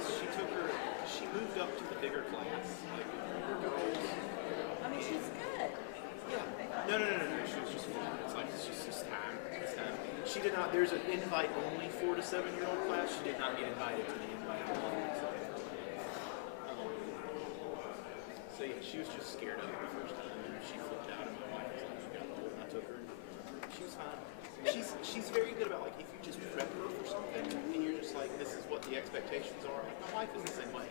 She moved up to the bigger class, like older girls. I mean, she's good. Yeah. No. She was just fun. It's just this time. She did not. There's an invite only 4 to 7 year old class. She did not get invited to the invite only. So yeah, she was just scared of it the first time. She flipped out, and my wife was like, "You got the whole." I took her. She was fine. She's very good about, like, if you just prep her for something and you're just like, this is what the expectations are. Like, my wife is the same way.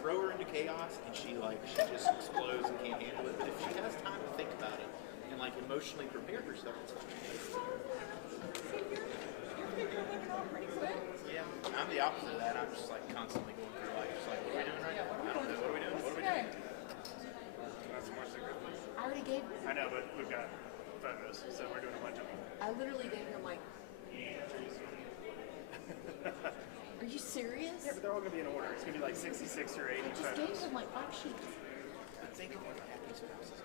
Throw her into chaos and she just explodes and can't handle it. But if she has time to think about it and like emotionally prepare herself, it's fine. Yeah, I'm the opposite of that. I'm just like constantly going through life, just like, what are we doing right now? I don't know. What are we doing? That's more secret. I already gave. I know, but we've got photos, so we're doing a bunch of them. I literally gave him like. Are you serious? Yeah, but they're all going to be in order. It's going to be like 66 or 80 I just photos. gave him like 5 sheets. I think one of these houses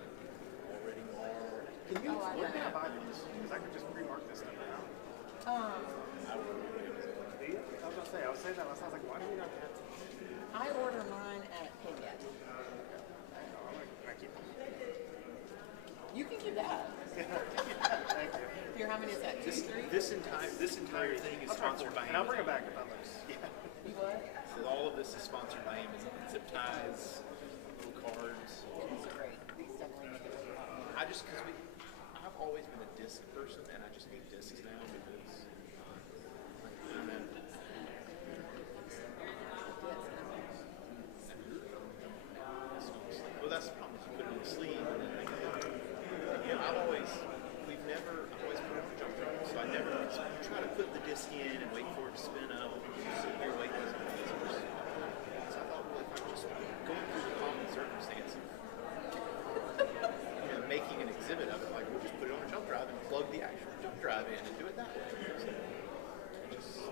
already marked. Can you I where know. can I buy these? Because I could just pre-mark this stuff now. Do you? I was going to say, I was saying that last time. I was like, why do we not have to? I order mine at Payback. I keep them. You can do that. Thank you. Here, how many is that? 2, 3? This entire thing is sponsored by And I'll bring Amazon. it back if I lose. Yeah. You what? So all of this is sponsored by Amazon. Zip ties, little cards. These are great. These definitely make it really hot. I've always been a disc person, and I just need discs now because I don't know. Well, that's the problem. Is you put it in the sleeve, and then I've always put it on a jump drive, so I never try to put the disc in and wait for it to spin up. So your weight doesn't be as much. So I thought, well, if I'm just going through the common circumstance of making an exhibit of it, like we'll just put it on a jump drive and plug the actual jump drive in and do it that way. So,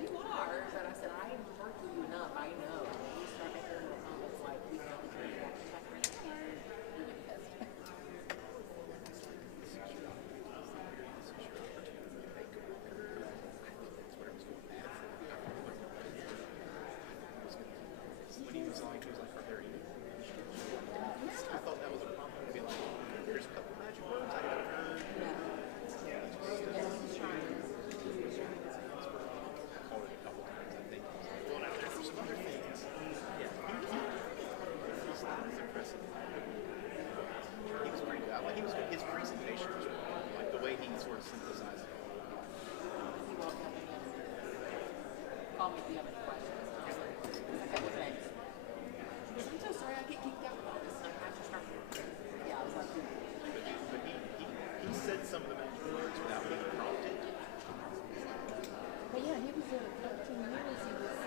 You are, but I said, I am working you enough. I know. You start making little comments like, we have to turn it back to back. You're getting pissed. when he was like, are there any? I thought that was a problem. To be like, here's a couple magic words I gotta learn. Yeah, he's trying. I called it a couple times, I think. Well, now there's some other things. Yeah. He's impressive. He was pretty good. I like his presentation was good. Like the way he sort of synthesized it all. He won't come in. Call me if you have any questions. Okay, what's next? He goes, I'm so sorry I get geeked out with all this stuff. I just start. Yeah, I was like, But he said some of the magic words without being prompted. but yeah, he was 13 years. He was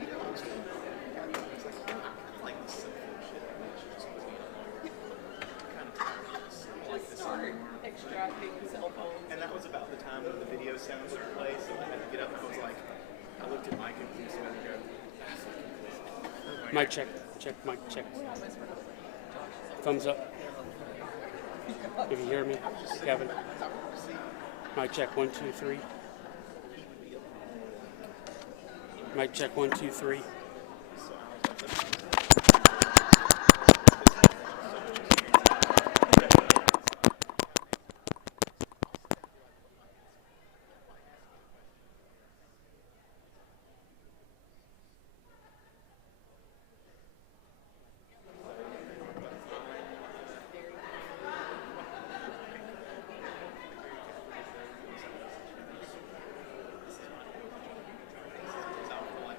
You know, it's like, I kind of like this simple shit. Just put me on there. Kind of tired of this. I like this. start extracting cell phones. And that was about the time when the video sounds would play, so I had to get up and I was like, I looked at Mike and he was going to go, Mic check. Check. Mic check. Thumbs up. If you hear me, Kevin. Mic check. 1, 2, 3. Mic check. 1, 2, 3.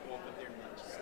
walk up there and like just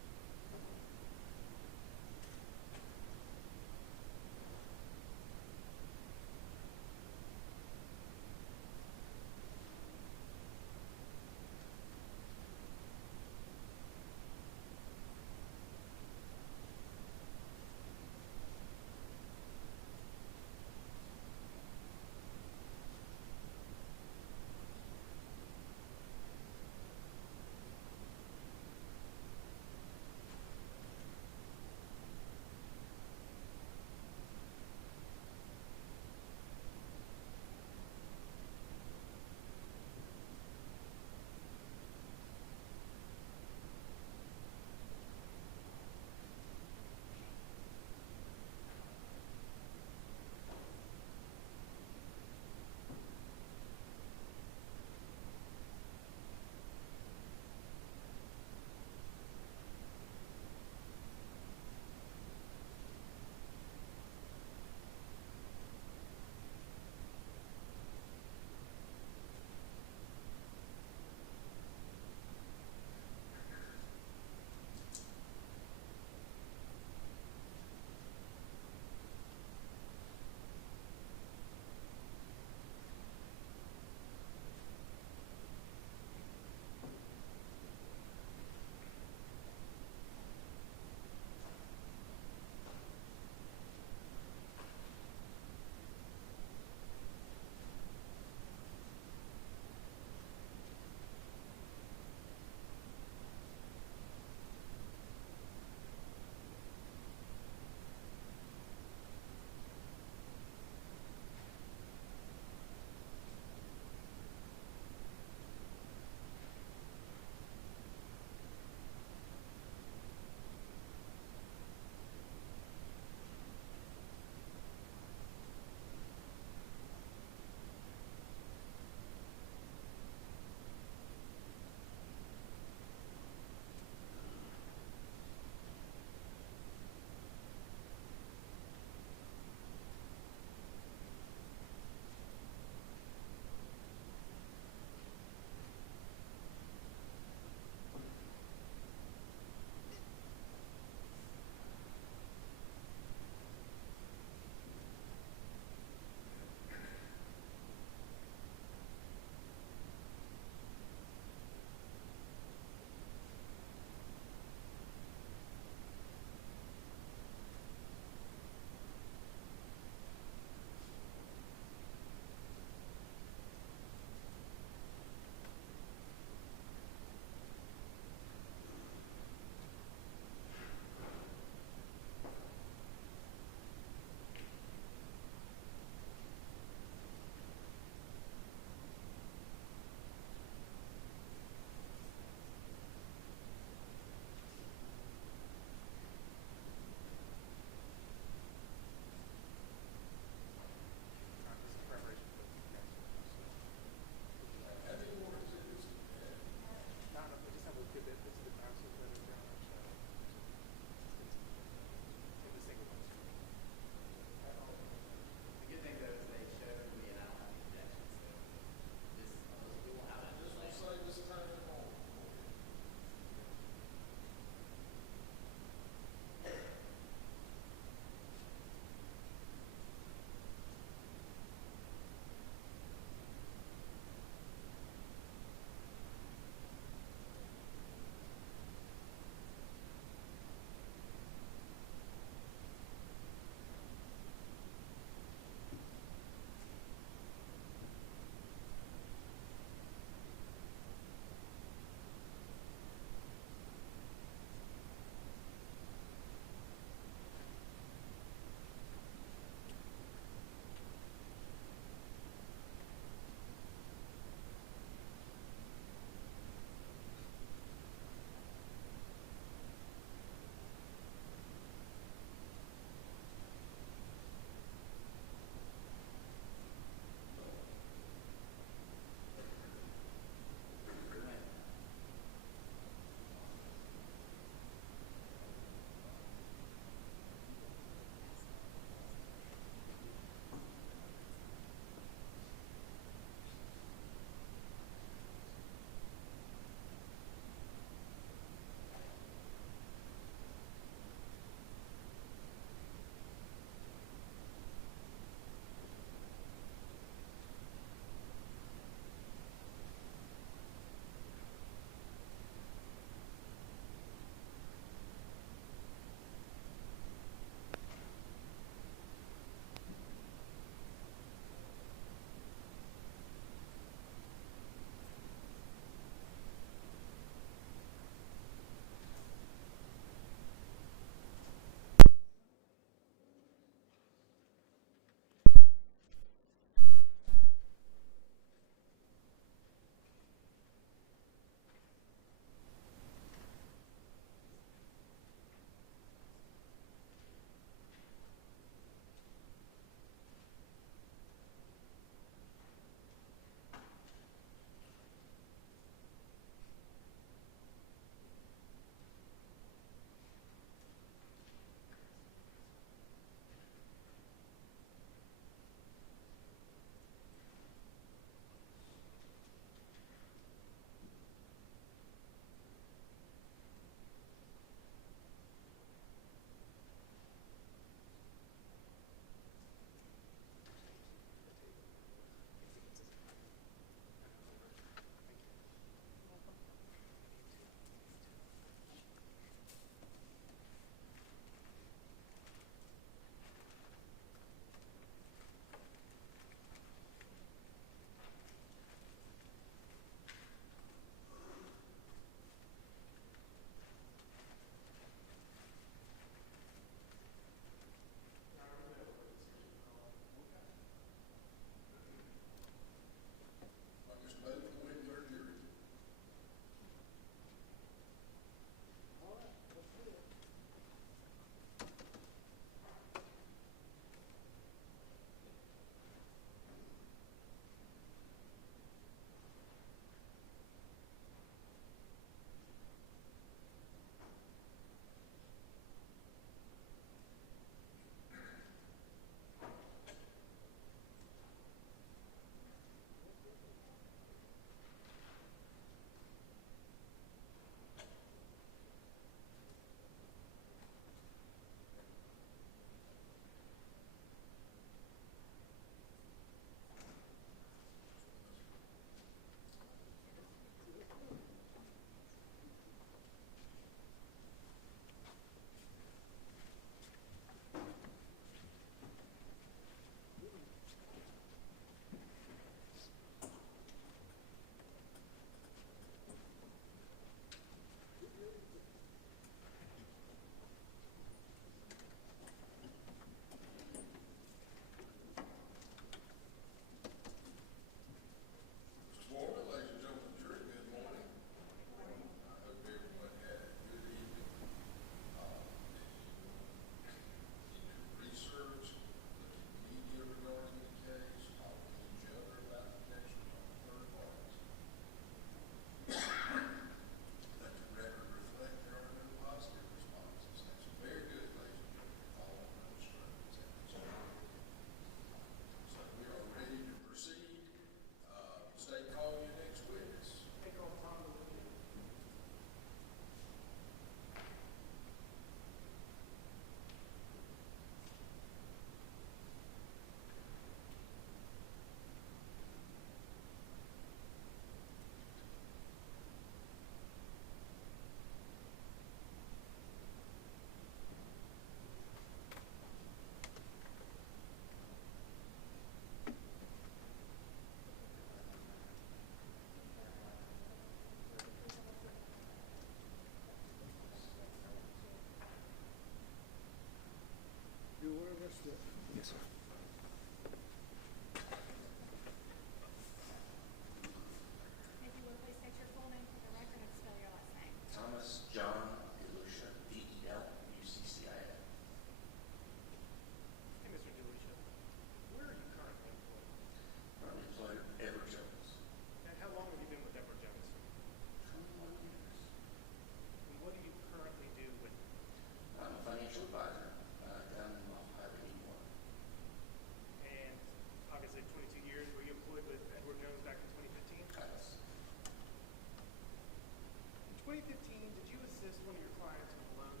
one of your clients with a loan?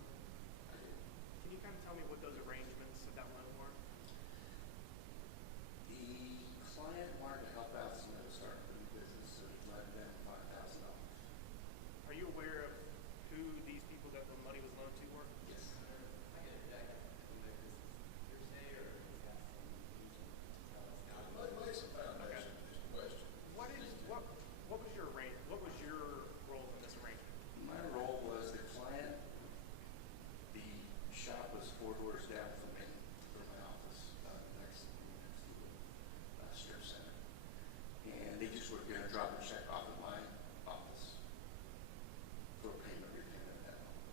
Can you kind of tell me what those arrangements of that loan were? The client wanted to help out someone to start a new business, so he lent them $5,000. Are you aware of who these people that the money was loaned to were? Yes. Lay some foundation in this question. What was your what was your role in this arrangement? My role was the client. The shop was 4 doors down from me, from my office, next to the strip center. And they just were going to drop a check off at my office for repayment at that moment.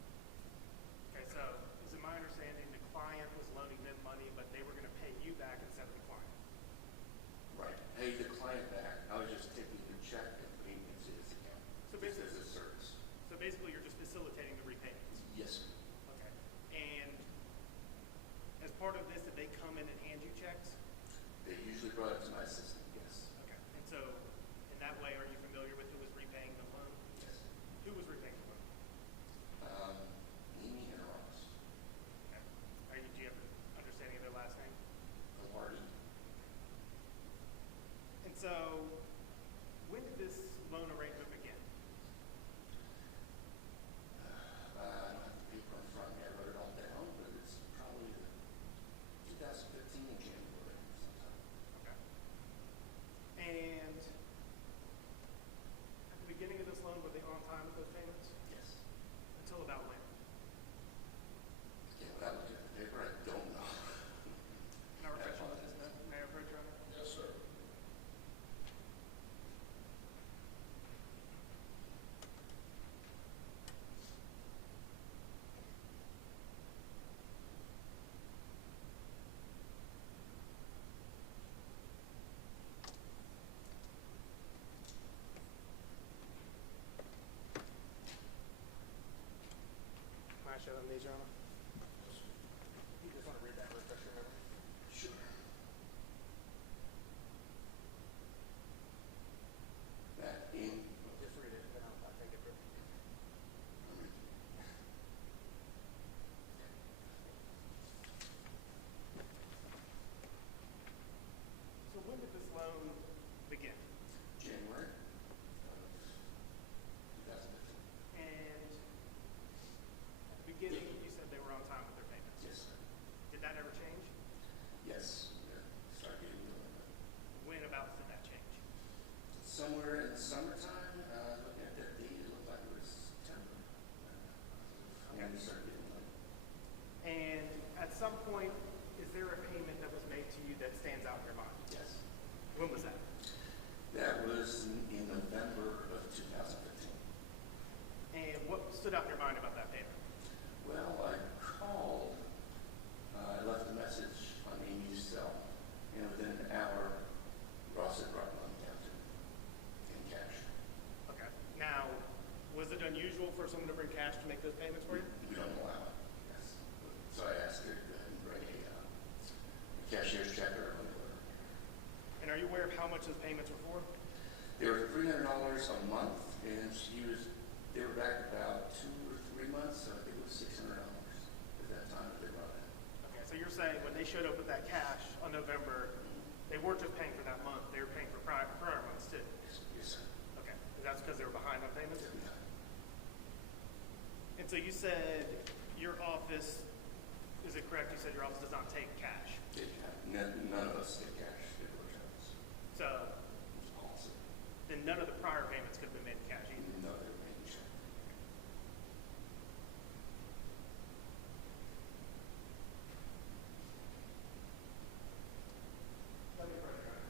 Okay, so is it my understanding the client was loaning them money, but they were going to pay you back instead of the client? Right. Pay the client back. I was just taking the check and putting it into his account. So just basically, as a service. so basically you're just facilitating the repayments. Yes, sir. Okay. And as part of this, did they come in and hand you checks? They usually brought it to my assistant, yes. Okay. And so in that way, are you familiar with who was repaying the loan? Yes. Who was repaying the loan? Amy and Ross. Okay. Do you have an understanding of their last name? Vilardi. And so when did this loan arrangement begin? I don't have the paper in front of me. I wrote it all down, but it's probably 2015 in January sometime. Okay. And at the beginning of this loan, were they on time with those payments? Yes. Until about when? Yeah, without looking at the paper, I don't know. Can I refresh on this, Mayor Pro Tem? Yes, sir. Can I show them these, Your Honor? You just want to read that to refresh your memory? Sure. That in. Just read it, then I'll take it through. So when did this loan begin? January of 2015. And at the beginning, you said they were on time with their payments. Yes, sir. Did that ever change? Yes. Started getting a little bit. When about did that change? Somewhere in the summertime, looking at that date, it looked like it was September. And we started getting money. And at some point, is there a payment that was made to you that stands out in your mind? Yes. When was that? That was in November of 2015. And what stood out in your mind about that payment? Well, I called, I left a message on Amy's cell, and within an hour, Ross had brought money down to me in cash. Okay. Now, was it unusual for someone to bring cash to make those payments for you? We don't allow it. Yes. So I asked her to go ahead and bring a cashier's check or a money order. And are you aware of how much those payments were for? They were $300 a month, and they were back about 2 or 3 months, so I think it was $600 at that time that they brought in. Okay, so you're saying when they showed up with that cash on November, they weren't just paying for that month, they were paying for prior months too? Yes, sir. Okay, that's because they were behind on payments? Yeah. And so you said your office, is it correct, you said your office does not take cash? None of us take cash to go jobs. So It's policy. then none of the prior payments could have been made in cash either? No, they were making check. Let me further on.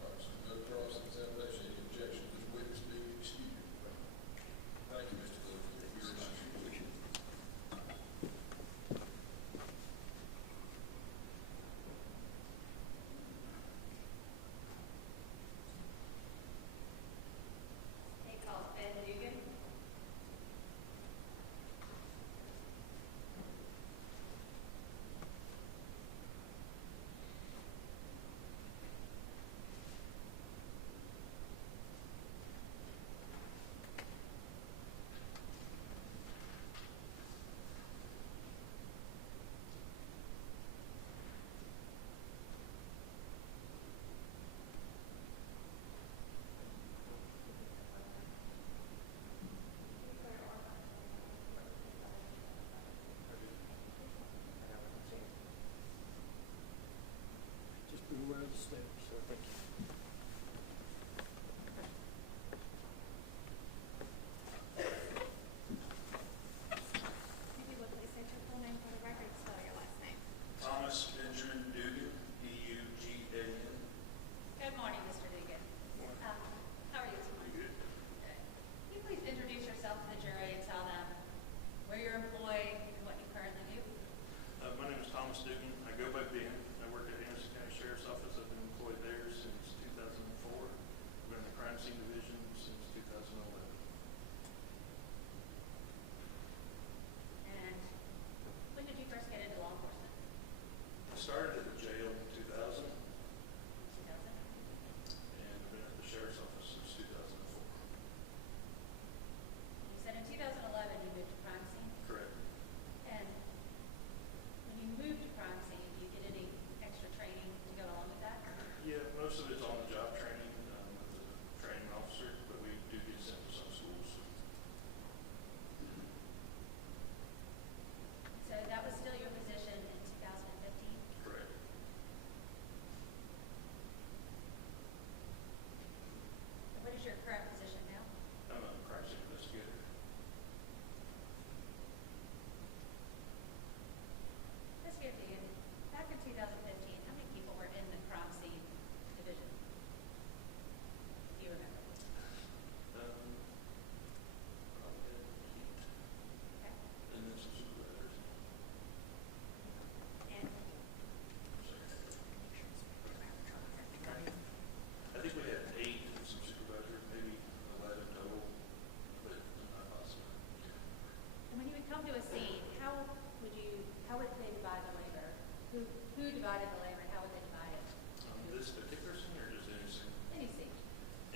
All right, so no cross-examination, any objection to this witness being excused? Thank you, Mr. Lewis, for your excuse. a scene, how would they divide the labor? Who divided the labor? How would they divide it? This particular scene or just any scene? Any scene.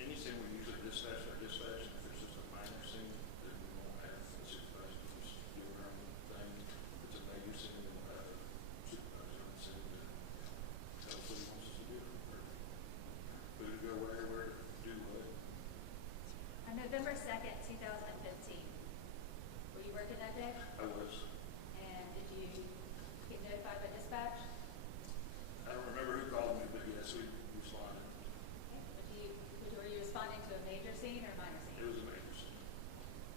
Any scene we usually dispatch or dispatch. If it's just a minor scene, then we won't have the supervisor just do their own thing. If it's a major scene, then we'll have a supervisor on the scene that tells what he wants us to do. Or who to go where to do what. On November 2nd, 2015, were you working that day? I was. And did you get notified by dispatch? I don't remember who called me, but yes, we responded. Okay. Were you responding to a major scene or a minor It scene? was a major scene.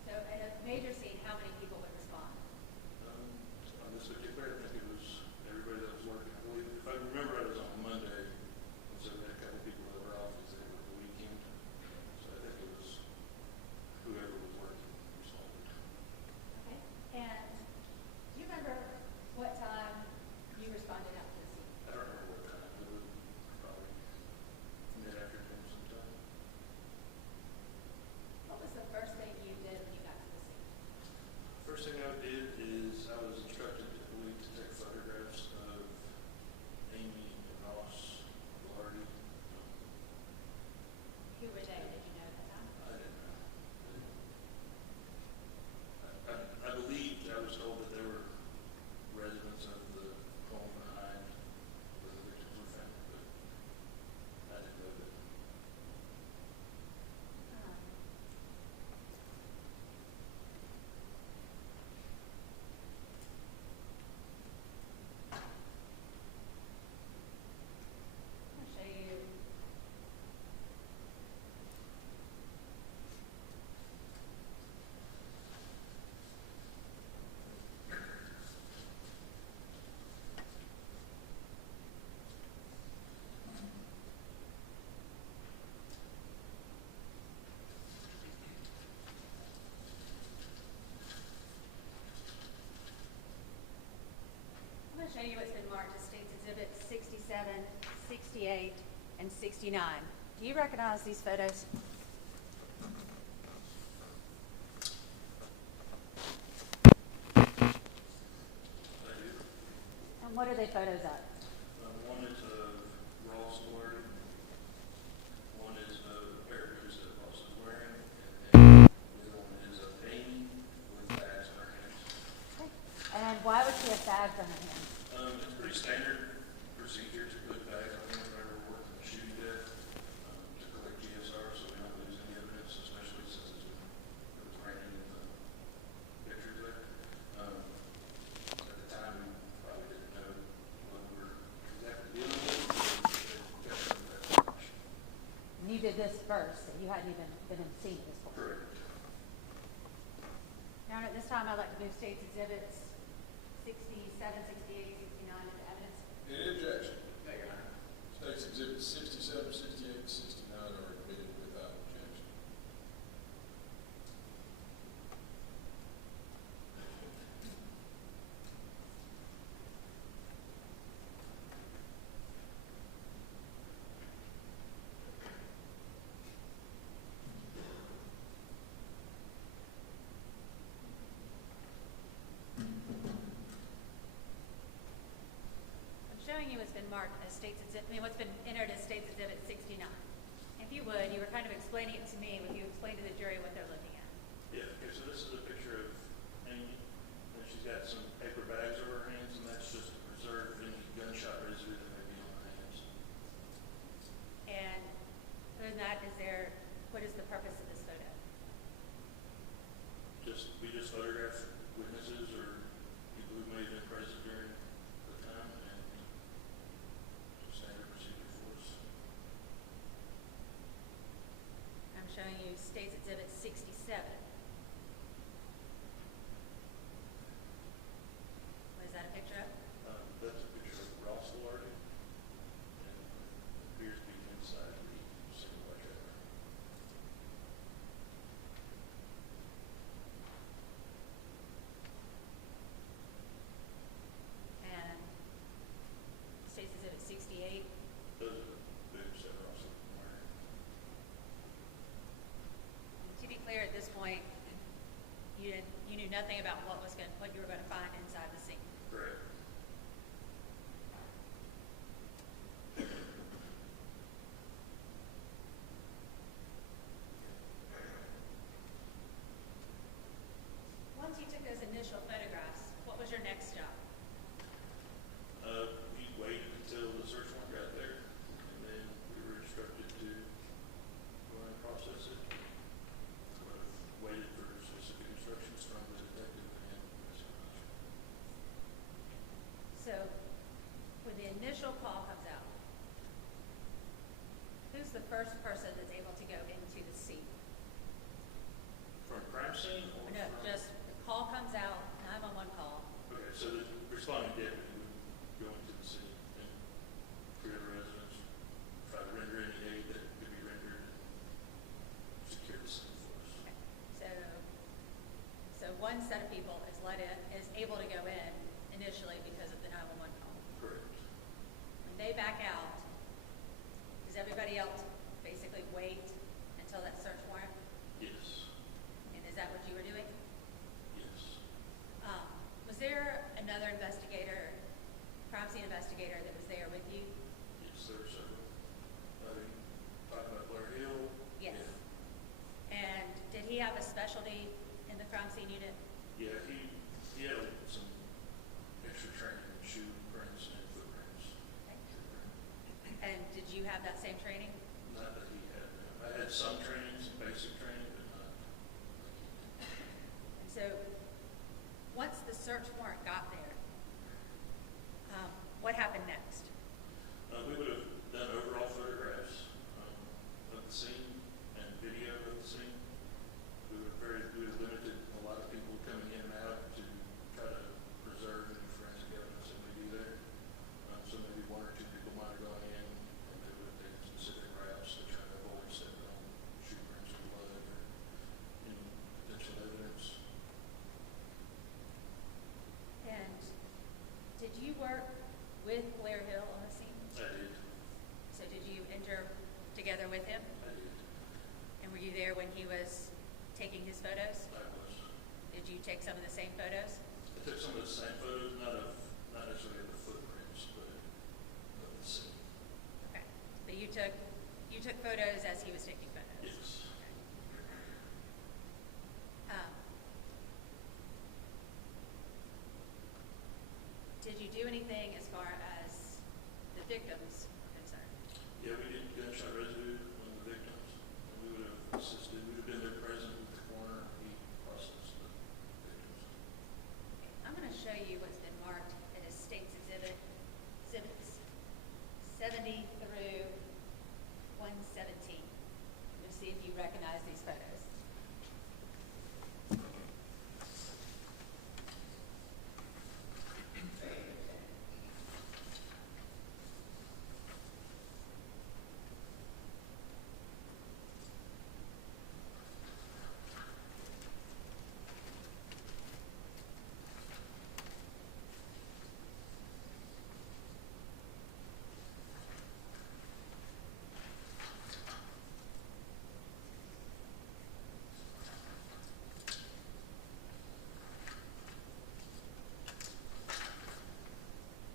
So at a major scene, how many people would respond? On this particular, I think it was everybody that was working. I believe, if I remember, it was on Monday, and so we had a couple people that were off because they were the weekend. So I think it was whoever was working responded. Okay. And do you remember what time you responded out to the scene? I don't remember what time. It was probably mid-afternoon sometime. What was the first thing you did when you got to the scene? First thing I did is I was instructed, I believe, to take photographs of Amy Vilardi. Who were they? Did you know at the time? I didn't know. I believed, I was told that they were residents of the home behind where the victims were found, but I didn't know that. I'm going to show you. I'm going to show you what's been marked as State's Exhibits 67, 68, and 69. Do you recognize these photos? I do. And what are they photos of? One is of Ross wearing, one is of a pair of boots that Ross is wearing, and then the other one is of Amy with bags in her hands. Okay. And why would she have bags on her hands? It's pretty standard procedure to put bags on them whenever we're working the shooting death, to collect GSR so we don't lose any evidence, especially since it was raining in the pictures there. At the time, we probably didn't know what we were exactly dealing with. And you did this first, and you hadn't even been in the scene at this point. Correct. Your Honor, at this time, I'd like to move State's Exhibits 67, 68, 69 into evidence. Any objection? State's Exhibits 67, 68, and 69 are admitted without objection. I'm showing you what's been marked as what's been entered as State's Exhibit 69. If you would, you were kind of explaining it to me when you explained to the jury what they're looking at. Yeah, okay, so this is a picture of Amy, and she's got some paper bags over her hands, and that's just to preserve any gunshot residue that may be on her hands. And other than that, what is the purpose of this photo? We just photograph witnesses or people who may have been present during the time, and standard procedure for us. I'm showing you State's Exhibit 67. What is that a picture of? That's a picture of Ross Vilardi, and it appears to be inside the single trailer. And State's Exhibit 68. Those are the boots that Ross was wearing. To be clear, at this point, knew nothing about what you were going to find inside the scene. Correct. Once you took those initial photographs, what was your next job? We waited until the search warrant got there, and then we were instructed to go and process it. Waited for specific instructions from the detective and investigation. So, when the initial call comes out, who's the first person that's able to go into the scene? From a crime scene? Or No, from, just the call comes out, 911 call. okay, so the responding deputy would go into the scene and clear the residence, try to render any aid that could be rendered, and secure the scene for us. Okay. So one set of people is able to go in initially because of the 911 call. Correct. When they back out, does everybody else basically wait until that search warrant? Yes. And is that what you were doing? Yes. Was there another investigator, crime scene investigator, that was there with you? Yes, there were several. Talking about Blair Hill. Yes. Yeah. And did he have a specialty in the crime scene unit? Yeah, he had some extra training in shoe prints and footprints. Okay. And did you have that same training? Not that he had. I had some training, some basic training, but not. And so, once the search warrant got there, what happened next? We would have done overall photographs of the scene and video of the scene. We would have limited a lot of people coming in and out to try to preserve any forensic evidence that may be there. So maybe one or two people might have gone in and they would have taken specific routes to try to avoid stepping on shoe prints or blood or any potential evidence. And did you work with Blair Hill on the scene? I did. So did you enter together with him? I did. And were you there when he was taking his photos? I was. Did you take some of the same photos? I took some of the same photos, not necessarily of the footprints, but of the scene. Okay. But you took photos as he was taking photos? Yes. Did you do anything as far as the victims are concerned? Yeah, we did gunshot residue on the victims. And we would have assisted. We would have been there present with the coroner. He processed the victims. I'm going to show you what's been marked as State's Exhibits 70 through 117. Let's see if you recognize these photos.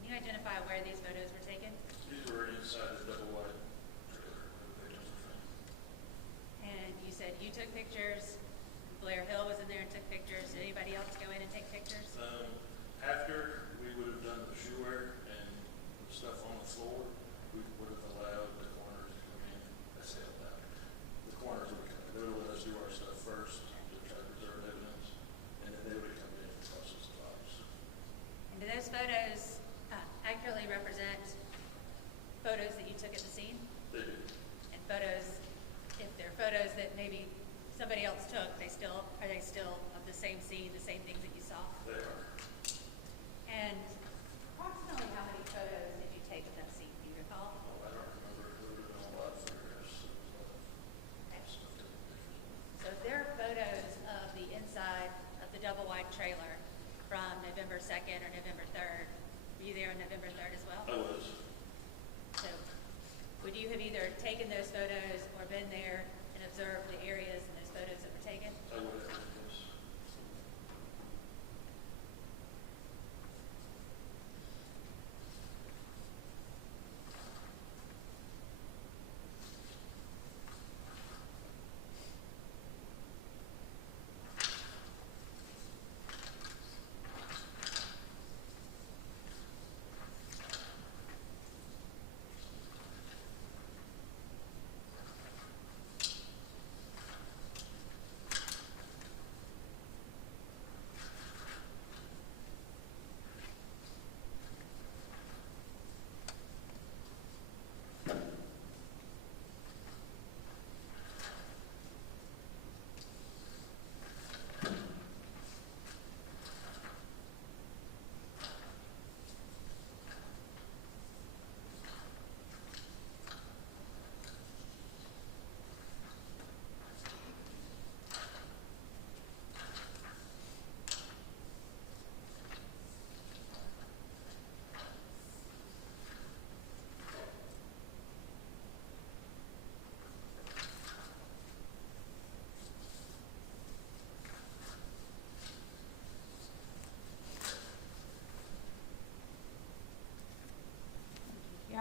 Can you identify where these photos were taken? These were inside the double wide trailer where the victims were found. And you said you took pictures. Blair Hill was in there and took pictures. Did anybody else go in and take pictures? After we would have done the shoe wear and the stuff on the floor, we would have allowed the coroners to come in. I say allowed. The coroners would come in. They would have let us do our stuff first to try to preserve evidence, and then they would have come in and process the files. And do those photos accurately represent photos that you took at the scene? They do. And photos, if they're photos that maybe somebody else took, are they still of the same scene, the same things that you saw? They are. And approximately how many photos did you take of that scene? Do you recall? Oh, I don't remember. There would have been a lot of photographs. There was a lot of stuff taken pictures of. So there are photos of the inside of the double wide trailer from November 2nd or November 3rd. Were you there on November 3rd as well? I was. So would you have either taken those photos or been there and observed the areas in those photos that were taken? I would have, yes.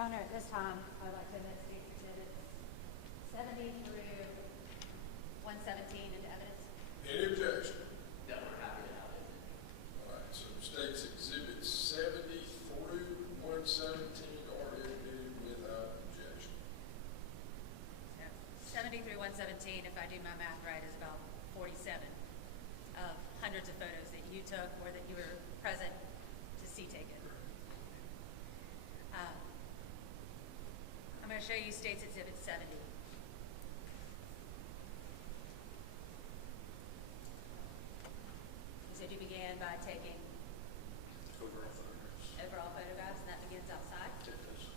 Honor, at this time, I'd like to admit State's Exhibits 70 through 117 into evidence. Any objection? No, we're happy to have it. All right, so State's Exhibits 70 through 117 are admitted without objection. So 70 through 117, if I do my math right, is about 47 of hundreds of photos that you took or that you were present to see taken. I'm going to show you State's Exhibit 70. You said you began by taking Overall photographs. overall photographs, and that begins outside? It does.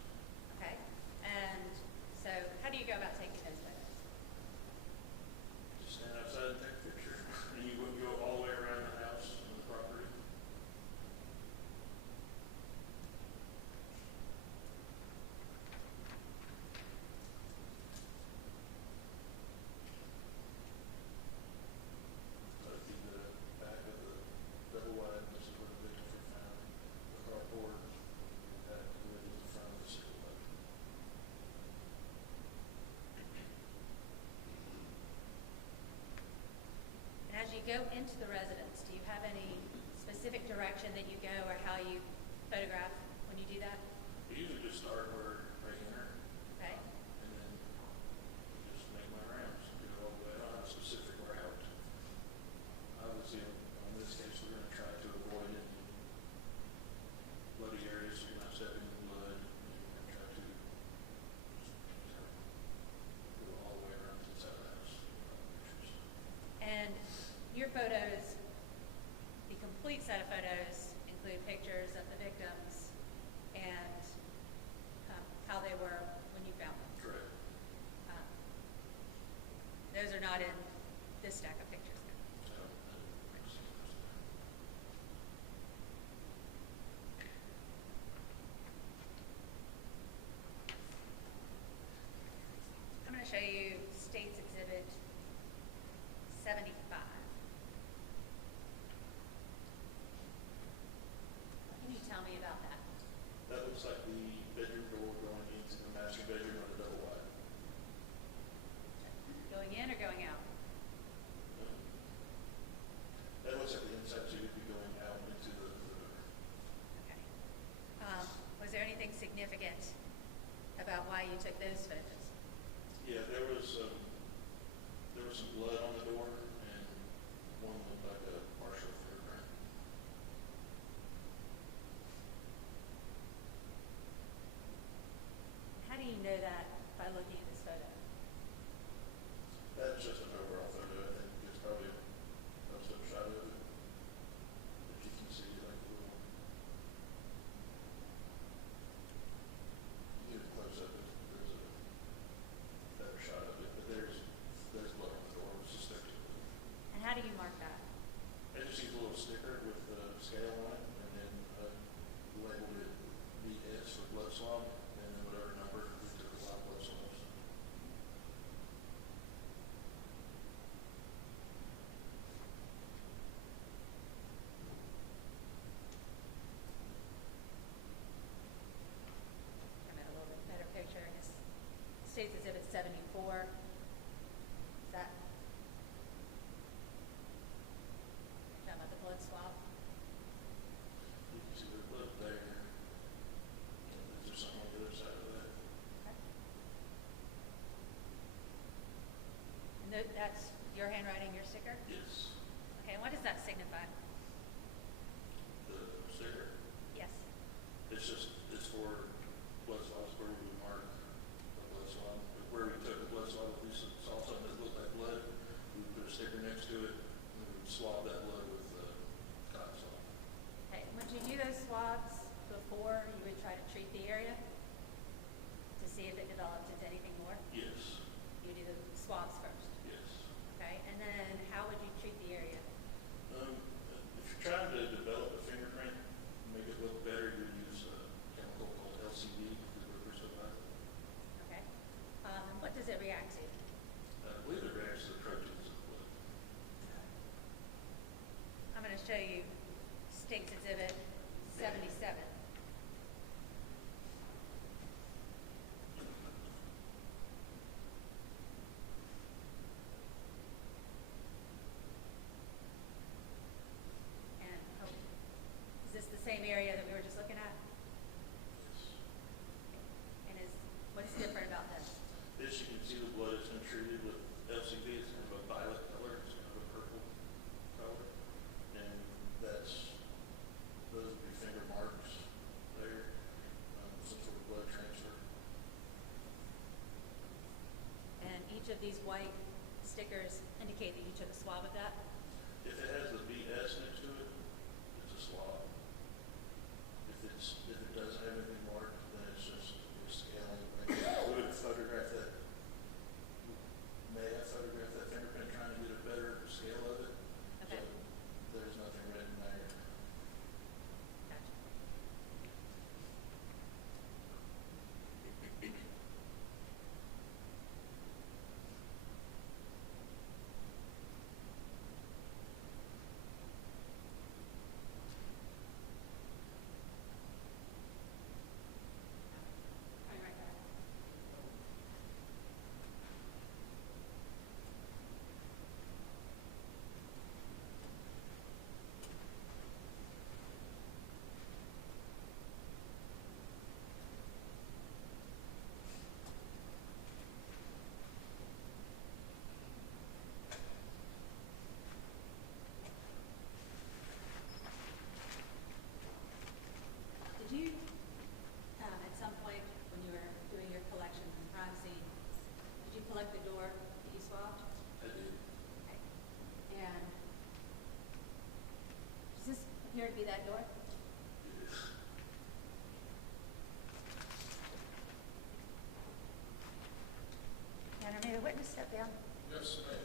Okay. And so how do you go about taking those photos? Just stand outside and take a picture. And you would go all the way around the house and the property. That'd be the back of the double wide. This is where the victims were found. The carport. That was the front of the single wide. And as you go into the residence, do you have any specific direction that you go or how you photograph when you do that? We usually just start where I enter. Okay. And then just make my rounds, go all the way. I don't have a specific route. Obviously, in this case, we're going to try to avoid any bloody areas, so you're not stepping in blood. We're going to try to go all the way around the inside of the house. Pictures. And your photos, the complete set of photos, include pictures of the victims and how they were when you found them. Correct. Those are not in this stack of pictures. So, I'm going to show you State's Exhibit 75. What can you tell me about that? that looks like the bedroom door going into the master bedroom on the double wide. Going in or going out? That looks like the inside, so you'd be going out into the door. Okay. Was there anything significant about why you took those photos? Yeah, there was some blood on the door, and one looked like a partial fingerprint. How do you know that by looking at this photo? That's just an overall photo. I think it's probably a close-up shot of it. If you can see like a little, you get a close-up. There's a better shot of it, but there's blood on the door. It's just stuck to it. And how do you mark that? I just used a little sticker with the scale on it, and then labeled it BS for blood swab, and then whatever number we took a lot of blood swabs. Come at a little bit better picture. It's State's Exhibit 74. Is that talking about the blood swab? You can see the blood there. And there's something on the other side of that. Okay. And that's your handwriting, your sticker? Yes. Okay, and what does that signify? The sticker. Yes. It's for blood swabs where we would mark the blood swab. Where we took the blood swab, if we saw something that looked like blood, we would put a sticker next to it, and we would swab that blood with cotton swab. Okay, and would you do those swabs before you would try to treat the area to see if it developed into anything more? Yes. You do the swabs first, Yes. okay? And then how would you treat the area? If you're trying to develop a fingerprint, make it look better, you would use a chemical called LCD, the river survivor. Okay. And what does it react to? I believe it reacts to the proteins of the blood. I'm going to show you State's Exhibit 77. appear to be that door? Can I need a witness step down? Yes, ma'am.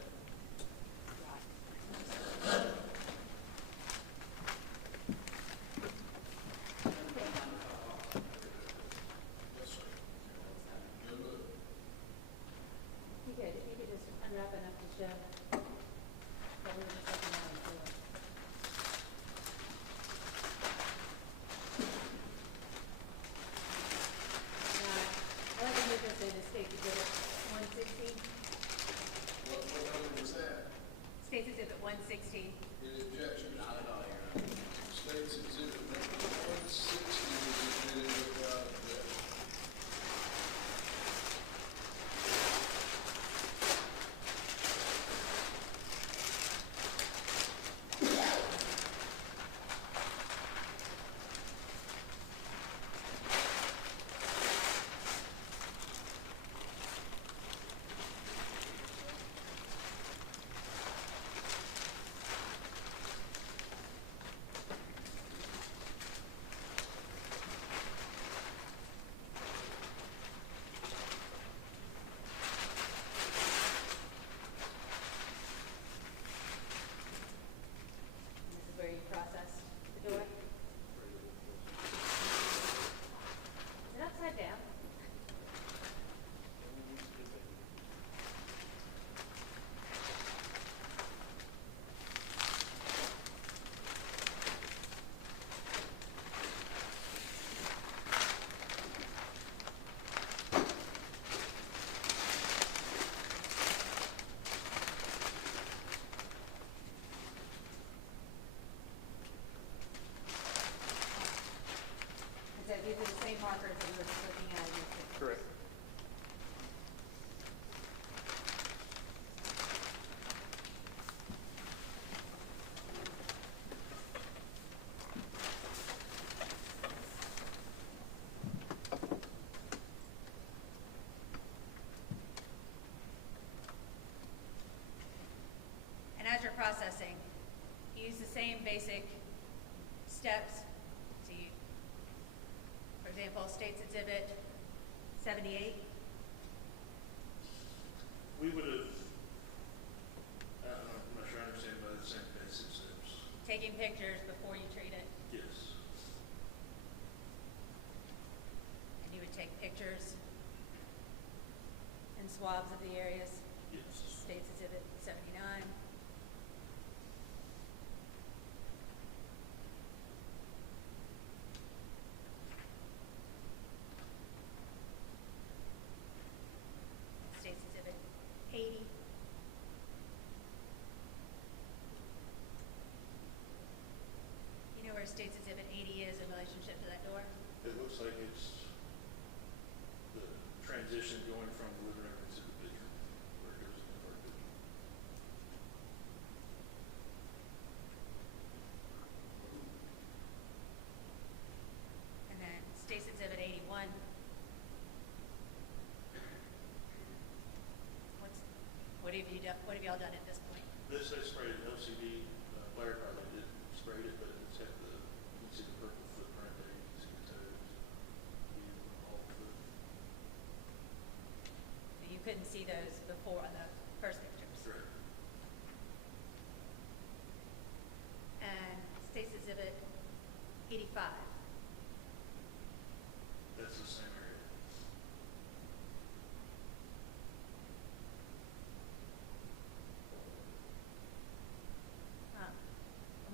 Yes, sir. Good look. You could, if you could just unwrap enough to show that we were just looking at the door. Now, I'd like to move this in as State Exhibit 116. What number was that? State's Exhibit 116. Any objection? Not at all, Your Honor. State's exhibit number 160 was admitted without objection. This is where you process the door. Is it upside down? Is that these are the same markers that we were just looking at in this picture? Correct. And as you're processing, use the same basic steps to, for example, State's Exhibit 78. We would have, I'm not sure I understand by the same basic steps. Taking pictures before you treat it. Yes. And you would take pictures and swabs of the areas. Yes. State's Exhibit 79. State's Exhibit 80. You know where State's Exhibit 80 is in relationship to that door? It looks like it's the transition going from the living room into the bedroom, where it goes into our bedroom. And then State's Exhibit 81. What have you done? What have y'all done at this point? This they sprayed an LCD, Blair probably did sprayed it, but it's got the, you can see the purple footprint there, you can see the toes. All the foot. You couldn't see those before on the first pictures. Correct. And State's Exhibit 85. That's the same area.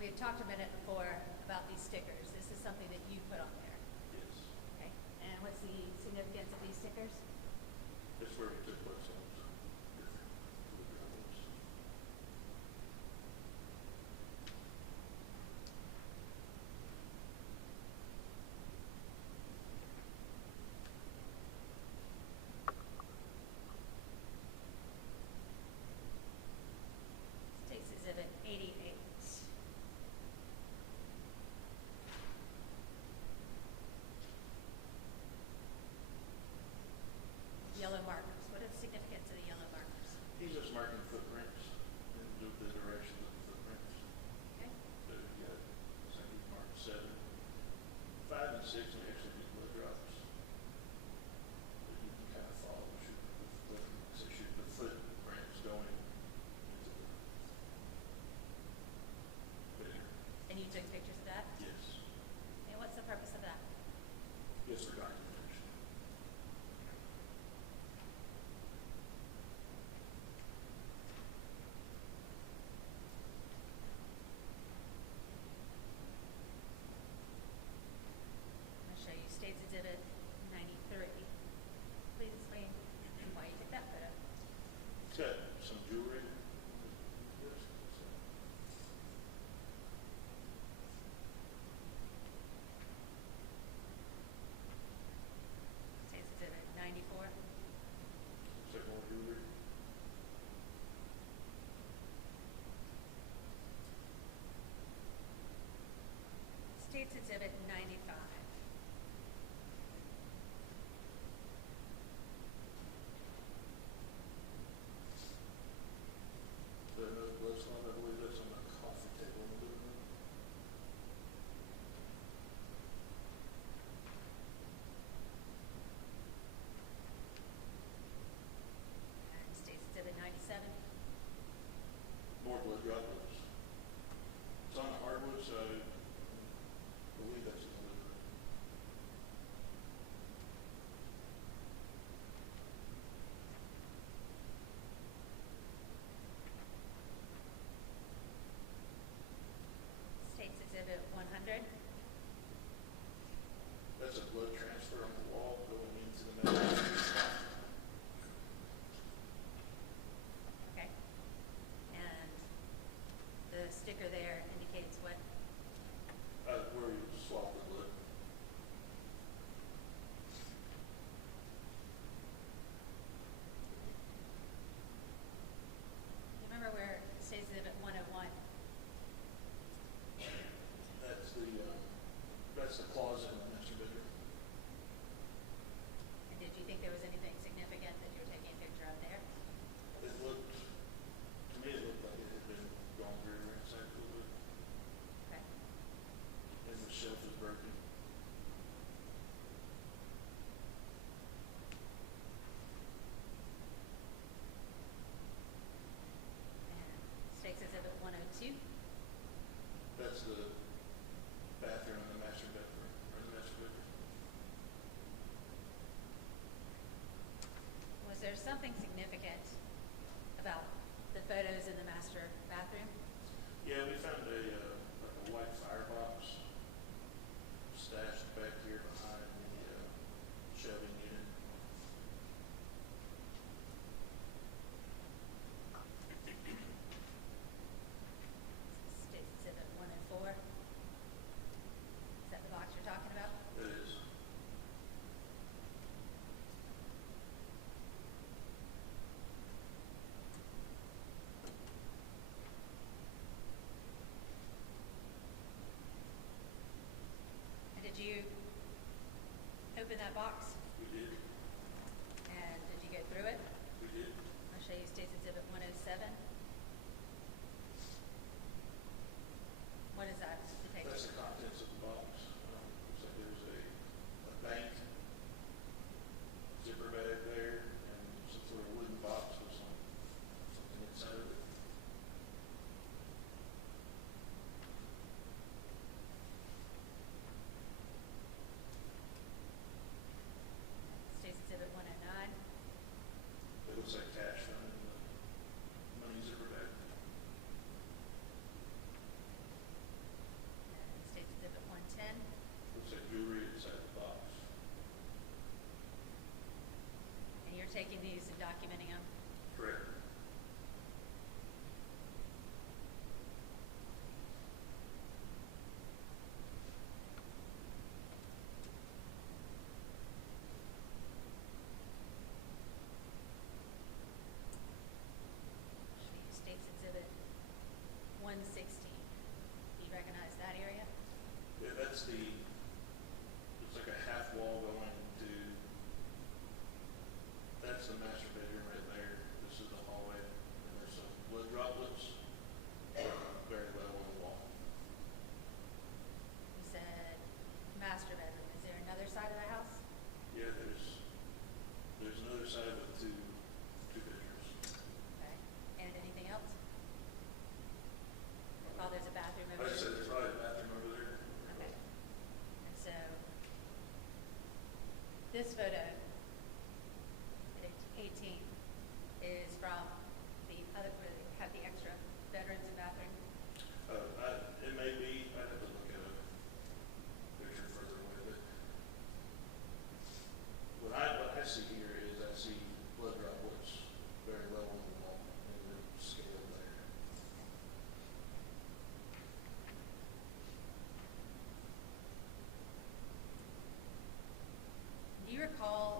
We had talked a minute before about these stickers. This is something that you put on there. Yes. Okay. And what's the significance of these stickers? That's where we took blood samples. Different fluid levels. State's Exhibit 88. Yellow markers. What is the significance State's Exhibit 95. There are no gloves on, I believe that's on the coffee table in the living room. And State's Exhibit 97. More blood droplets. It's on the hardwood, so I believe that's in the living room. State's Exhibit 100. That's a blood transfer on the wall going into the main. Okay. And the sticker there indicates what? Where you swap the blood. You remember where State's Exhibit 101? That's the closet in the master bedroom. And did you think there was anything significant that you were taking a picture of there? It looked, to me, it looked like it had been gone through and ransacked a little bit, Okay. and the shelf was broken. And State's Exhibit 102. That's the bathroom in the master bedroom, or the master bedroom. Was there something significant about the photos in the master bathroom? Yeah, we found like a white firebox stashed back here behind the shelving unit. State's Exhibit 104. Is that the box you're talking about? It is. And did you open that box? We did. And did you go through it? We did. I'll show you State's Exhibit 107. What is that depict? That's the contents of the box. Looks like there's a bank, zipper bag there, and some sort of wooden box with something inside of it. State's Exhibit 109. It looks like cash found in the money zipper bag. And State's Exhibit 110. Looks like jewelry inside the box. And you're taking these and documenting them? Correct. Show you State's Exhibit 116. Do you recognize that area? Yeah, that's looks like a half wall going to, that's the master bedroom right there. This is the hallway, and there's some blood droplets very low on the wall. You said master bedroom. Is there another side of the house? Yeah, there's another side with two bedrooms. Okay. And anything else? Oh, there's a bathroom over I there. said there's probably a bathroom over there. Okay. And so this photo at 18 is from the other, where they have the extra bedrooms and bathroom. It may be, I'd have to look at a picture further away, but what I see here is I see blood droplets very low on the wall, and they're scaled there. Do you recall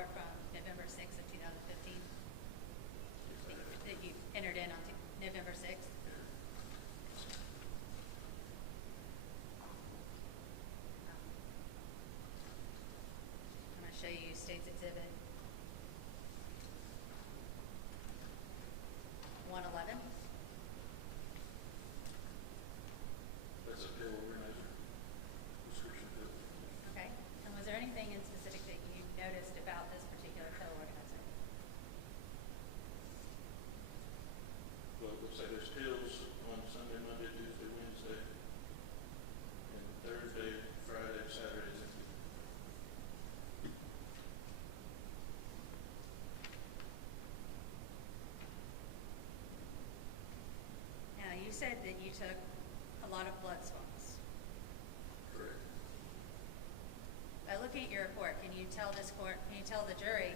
report from November 6th of 2015 that you entered in on November 6th? I'm going to show you State's Exhibit 111. That's a pill organizer, prescription pill. Okay. And was there anything in specific that you noticed about this particular pill organizer? Well, it looks like there's pills on Sunday, Monday, Tuesday, Wednesday, and Thursday, Friday, Saturday, is empty. Now, you said that you took a lot of blood swaps. Correct. By looking at your report, can you tell the jury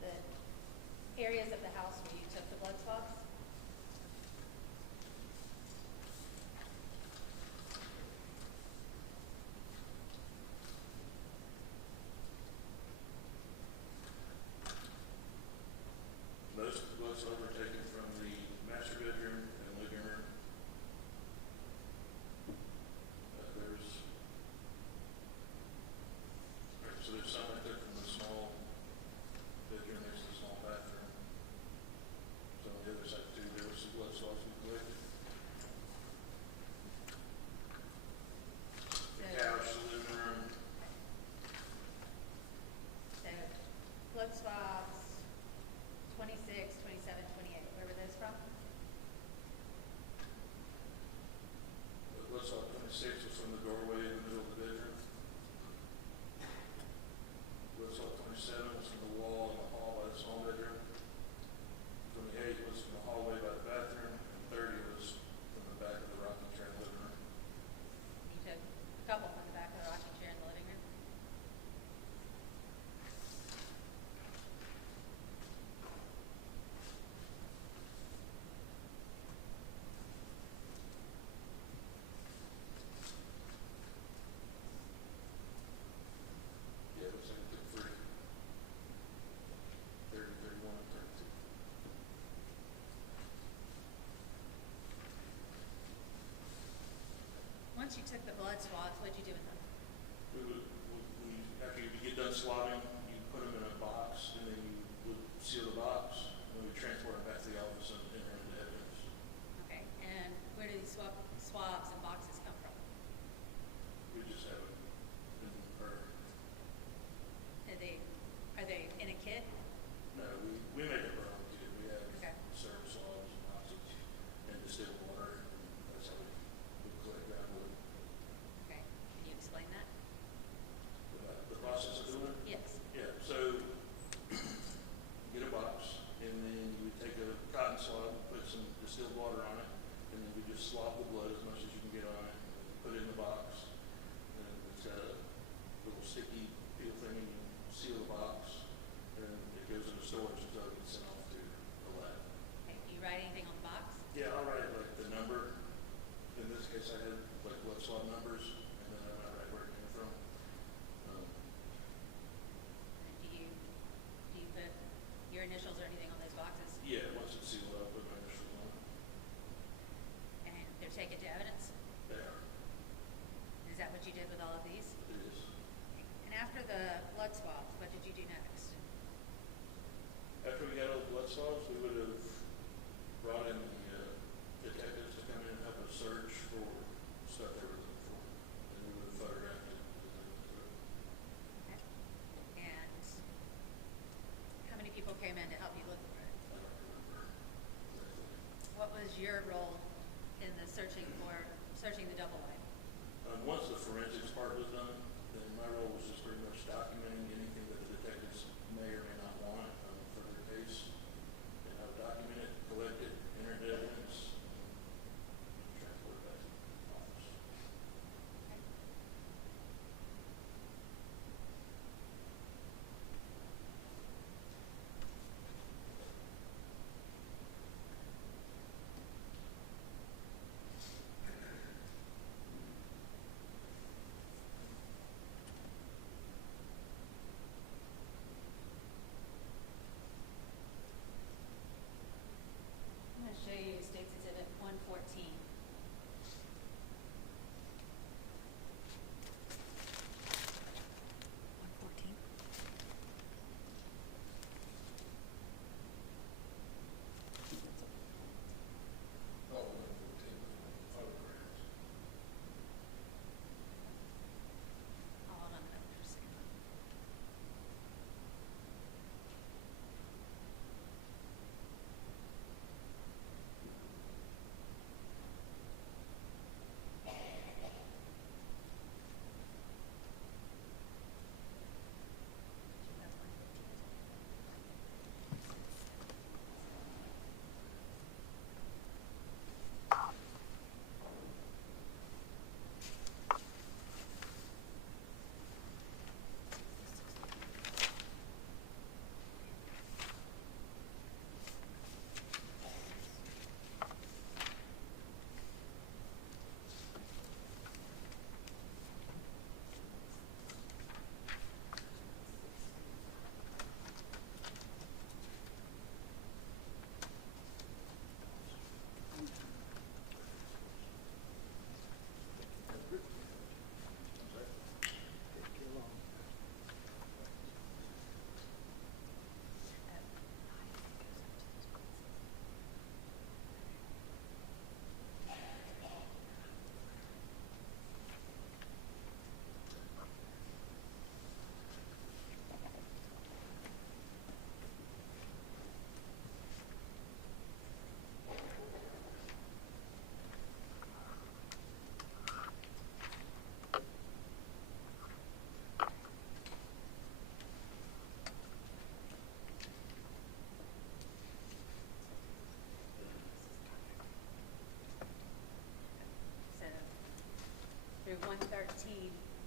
the areas of the house where you took the blood swaps? Most of the blood swabs were taken from the master bedroom and living room. There's some I took from the small bedroom next to the small bathroom. So on the other side too, there was some blood swabs we collected. The couch, the living room. So, blood swabs, 26, 27, 28. Where were those from? The blood swab 26 was from the doorway in the middle of the bedroom. Blood swab 27 was from the wall in the hall by the small bedroom. 28 was from the hallway by the bathroom, and 30 was from the back of the rocking chair in the living room. You took a couple from the back of the rocking chair in the living room. Yeah, it looks like it took 3. 30, 31, and 32. Once you took the blood swabs, what did you do with them? After you get done swabbing, you put them in a box, and then you would seal the box, and we would transport them back to the office and enter into evidence. Okay. And where do these swabs and boxes come from? We just have it in our, Are they in a kit? no, we make up our own kit. We have Okay. syrup swabs and oxygen and distilled water. That's how we collect groundwood. Okay. Can you explain that? The process of doing it? Yes. Yeah, so you get a box, and then you would take a cotton swab, put some distilled water on it, and then you just swab the blood as much as you can get on it, put it in the box, and it's got a little sticky peel thing, and you seal the box, and it goes into storage until it gets sent off to the lab. Okay. Do you write anything on the box? Yeah, I'll write like the number. In this case, I had like blood swab numbers, and then I might write where it came from. And do you put your initials or anything on those boxes? Yeah, once it's sealed, I'll put my initials on it. And they're taken to evidence? They are. Is that what you did with all of these? It is. And after the blood swabs, what did you do next? After we got all the blood swabs, we would have brought in the detectives to come in and help us search for stuff they were looking for. And we would have photographed it. Okay. And how many people came in to help you look for it? I don't remember exactly. What was your role in the searching the double wide? Once the forensics part was done, then my role was just pretty much documenting anything that the detectives may or may not want for their case. And I would document it, collect it, enter it into evidence, and transport it back to the office. Okay.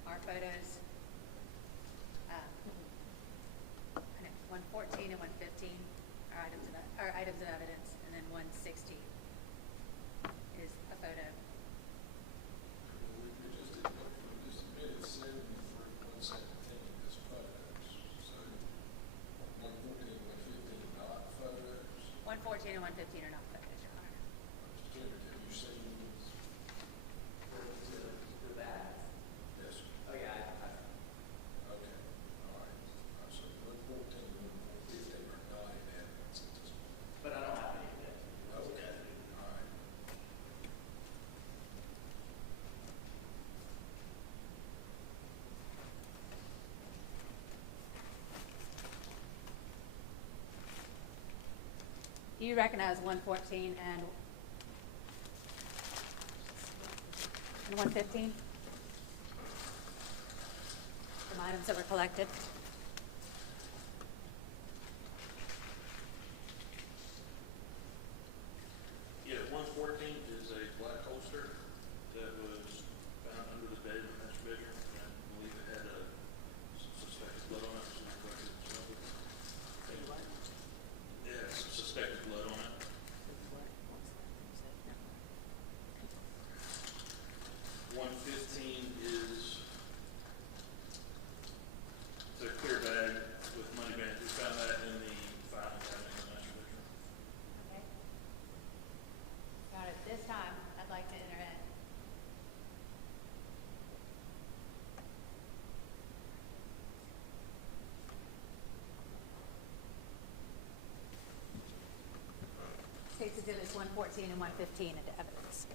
are photos. I know, 114 and 115 are items of evidence, and then 116 is a photo. We just admitted 70 for 117 as photos. So 114, 115 not photos. 114 and 115 are not photos, Your Honor. Mr. Chairman, have you seen these? Yes, sir. Oh yeah. Okay, all right. So 114 and 115 are not in evidence at this point. But I don't have any of that. Okay, all right. You recognize 114 and 115? Some items that were collected. Yeah, 114 is a black holster that was found under the bed in the master bedroom, and I believe it had a suspected blood on it. Yeah, some suspected blood on it. 115 is it's a clear bag with money bags. We found that in the filing cabinet in the master bedroom. Okay. Got it. This time, I'd like to enter in. State's Exhibits 114 and 115 into evidence.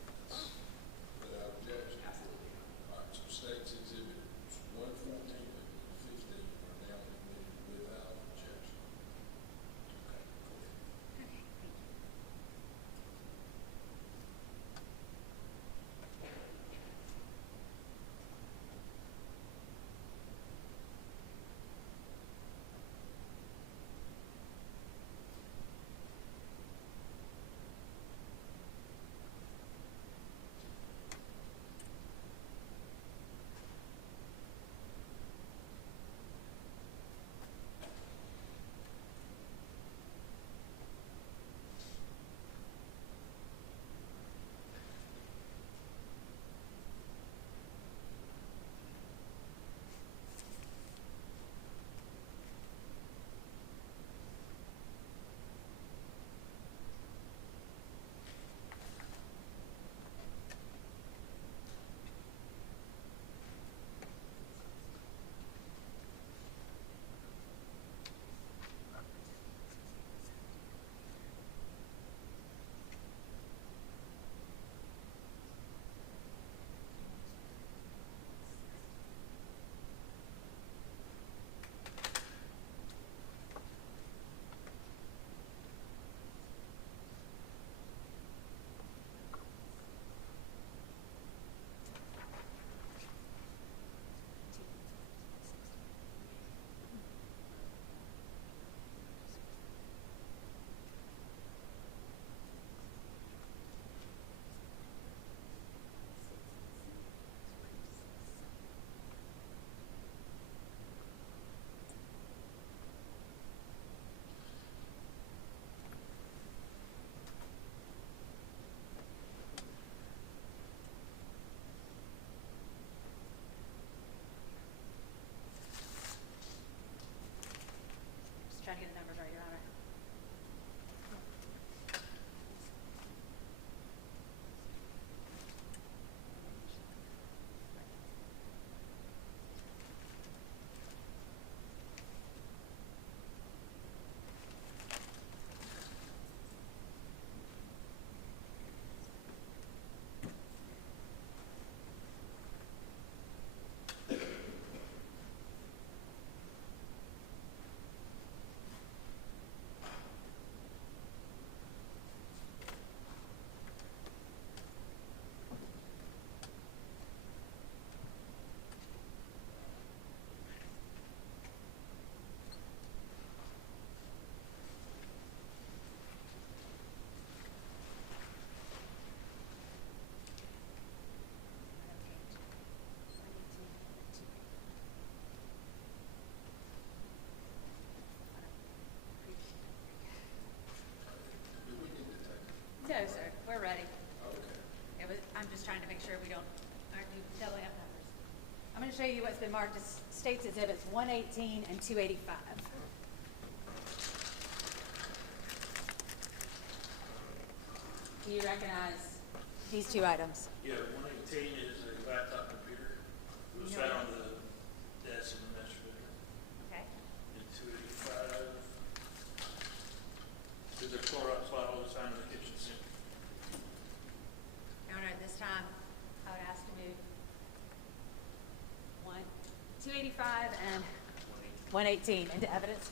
Without objection. Absolutely. All right, so state's exhibits 114 and 115 are now admitted without objection. Okay, go ahead. Okay, thank you. to show you what's been marked as States Exhibits 118 and 285. Do you recognize these two items? Yeah, 118 is a laptop computer. It was found on the desk in the master bedroom. Okay. And 285 is a Clorox bottle that's found in the kitchen sink. Your Honor, at this time, I would ask to move 285 and 118 into evidence.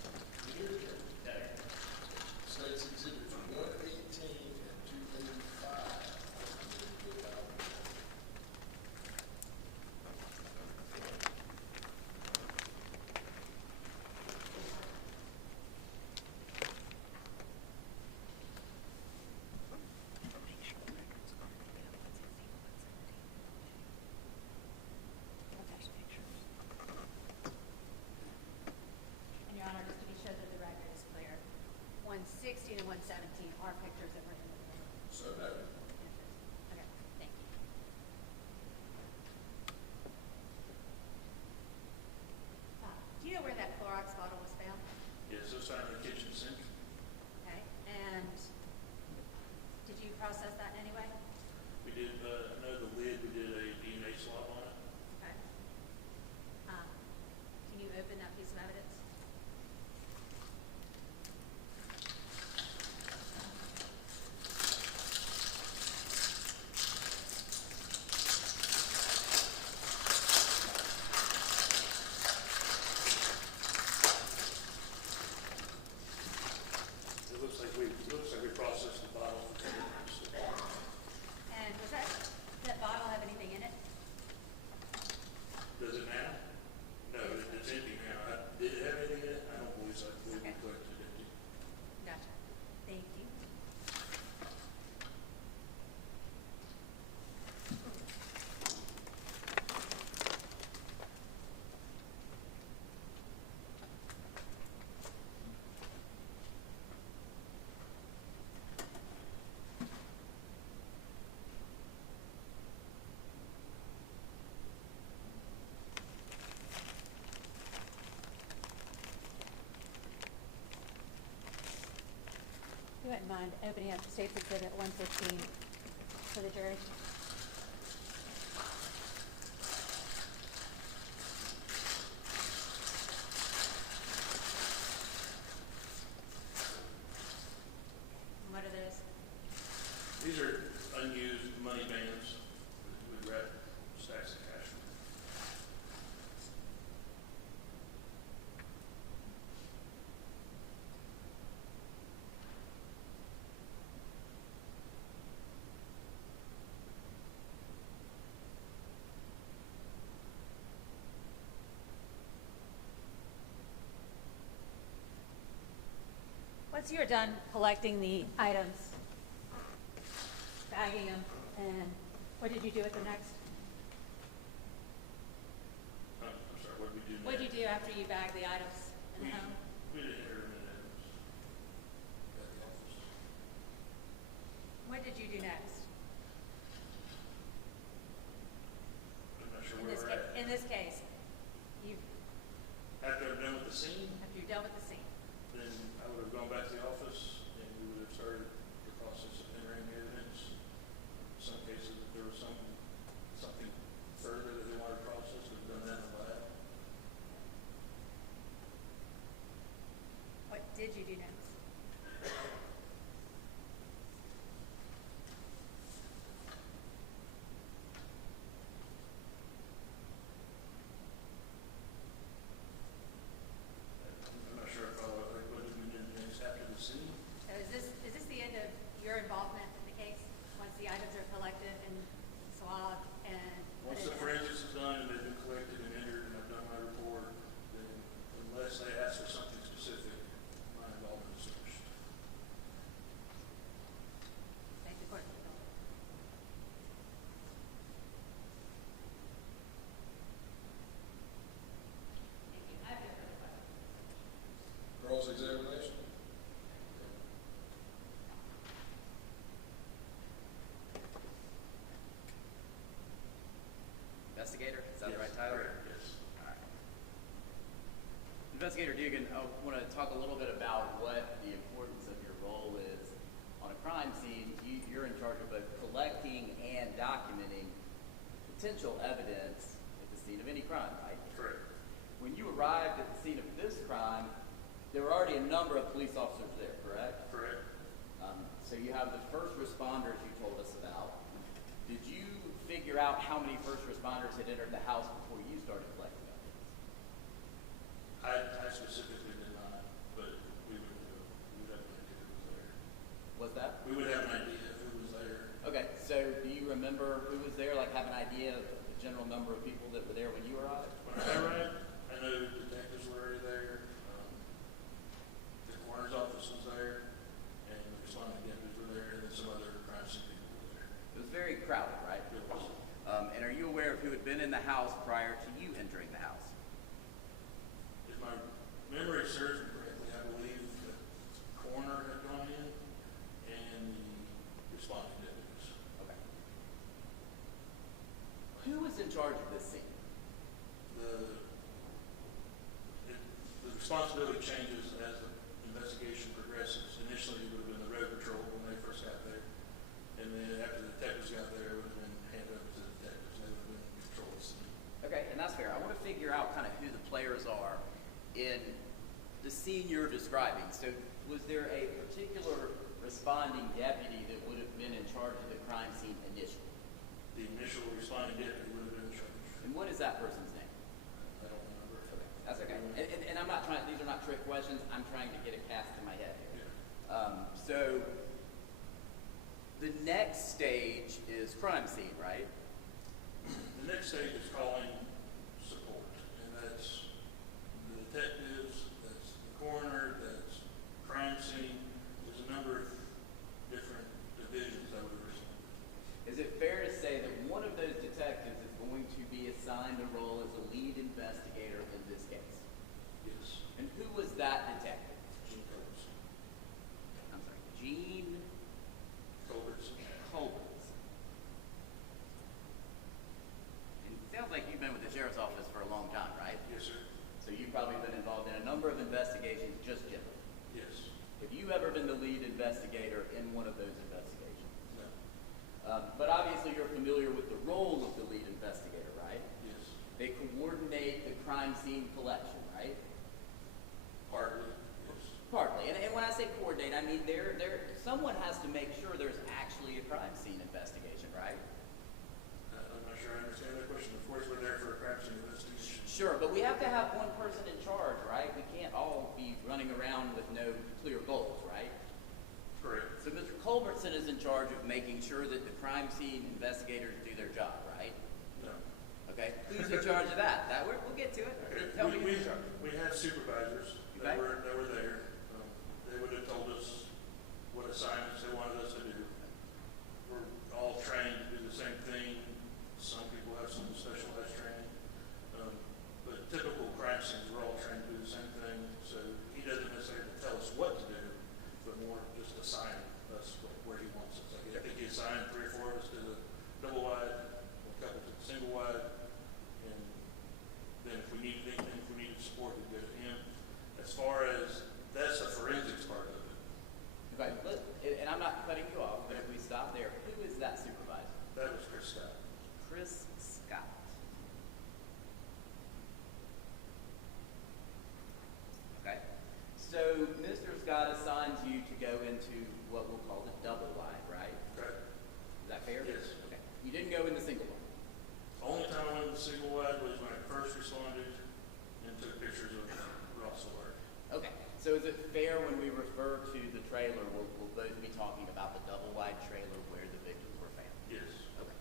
States Exhibits 118 and 285. And Your Honor, just to be sure that the record is clear, 116 and 117 are pictures that were in the room. So noted. Okay, thank you. Do you know where that Clorox bottle was found? Yes, it was found in the kitchen sink. Okay, and did you process that in any way? We did, I know the lid, we did a DNA swab on it. Okay. Can you open that piece of evidence? It looks like we processed the bottle for fingerprints. And was that bottle have anything in it? Does it now? No, it's empty now. Did it have anything in it? I don't believe so. I believe we Okay. collected it empty. Gotcha. Thank you. You wouldn't mind opening up State's Exhibit 115 for the jury? And what are those? These are unused money bands that we wrap stacks of cash with. Once you are done collecting the items, bagging them, and what did you do with them next? I'm sorry, what did we do next? What did you do after you bagged the items in the home? We didn't enter them in evidence at the office. What did you do next? I'm not sure In where this, we're at. in this case, After I'm done with the scene, after you're done with the scene. then I would have gone back to the office and we would have started the process of entering the evidence. In some cases, if there was something further that they wanted to process, we've done that in the lab. What did you do next? I'm not sure if I was like, what did we do next after the scene? So is this the end of your involvement in the case? Once the items are collected and swabbed and put Once in the forensics is done and they've been collected and entered and I've done my report, then unless they ask for something specific, my involvement is Investigator Dugan, I want to talk a little bit about what the importance of your role is on a crime scene. You're in charge of both collecting and documenting potential evidence at the scene of any crime, right? Correct. When you arrived at the scene of this crime, there were already a number of police officers there, correct? Correct. So you have the first responders you told us about. Did you figure out how many first responders had entered the house before you started collecting evidence? I specifically did not, but we would have an idea who was there. Was that? We would have an idea of who was there. Okay, so do you remember who was there? Like have an idea of the general number of people that were there when you arrived? When I arrived, I know detectives were already there. The coroner's office was there, and the responding deputies were there, and then some other crime scene people were there. It was very crowded, right? It was. And are you aware of who had been in the house prior to you entering the house? If my memory serves me correctly, I believe the coroner had gone in and the responding deputies. Okay. Who was in charge of this scene? The responsibility changes as the investigation progresses. Initially, it would have been the road patrol when they first got there, and then after the detectives got there, it would have been handed over to the detectives. They would have been in control of the scene. Okay, and that's fair. I want to figure out kind of who the players are in the scene you're describing. So was there a particular responding deputy that would have been in charge of the crime scene initially? The initial responding deputy would have been in charge. And what is that person's name? I don't remember. Okay, that's okay. And I'm not trying, these are not trick questions. I'm trying to get it cast in my head here. Yeah. So the next stage is crime scene, right? The next stage is calling support, and that's the detectives, that's the coroner, that's crime scene. There's a number of different divisions that would respond. Is it fair to say that one of those detectives is going to be assigned a role as a lead investigator in this case? Yes. And who was that detective? Gene Culbertson. I'm sorry, Gene Culbertson. Culbertson. And it sounds like you've been with the sheriff's office for a long time, right? Yes, sir. So you've probably been involved in a number of investigations just generally. Yes. Have you ever been the lead investigator in one of those investigations? No. But obviously you're familiar with the role of the lead investigator, right? Yes. They coordinate the crime scene collection, right? Partly. Yes. Partly. And when I say coordinate, I mean someone has to make sure there's actually a crime scene investigation, right? I'm not sure I understand that question. Of course, we're there for a crime scene investigation. Sure, but we have to have one person in charge, right? We can't all be running around with no clear goals, right? Correct. So Mr. Culbertson is in charge of making sure that the crime scene investigators do their job, right? No. Okay, who's in charge of that? We'll get to it. Okay. Tell me who's in charge. We have supervisors Okay. that were there. They would have told us what assignments they wanted us to do. We're all trained to do the same thing. Some people have some specialized training. But typical crime scenes, we're all trained to do the same thing. So he doesn't necessarily tell us what to do, but more just assign us where he wants us. I think he assigned 3 or 4 of us to the double wide, a couple to the single wide, and then if we needed anything, if we needed support, we'd go to him. As far as that's the forensics part of it. Okay, and I'm not cutting you off, but if we stop there, who is that supervisor? That was Chris Scott. Chris Scott. Okay. So Mr. Scott assigns you to go into what we'll call the double wide, right? Okay. Is that fair? Yes. Okay. You didn't go in the single wide. The only time I went to the single wide was when I first responded and took pictures of Ross Alert. Okay. So is it fair when we refer to the trailer, we'll both be talking about the double wide trailer where the victims were found? Yes. Okay.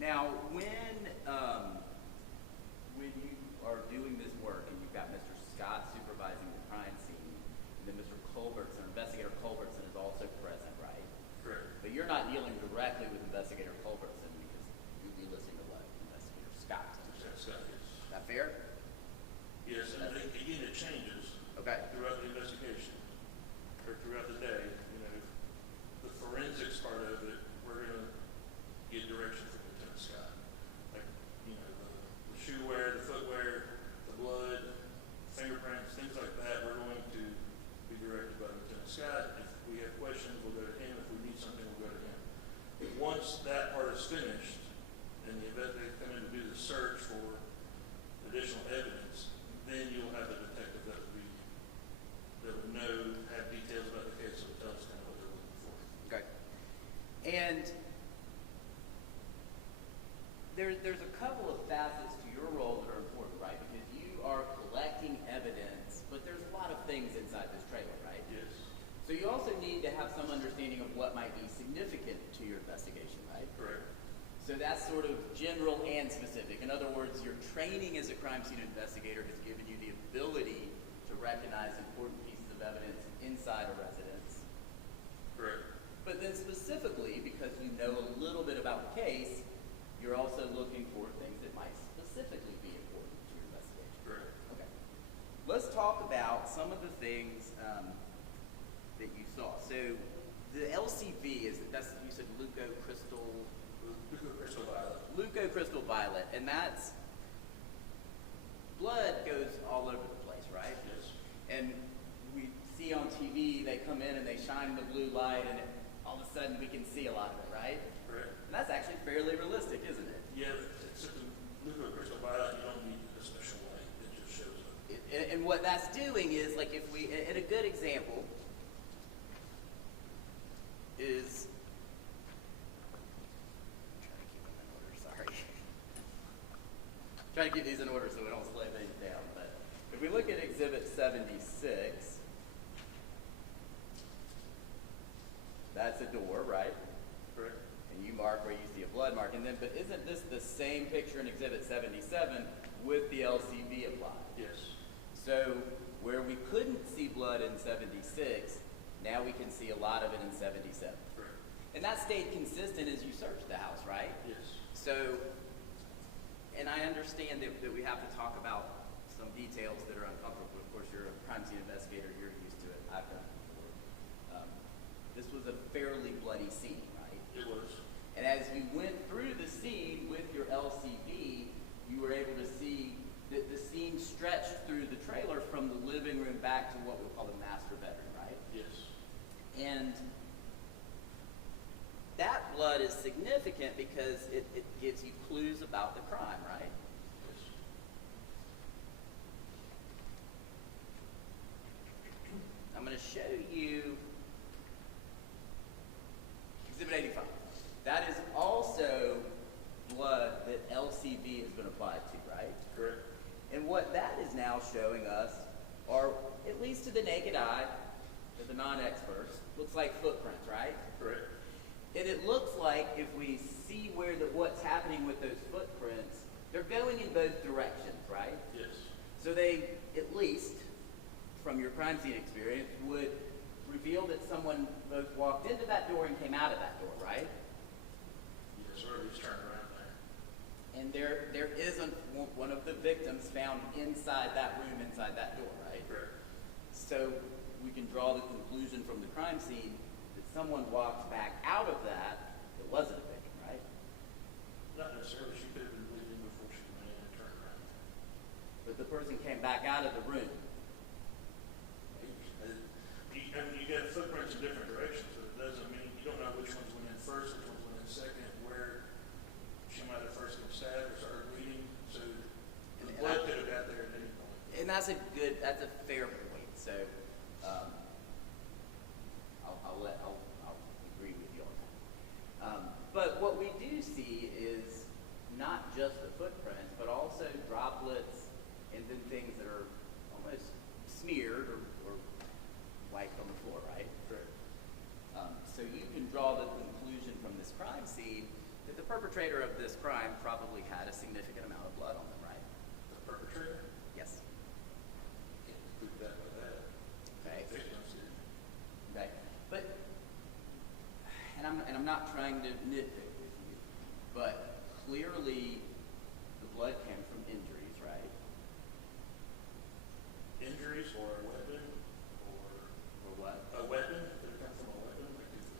Now, when you are doing this work and you've got Mr. Scott supervising the crime scene, and then Mr. Culbertson, Investigator Culbertson is also present, right? Correct. But you're not dealing directly with Investigator Culbertson because you'd be listening to what? Investigator Scott. Scott, yes. Is that fair? Yes, and again, it changes. Okay. Throughout the investigation, or throughout the day. You know, the forensics questions, we'll go to him. If we need something, we'll go to him. Once that part is finished, and the investigator come in to do the search for additional evidence, then you'll have a detective that would know, have details about the case, so tell us kind of what they're looking for. Okay. And there's a couple of facets to your role that are important, right? Because you are collecting evidence, but there's a lot of things inside this trailer, right? Yes. So you also need to have some understanding of what might be significant to your investigation, right? Correct. So that's sort of general and specific. In other words, your training as a crime scene investigator has given you the ability to recognize important pieces of evidence inside a residence. Correct. But then specifically, because you know a little bit about the case, you're also looking for things that might specifically be important to your investigation. Correct. Okay. Let's talk about some of the things that you saw. So the LCV, that's you said leucocrystal Violet. Leucocrystal violet, and that's blood goes all over the place, right? Yes. And we see on TV, they come in and they shine the blue light, and all of a sudden we can see a lot of it, right? Correct. And that's actually fairly realistic, isn't it? Yeah, except the leucocrystal violet, you don't need a special light. It just shows up. And what that's doing is, like, if we, and a good example is, trying to keep these in order so we don't slow things down. But if we look at Exhibit 76, that's a door, right? Correct. And you mark where you see a blood mark. And then, but isn't this the same picture in Exhibit 77 with the LCV applied? Yes. So where we couldn't see blood in 76, now we can see a lot of it in 77. Correct. And that stayed consistent as you searched the house, right? Yes. So, and I understand that we have to talk about some details that are uncomfortable. Of course, you're a crime scene investigator. You're used to it. I've done it before. This was a fairly bloody scene, right? It was. And as you went through the scene with your LCV, you were able to see that the scene stretched through the trailer from the living room back to what we call the master bedroom, right? Yes. And that blood is significant because it gives you clues about the crime, right? Yes. I'm going to show you Exhibit 85. That is also blood that LCV has been applied to, right? Correct. And what that is now showing us are, at least to the naked eye, to the non-experts, looks like footprints, right? Correct. And it looks like if we see what's happening with those footprints, they're going in both directions, right? Yes. So they, at least, from your crime scene experience, would reveal that someone both walked into that door and came out of that door, right? Yes, or at least turned around there. And there isn't one of the victims found inside that room, inside that door, right? Correct. So we can draw the conclusion from the crime scene that someone walked back out of that wasn't a victim, right? Not necessarily. She could have been bleeding before she went in and turned around. But the person came back out of the room. You get footprints in different directions, so it doesn't mean you don't know which ones went in first, which ones went in second, where she might have first been stabbed or started bleeding. So the blood could have got there at any point. And that's a fair point. So I'll agree with you on that. But what we do see is not just the footprints, but also droplets and then things that are almost smeared or wiped on the floor, right? Correct. So you can draw the conclusion from this crime scene that the perpetrator of this crime probably had a significant amount of blood on them, right? The perpetrator? Yes. Can't prove that by that. Okay. Victims did. Okay. But, and I'm not trying to nitpick with you, but clearly the blood came from injuries, right? Injuries or a weapon Or what? a weapon? Could it come from a weapon? Like if the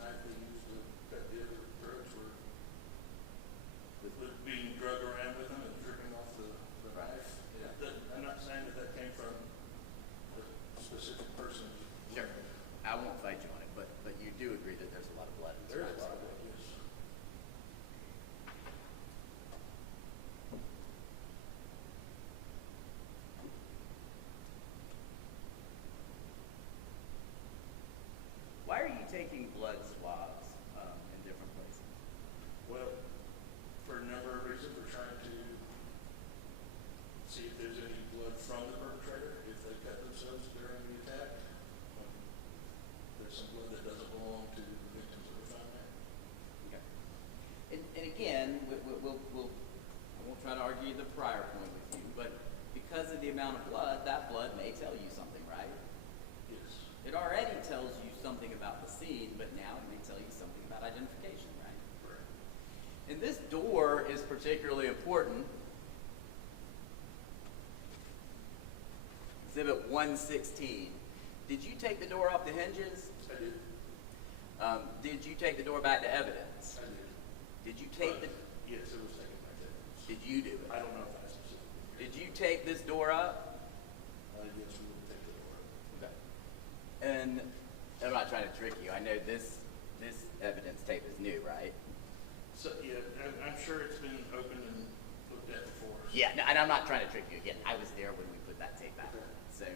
knife they used to cut the other drugs were being drugged around with them and dripping off the knife. Yeah. I'm not saying that came from a specific person. Sure. I won't fight you on it, but taking blood swabs in different places? Well, for a number of reasons, we're trying to see if there's any blood from the perpetrator, if they cut themselves during the attack. There's some blood that doesn't belong to the victims that were found there. Okay. And again, I won't try to argue the prior point with you, but because of the amount of blood, that blood may tell you something, right? Yes. It already tells you something about the scene, but now it may tell you something about identification, right? Correct. And this door is particularly important. Exhibit 116. Did you take the door off the hinges? I did. Did you take the door back to evidence? I did. Did you take the... Yes, it was taken back to evidence. Did you do it? I don't know if I specifically did. Did you take this door up? Yes, we will take the door up. Okay. And I'm not trying to trick you. I know this evidence tape is new, right? So, yeah, I'm sure it's been opened and looked at before. Yeah, no, and I'm not trying to trick you again. I was there when we put that tape back. Okay. So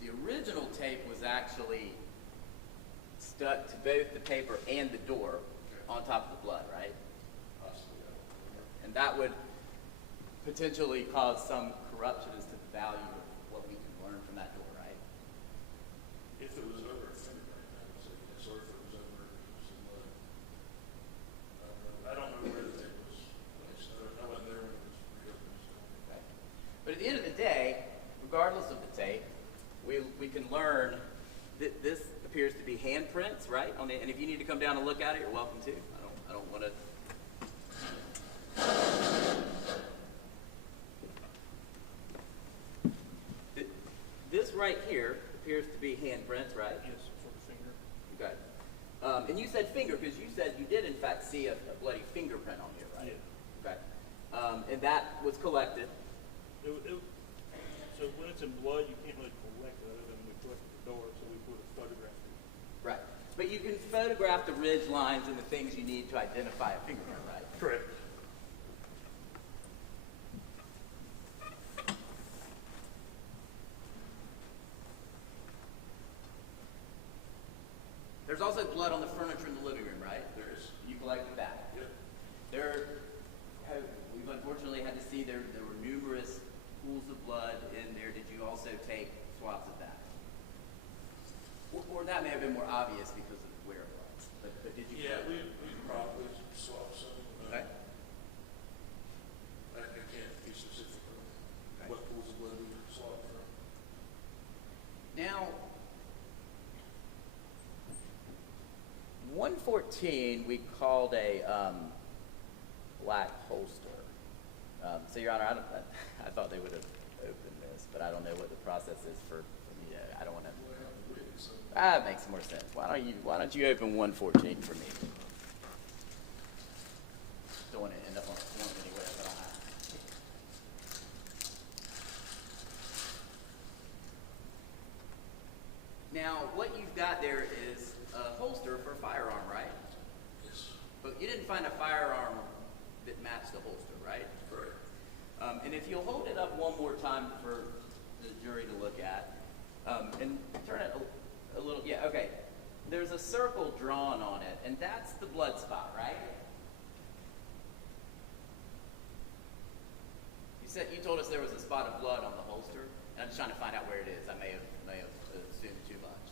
the original tape was actually stuck to both the paper and the door on top of the blood, right? Possibly, I don't remember. And that would potentially cause some corruption as to the value of what we can learn from that door, right? If it was over a fingerprint, I would say yes, or if it was over some blood. I don't know where the tape was placed. I wasn't there when it was reopened. So. Right. But at the end of the day, regardless of the tape, we can learn that this appears to be handprints, right? And if you need to come down and look at it, you're welcome to. I don't want to. This right here appears to be handprints, right? Yes, for the finger. Okay. And you said finger because you said you did in fact see a bloody fingerprint on here, right? Yeah. Okay. And that was collected. So when it's in blood, you can't really collect it other than we collected the door, so we put a photograph in. Right. But you can photograph the ridge lines and the things you need to identify a fingerprint, right? Correct. There's also blood on the furniture in the living room, right? There is. You collected that. Yep. We've unfortunately had to see there were numerous pools of blood in there. Did you also take swabs of that? Or that may have been more obvious because of where it was. But did you? Yeah, we probably swapped some. Okay. I can't be specific on Okay. what pools of blood we swapped from. Now, 114 we called a black holster. So, Your Honor, I thought they would have opened this, but I don't know what the process is for me to. I don't want to. That makes more sense. Why don't you open 114 for me? Don't want to end up on a form anywhere, but I. Now, what you've got there is a holster for a firearm, right? Yes. But you didn't find a firearm that matched the holster, right? Correct. And if you'll hold it up one more time for the jury to look at, and turn it a little, yeah, okay. There's a circle drawn on it, and that's the blood spot, right? You told us there was a spot of blood on the holster, and I'm just trying to find out where it is. I may have assumed too much.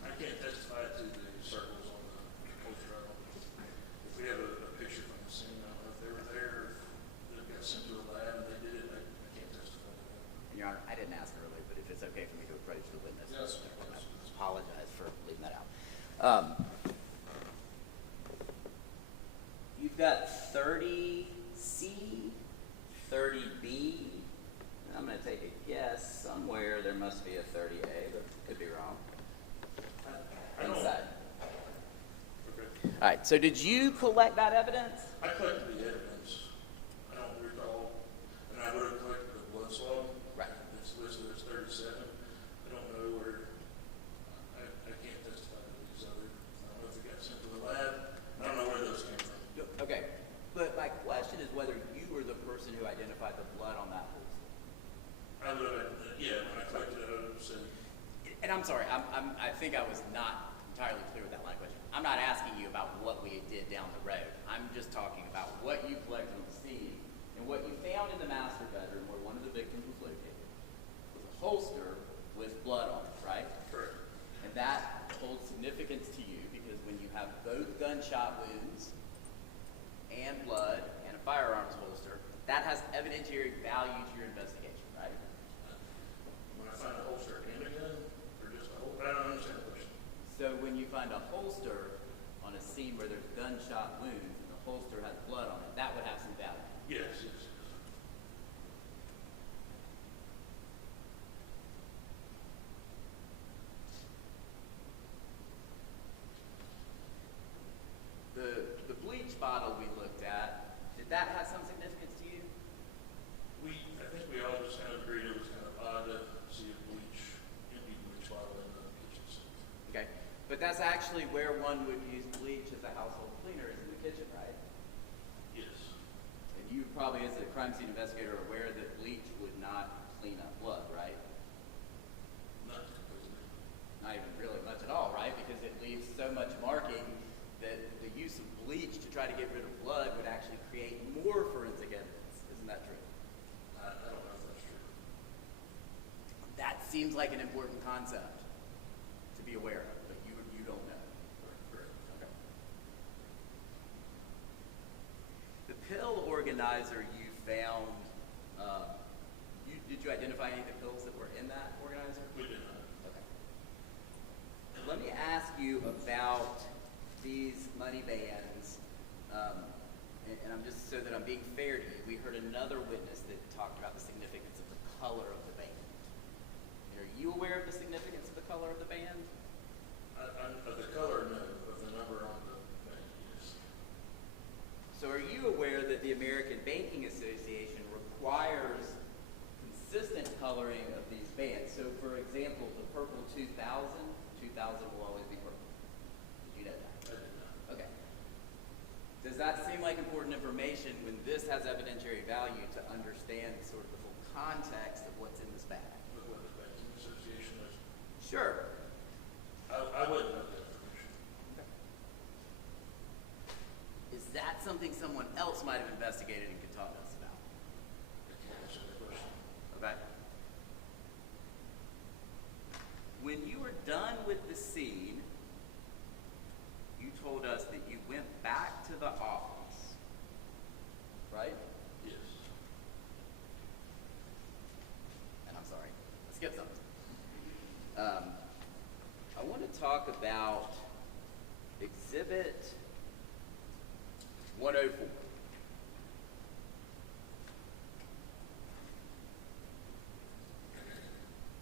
I can't testify to the circles on the holster. If we have a picture from the scene, I don't know if they were there, or if they got sent to a lab and they did it, I can't testify to that. And Your Honor, I didn't ask earlier, but if it's okay for me to approach the witness, Yes. I apologize for leaving that out. You've got 30C, 30B. I'm going to take a guess. Somewhere there must be a 30A, but could be wrong. I don't. Inside. Okay. All right. So did you collect that evidence? I collected the evidence. I don't recall, and I would have collected the blood swab. Right. It's listed as 37. I don't know where. I can't testify to these other. I don't know if it got sent to the lab. I don't know where those came from. Okay. But my question is whether you were the person who identified the blood on that holster. I would have. Yeah, when I collected it, I would have said. And I'm sorry, I'm I think I was not entirely clear with that line of question. I'm not asking you about what we did down the road. I'm just talking about what you collected on the scene and what you found in the master bedroom where one of the victims was located was a holster with blood on it, right? Correct. And that holds significance to you because when you have both gunshot wounds and blood and a firearms holster, that has evidentiary value to your investigation, right? When I find a holster and a gun, or just a holster, I don't understand the question. So when you find a holster on a scene where there's gunshot wounds and the holster has blood on it, that would have some value. Yes, yes, yes. The bleach bottle we looked at, did that have some significance to you? I think we all just kind of agreed it was kind of odd to see a empty bleach bottle in the kitchen sink. Okay, but that's actually where one would use bleach as a household cleaner is in the kitchen, right? Yes. And you probably, as a crime scene investigator, are aware that bleach would not clean up blood, right? Not completely. Not even really much at all, right? Because it leaves so much marking that the use of bleach to try to get rid of blood would actually create more forensic evidence. Isn't that true? I don't know if that's true. That seems like an important concept to be aware of, but you don't know. Correct. Okay. The pill organizer you found, did you identify any of the pills that were in that organizer? We did not. Okay. Let me ask you about these money bands, and I'm just so that I'm being fair to you. We heard another witness that talked about the significance of the color of the band. Are you aware of the significance of the color of the band? Of the color, no. Of the number on the band, yes. So are you aware that the American Banking Association requires consistent coloring of these bands? So for example, the purple 2000 will always be purple. Did you know that? I did not. Okay. Does that seem like important information when this has evidentiary value to understand sort of the full context of what's in this bag? But what the Banking Association is, Sure. I wouldn't know that information. Is that something someone else might have investigated and could talk to us about? I can't answer the question. Okay. When you were done with the scene, you told us that you went back to the office, right? Yes. And I'm sorry, I skipped something. I want to talk about Exhibit 104.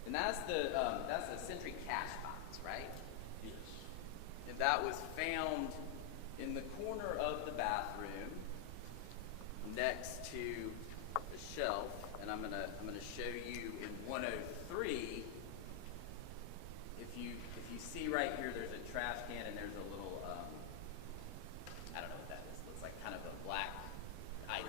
And that's a Sentry cash box, right? Yes. And that was found in the corner of the bathroom next to a shelf. And I'm gonna show you in 103. If you see right here, there's a trash can and there's a little I don't know what that is. Looks like kind of a black item.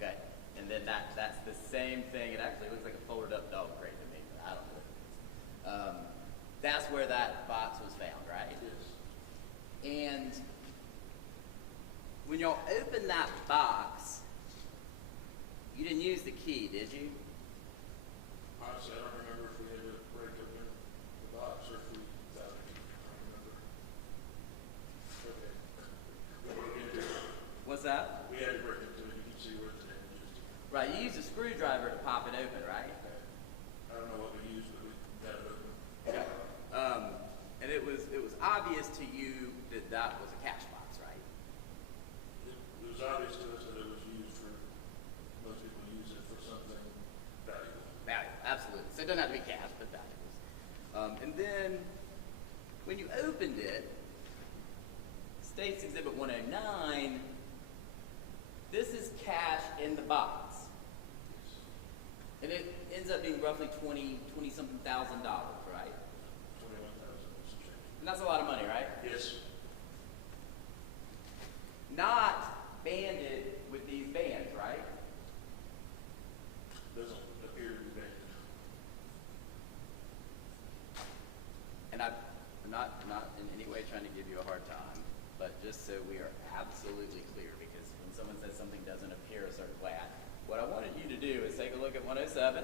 Okay. And then that's the same thing. It actually looks like a folded up dog crate to me, but I don't know what it is. That's where that box was found, right? Yes. And when y'all opened that box, you didn't use the key, did you? Honestly, I don't remember if we had to break open the box or if we without a key. I don't remember. Okay. We broke into it. What's that? We had to break into it. You can see where the damage is. Right, you used a screwdriver to pop it open, right? I don't know what we used, but we got it open. Okay. And it was obvious to you that that was a cash box, right? It was obvious to us that it was used for, most people use it for something valuable. Valuable, absolutely. So it doesn't have to be cash, but valuables. And then when you opened it, State's Exhibit 109, this is cash in the box. And it ends up being roughly $20-something thousand, right? 21,000 was some change. And that's a lot of money, right? Yes. Not banded with these bands, right? Doesn't appear to be banned. and I'm not in any way trying to give you a hard time, but just so we are absolutely clear, because when someone says something doesn't appear a certain way, what I wanted you to do is take a look at 107.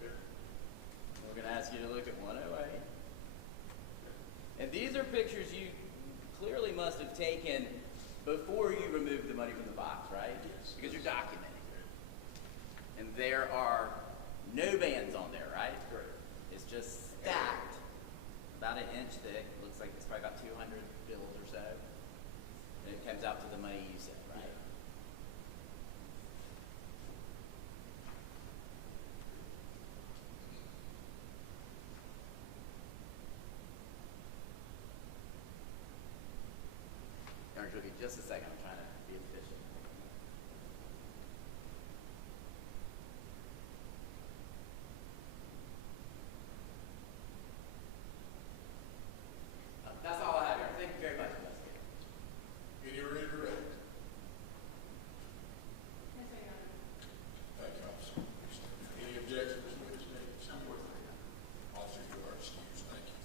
We're going to ask you to look at 108. And these are pictures you clearly must have taken before you removed the money from the box, right? Yes. Because you're documenting. And there are no bands on there, right? Correct. It's just stacked, about an inch thick. Looks like it's probably about 200 bills or so. And it comes out to the money you said, right? Darn, it'll be just a second. I'm trying to be efficient. That's all I have here. Thank you very much, investigator. Any redirect? Thank you, officer. Any objections to witness statements? Officer, you are excused. Thank you.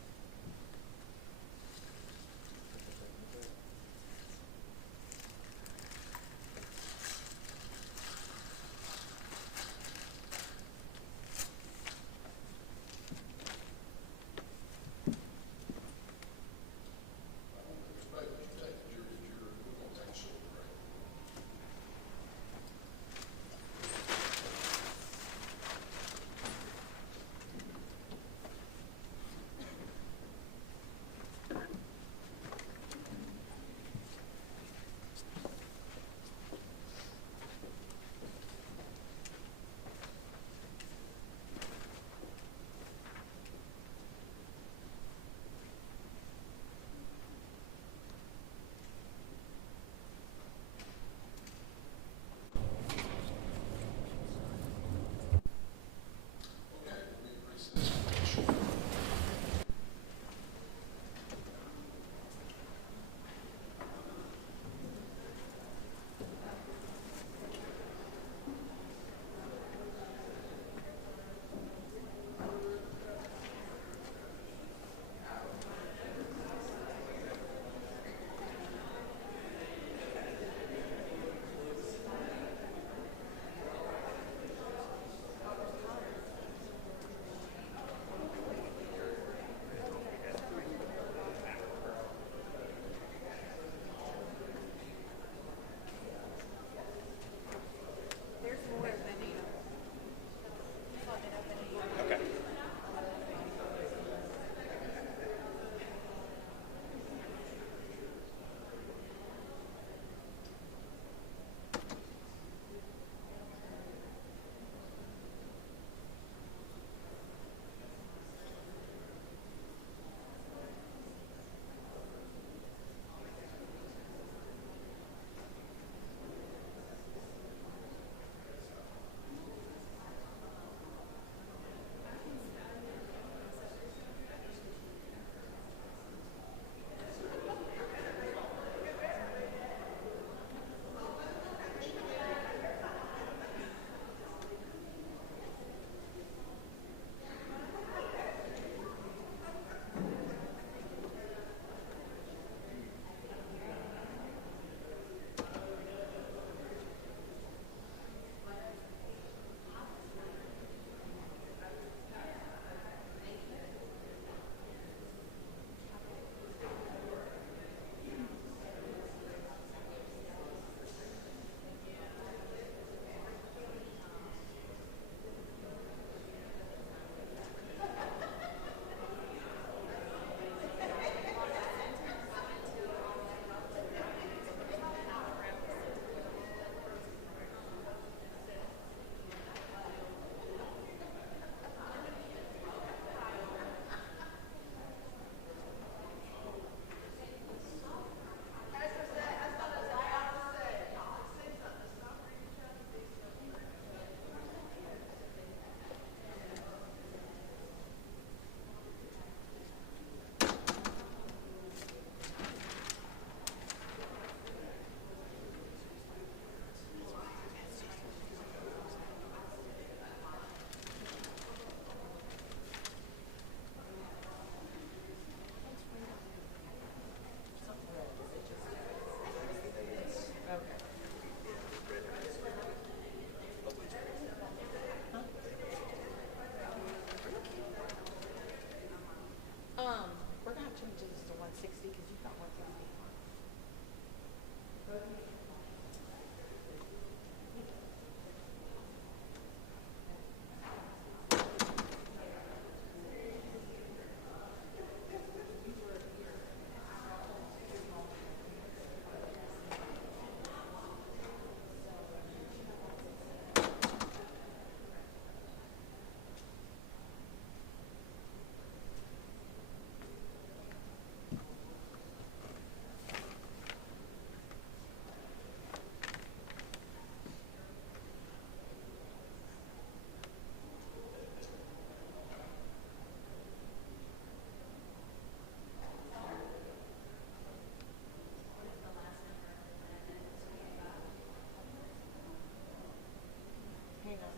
Hang on.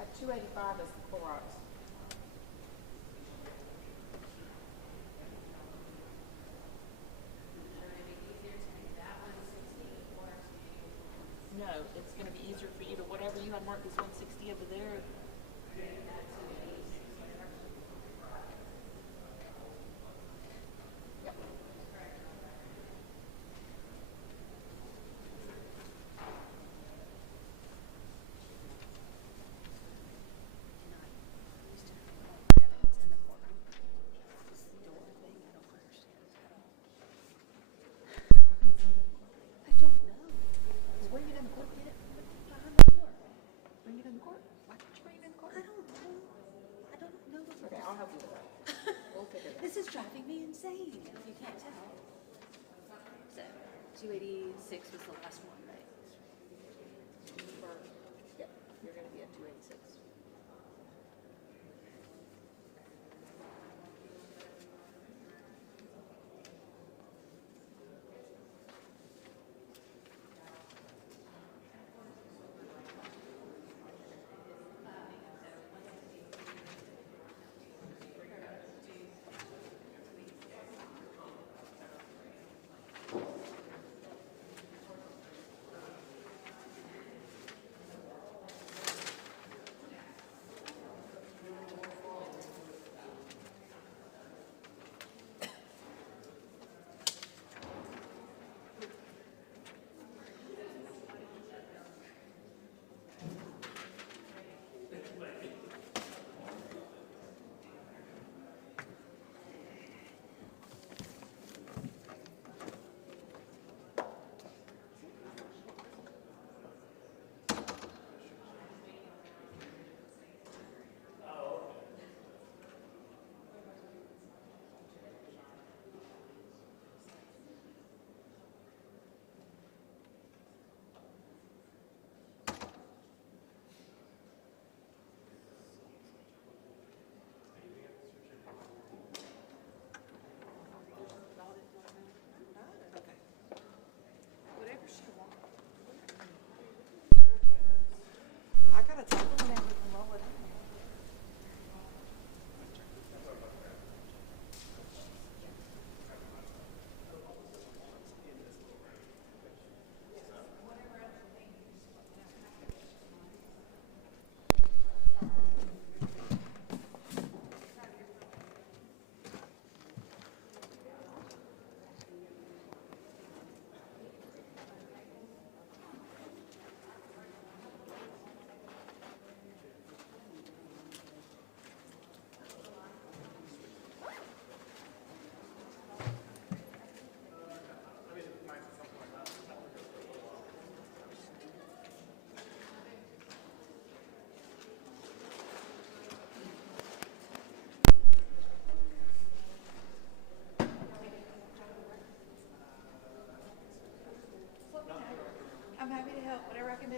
At 285 is the Clorox. No, it's going to be easier for you to whatever you have marked as 160 over there. Yep. I don't know. Bring it in the court. Get it behind the door. Bring it in the court. Why don't you bring it in the court? I don't know. I don't know the Okay, I'll help you with that. We'll figure it out. This is driving me insane, if you can't tell. So, 286 was the last one, right? Yep, you're going to be at 286. Whatever she wants. I got a table and everything. Roll it in. I'm happy to help, whatever I can do.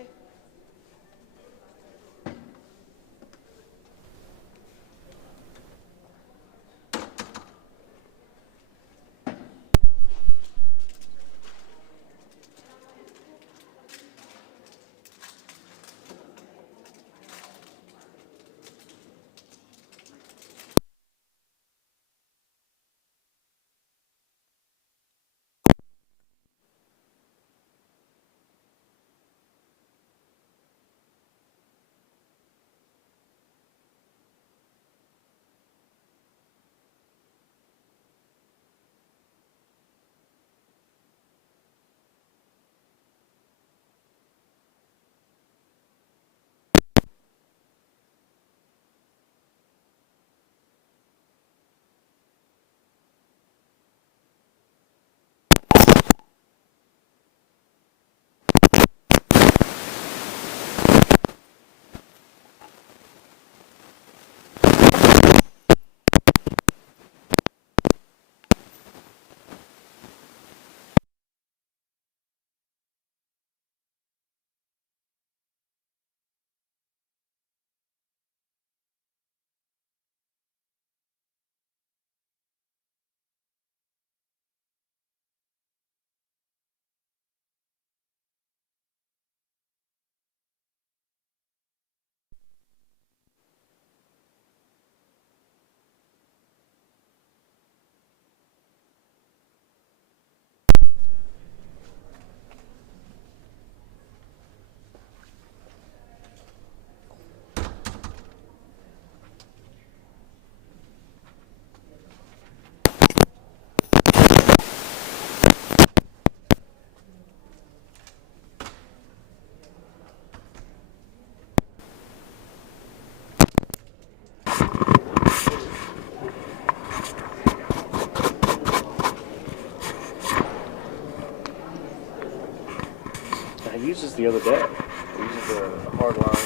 I used this the other day. I used the hard line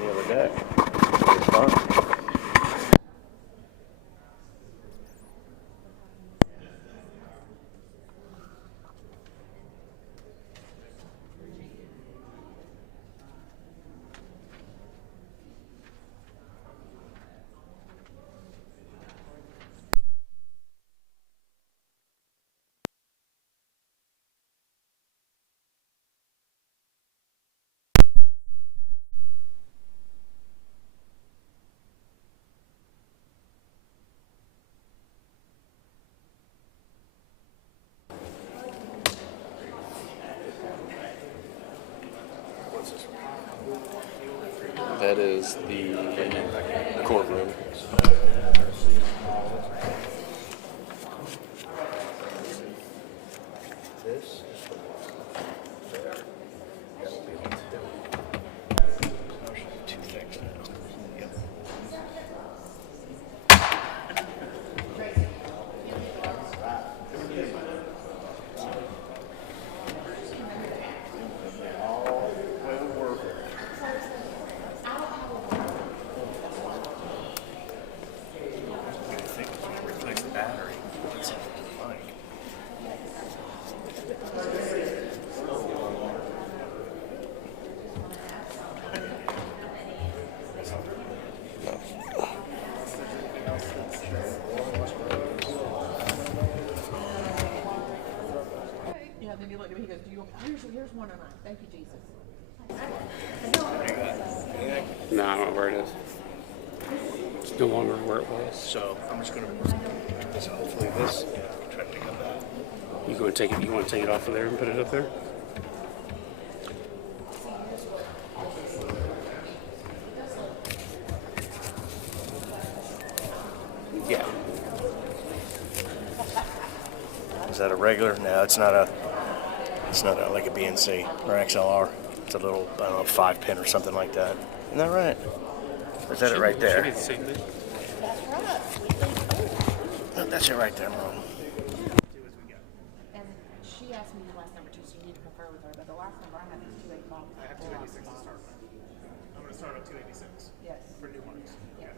the other day. It's fun. That is the courtroom. This is the one. That will be on two. Two things now. Yep. Yeah, then you look at me, he goes, here's one of mine. Thank you, Jesus. No, I don't know where it is. It's no longer where it was. So I'm just gonna. So hopefully this. Try to pick up that. You want to take it off of there and put it up there? Yeah. Is that a regular? No, it's not a. It's not like a BNC or XLR. It's a little, I don't know, 5-pin or something like that. Isn't that right? Or is that it right there? Should be the same thing. No, that's it right there, Mom. And she asked me the last number too, so you need to confer with her. But the last number I have is 285. I have 286 to start with. I'm going to start at 286. Yes. For new ones. Yes.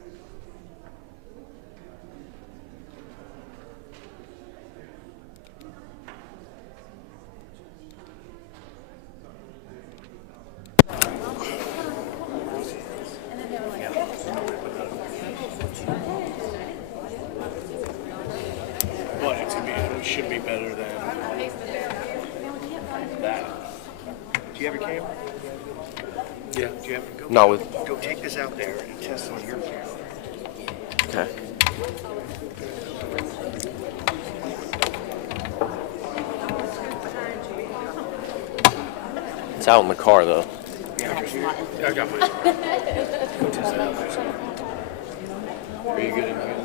What? It should be better than that. Do you have a camera? Yeah. Do you have go? No, Go take this out there and test on your camera. okay. It's out in the car though. Yeah, I got mine. Are you good in here?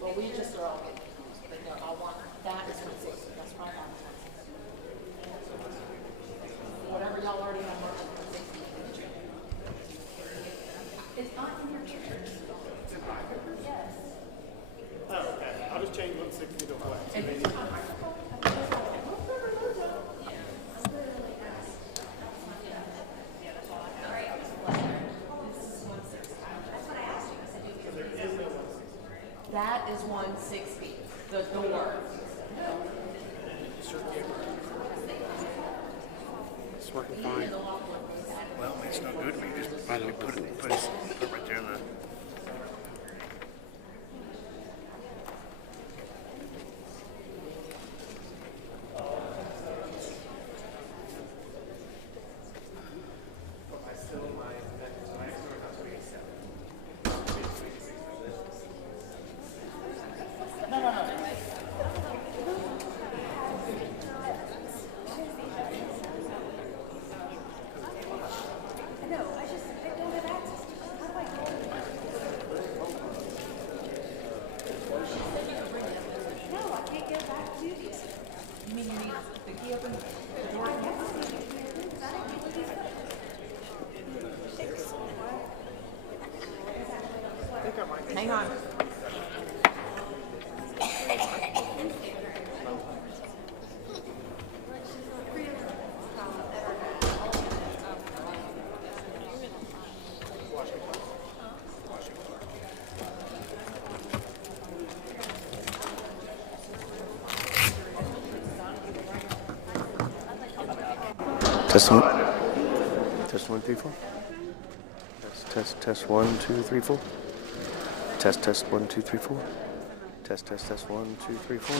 Well, we just are all getting confused, but no, I want, that is 160, that's my line. Whatever y'all already have marked as 160. It's not in your church. Yes. Oh, okay. I'll just change 160 to what? That is 160, the door. It's working fine. Well, I mean, it's not good to me. Just I know. put it right there in the. Hang on. Test one. Test 1, 2, 3, 4. Test 1, 2, 3, 4. Test 1, 2, 3, 4. Test 1, 2, 3, 4.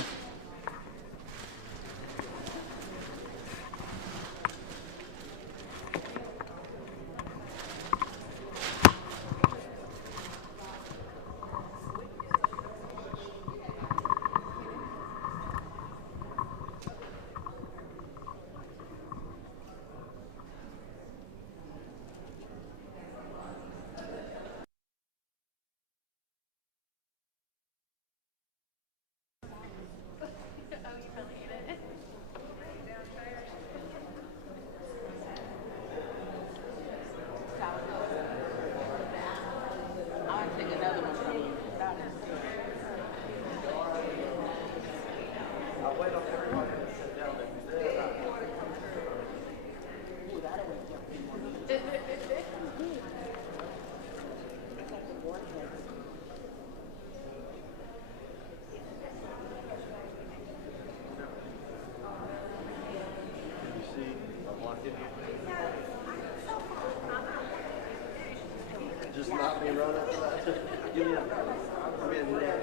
Just knock me right up to that. Give me a call out of the bag.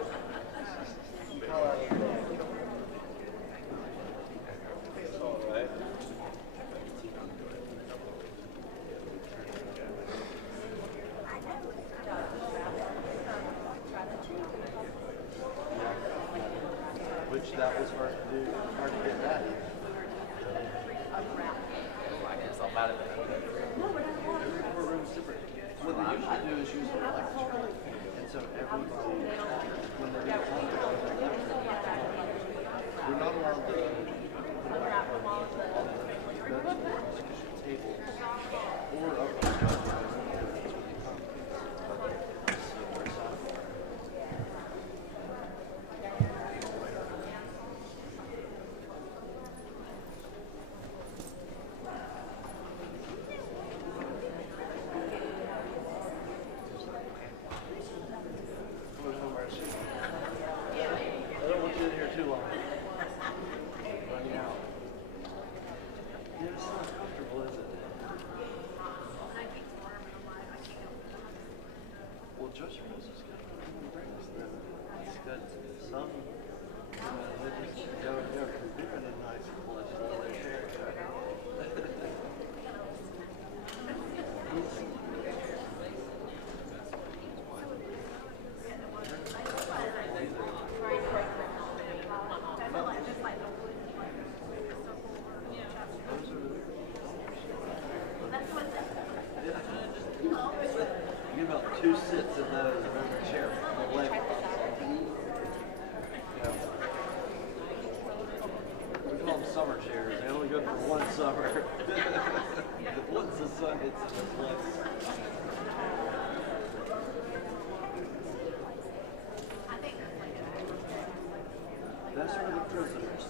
It's all right. Which that was hard to do, hard to get that. I guess I'll matter. Every room's different. What they usually do is use an electric. And so everybody, when they're going to talk about the electric, we're not allowed to put a microphone on the bedboards, kitchen tables, or up on the bedboards. I don't want you in here too long. Running out. Yeah, it's not comfortable, is it? Well, Josh Rose is good. He's got some. They just go from different and nice plush leather hair. You get about 2 sits of those in every chair. The leg. Yeah. We call them summer chairs. They only go for one summer. Once the sun hits it, it's less. That's for the prisoners.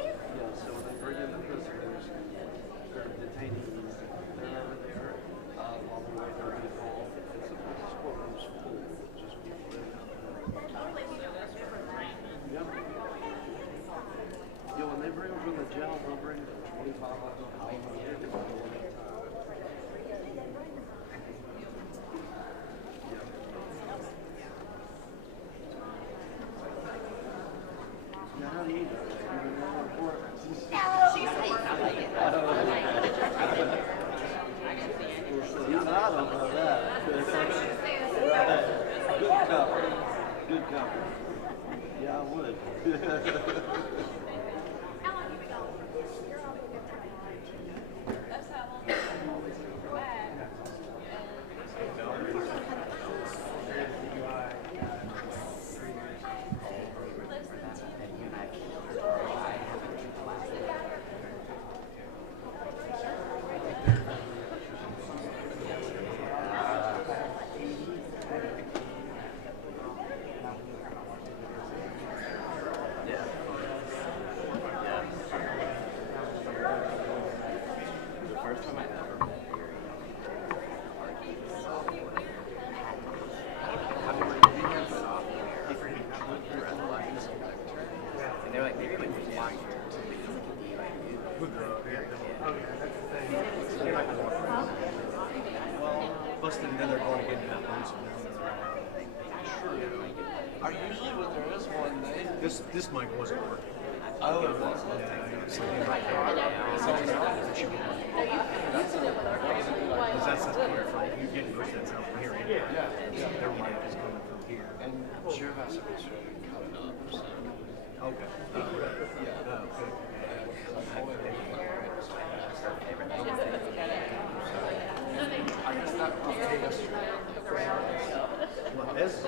Yeah, so when they bring in the prisoners, or detainees, they're over there while we wait for people. And sometimes this courtroom's full, just people in it. Yeah. Yeah, when they bring them from the jail, they'll bring 25 of them home. They're like, maybe when we fly here, busted, and then they're going to get into that one. Are usually when there is one, This mic wasn't working. oh, it was. Because that's coming from, you get push that's out from here. Yeah. Their mic is coming from here. And sure has to be straight and cut it up. So. Okay. I guess that was yesterday. Well, this.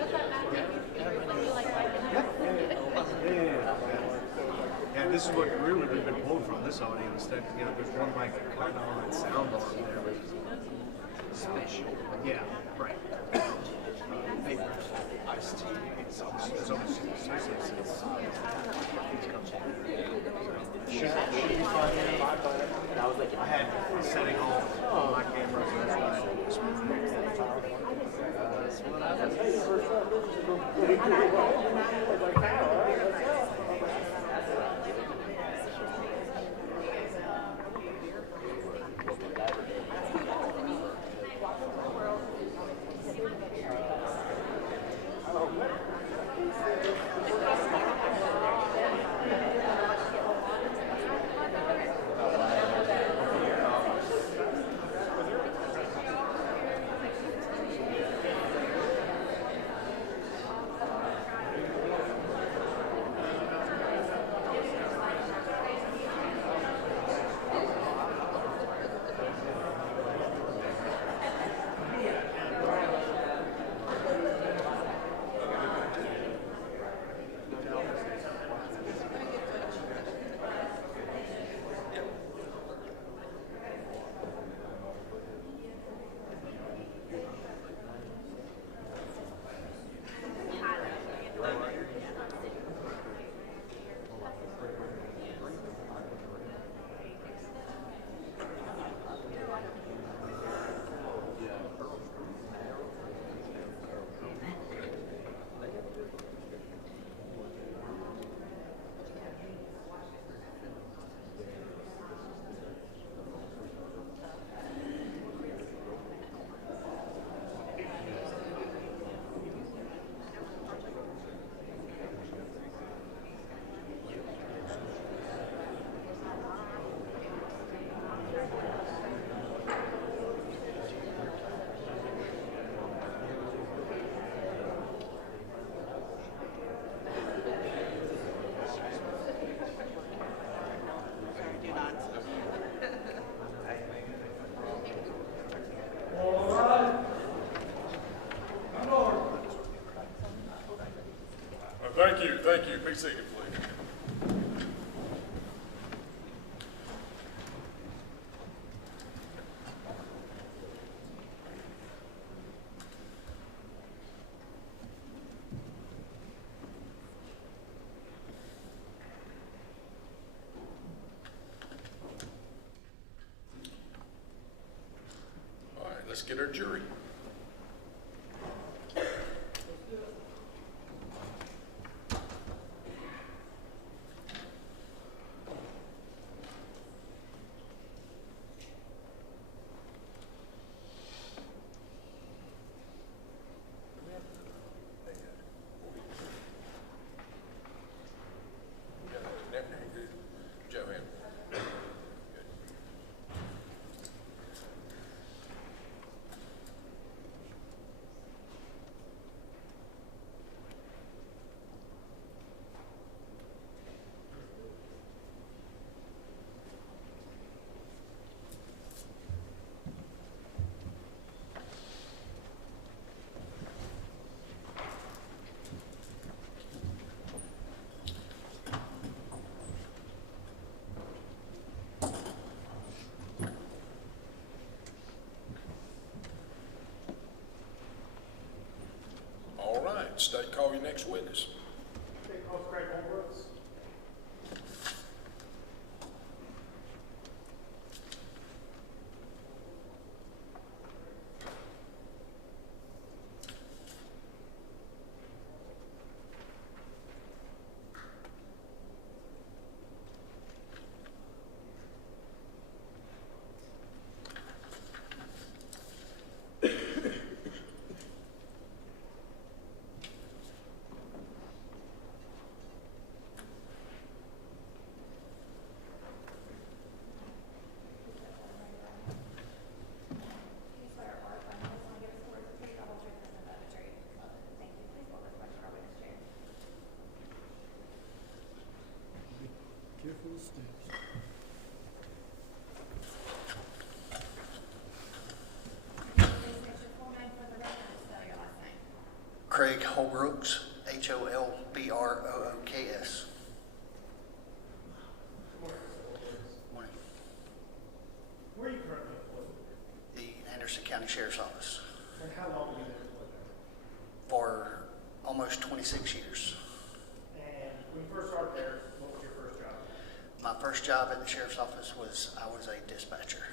Yeah, this is what really we've been pulled from this audio instead. You know, there's one mic kind of on sound on there. Special. Yeah, right. Iced tea. It's almost I had setting all my cameras and that's Thank you. Be seated, please. All right, let's get our jury. State, call your next witness. Craig Holbrooks, Holbrooks. Morning. Where are you currently employed? The Anderson County Sheriff's Office. And how long have you been employed there? For almost 26 years. And when you first started there, what was your first job? My first job at the Sheriff's Office was I was a dispatcher.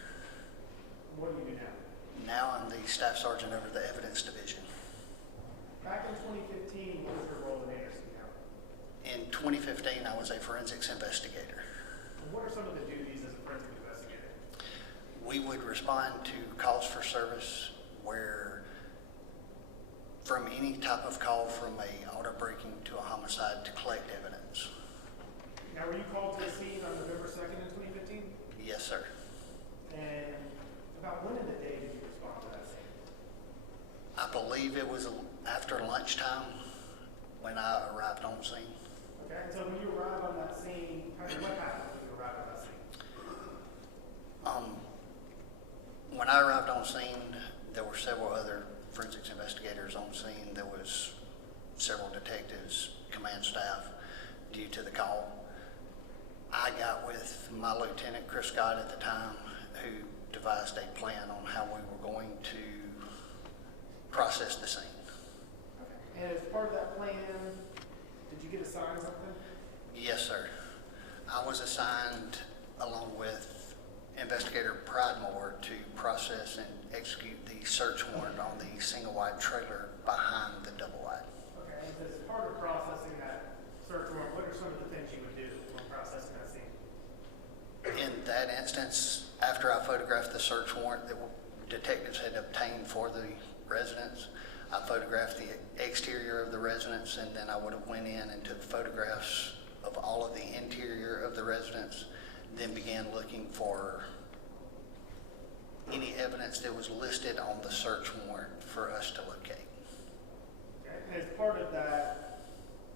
What do you do now? Now I'm the Staff Sergeant over the Evidence Division. Back in 2015, what was your role in Anderson County? In 2015, I was a forensics investigator. And what are some of the duties as a forensic investigator? We would respond to calls for service where, from any type of call from a auto breaking to a homicide, to collect evidence. Now, were you called to the scene on November 2nd in 2015? Yes, sir. And about when in the day did you respond to that scene? I believe it was after lunchtime when I arrived on scene. Okay, so when you arrived on that scene, what happened when you arrived on that scene? When I arrived on scene, there were several other forensics investigators on scene. There was several detectives, command staff, due to the call. I got with my lieutenant, Chris Scott, at the time, who devised a plan on how we were going to process the scene. Okay. And as part of that plan, did you get assigned something? Yes, sir. I was assigned, along with Investigator Pridemore, to process and execute the search warrant on the single-wide trailer behind the double-wide. Okay, and as part of processing that search warrant, what are some of the things you would do when processing that scene? In that instance, after I photographed the search warrant that detectives had obtained for the residence, I photographed the exterior of the residence, and then I would have went in and took photographs of all of the interior of the residence, then began looking for any evidence that was listed on the search warrant for us to locate. Okay, and as part of that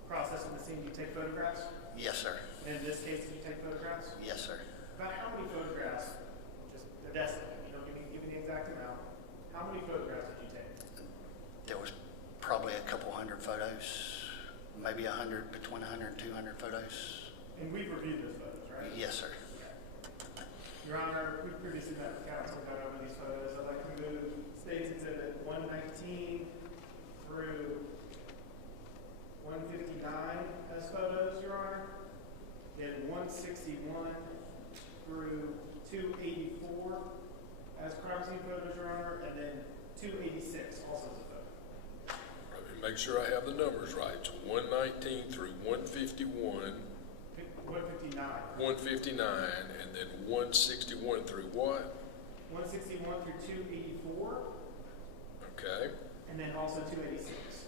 process of the scene, you take photographs? Yes, sir. And in this case, did you take photographs? Yes, sir. About how many photographs, just a decimate, you don't give me the exact amount, how many photographs did you take? There was probably a couple hundred photos, maybe 100, between 100 and 200 photos. And we've reviewed those photos, right? Yes, sir. Your Honor, we previously met with counsel, got over these photos. I'd like to move State's Exhibit 119 through 159 as photos, Your Honor. Then 161 through 284 as crime scene photos, Your Honor. And then 286 also as a photo. Let me make sure I have the numbers right. It's 119 through 151. 159. 159, and then 161 through what? 161 through 284. Okay. And then also 286.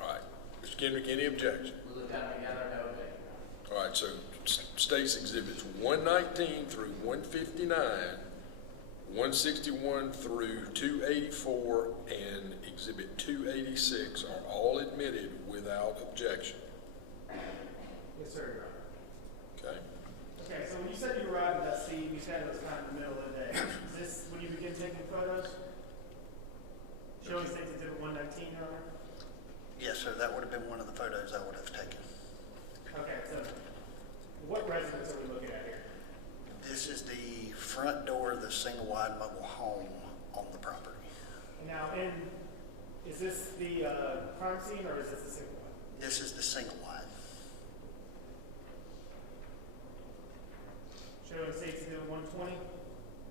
All right. Mr. Kendrick, any objection? We'll look at them together, no objection. All right, so State's Exhibits 119 through 159, 161 through 284, and Exhibit 286 are all admitted without objection. Yes, sir, Your Honor. Okay. Okay, so when you said you arrived at that scene, you said it was kind of in the middle of the day. Is this when you begin taking photos? Showing State's Exhibit 119, Your Honor? Yes, sir. That would have been one of the photos I would have taken. Okay, so what residence are we looking at here? This is the front door of the single-wide mobile home on the property. Now, is this the crime scene or is this the single one? This is the single-wide. Showing State's Exhibit 120?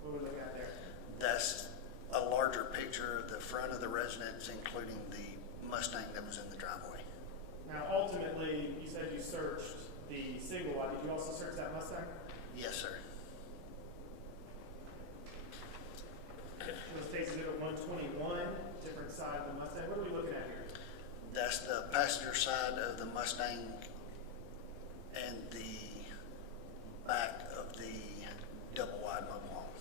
What are we looking at there? That's a larger picture of the front of the residence, including the Mustang that was in the driveway. Now, ultimately, you said you searched the single one. Did you also search that Mustang? Yes, sir. Those State's Exhibit 121, different side of the Mustang. What are we looking at here? That's the passenger side of the Mustang and the back of the double-wide mobile home.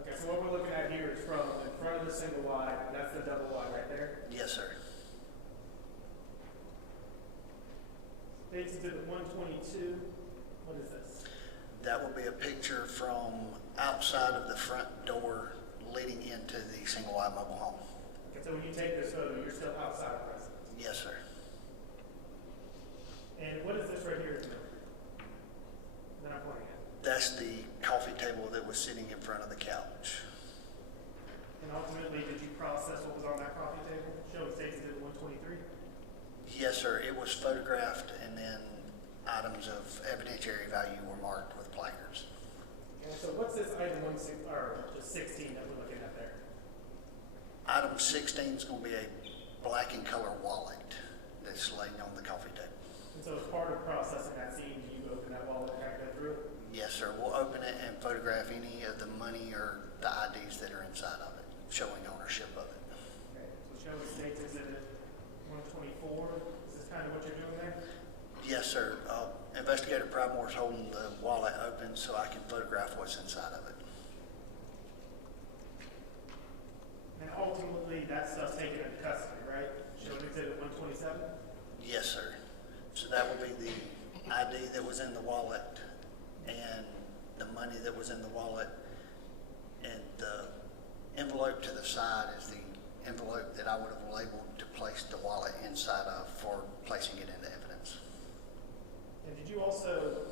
Okay, so what we're looking at here is from in front of the single wide, and that's the double wide right there. Yes, sir. State's Exhibit 122. What is this? That will be a picture from outside of the front door leading into the single-wide mobile home. Okay, And so when you take this photo, you're still outside the residence. Yes, sir. And what is this right here that I'm pointing at? That's the coffee table that was sitting in front of the couch. And ultimately, did you process what was on that coffee table? Show it states at 123. Yes, sir. It was photographed, and then items of evidentiary value were marked with placards. And so what's this item 16 that we're looking at there? Item 16 is going to be a black and color wallet that's laying on the coffee table. And so as part of processing that scene, do you open that wallet and kind of go through it? Yes, sir. We'll open it and photograph any of the money or the IDs that are inside of it, showing ownership of it. Okay. So show the states exhibit 124. Is this kind of what you're doing there? Yes, sir. Investigator Pridemore is holding the wallet open so I can photograph what's inside of it. And ultimately, that stuff's taken into custody, right? Showing exhibit 127? Yes, sir. So that will be the ID that was in the wallet and the money that was in the wallet, and the envelope to the side is the envelope that I would have labeled to place the wallet inside of for placing it into evidence. And did you also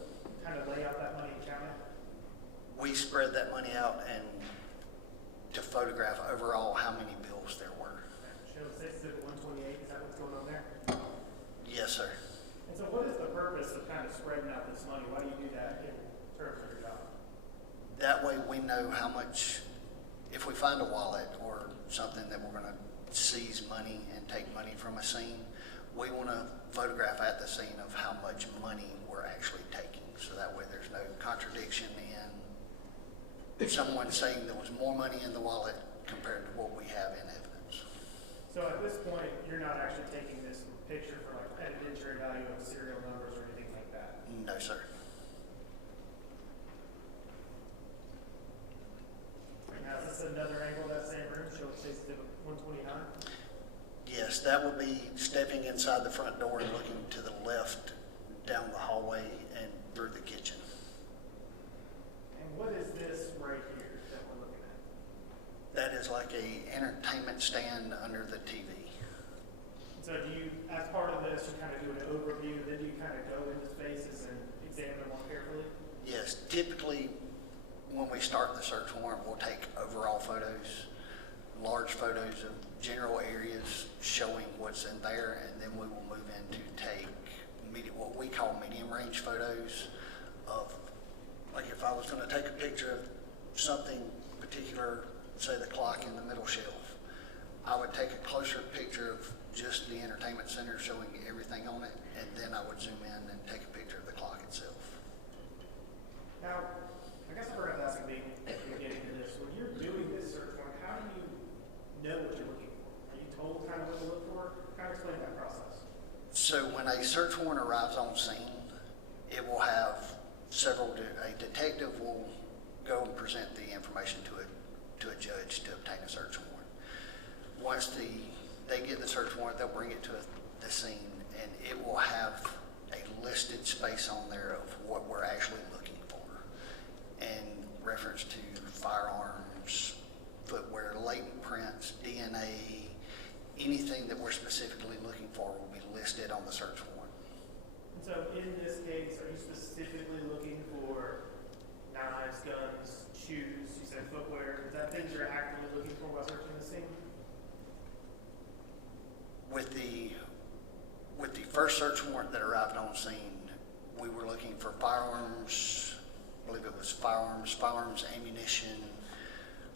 kind of lay out that money and count it? We spread that money out and to photograph overall how many bills there were. Show exhibit 128. Is that what's going on there? Yes, sir. And so what is the purpose of kind of spreading out this money? Why do you do that in terms of your job? That way we know how much, if we find a wallet or something that we're going to seize money and take money from a scene, we want to photograph at the scene of how much money we're actually taking. So that way there's no contradiction in someone saying there was more money in the wallet compared to what we have in evidence. So at this point, you're not actually taking this picture for like evidentiary value of serial numbers or anything like that? No, sir. Now, is this another angle of that same room? Show it says 129? Yes, that would be stepping inside the front door and looking to the left down the hallway and through the kitchen. And what is this right here that we're looking at? That is like a entertainment stand under the TV. So do you, as part of this, you kind of do an overview, then you kind of go into spaces and examine them more carefully? Yes, typically when we start the search warrant, we'll take overall photos, large photos of general areas showing what's in there, and then we will move in to take what we call medium range photos of, like if I was going to take a picture of something particular, say the clock in the middle shelf, I would take a closer picture of just the entertainment center showing everything on it, and then I would zoom in and take a picture of the clock itself. Now, I guess I forgot to ask you before getting to this. When you're doing this search warrant, how do you know what you're looking for? Are you told kind of what to look for? Kind of explain that process. So when a search warrant arrives on scene, it will have a detective will go and present the information to a judge to obtain a search warrant. Once they get the search warrant, they'll bring it to the scene, and it will have a listed space on there of what we're actually looking for, and reference to firearms, footwear, latent prints, DNA, anything that we're specifically looking for will be listed on the search warrant. And so in this case, are you specifically looking for knives, guns, shoes, you said footwear? Is that things you're actively looking for while searching the scene? With the first search warrant that arrived on scene, we were looking for firearms, I believe it was firearms, ammunition,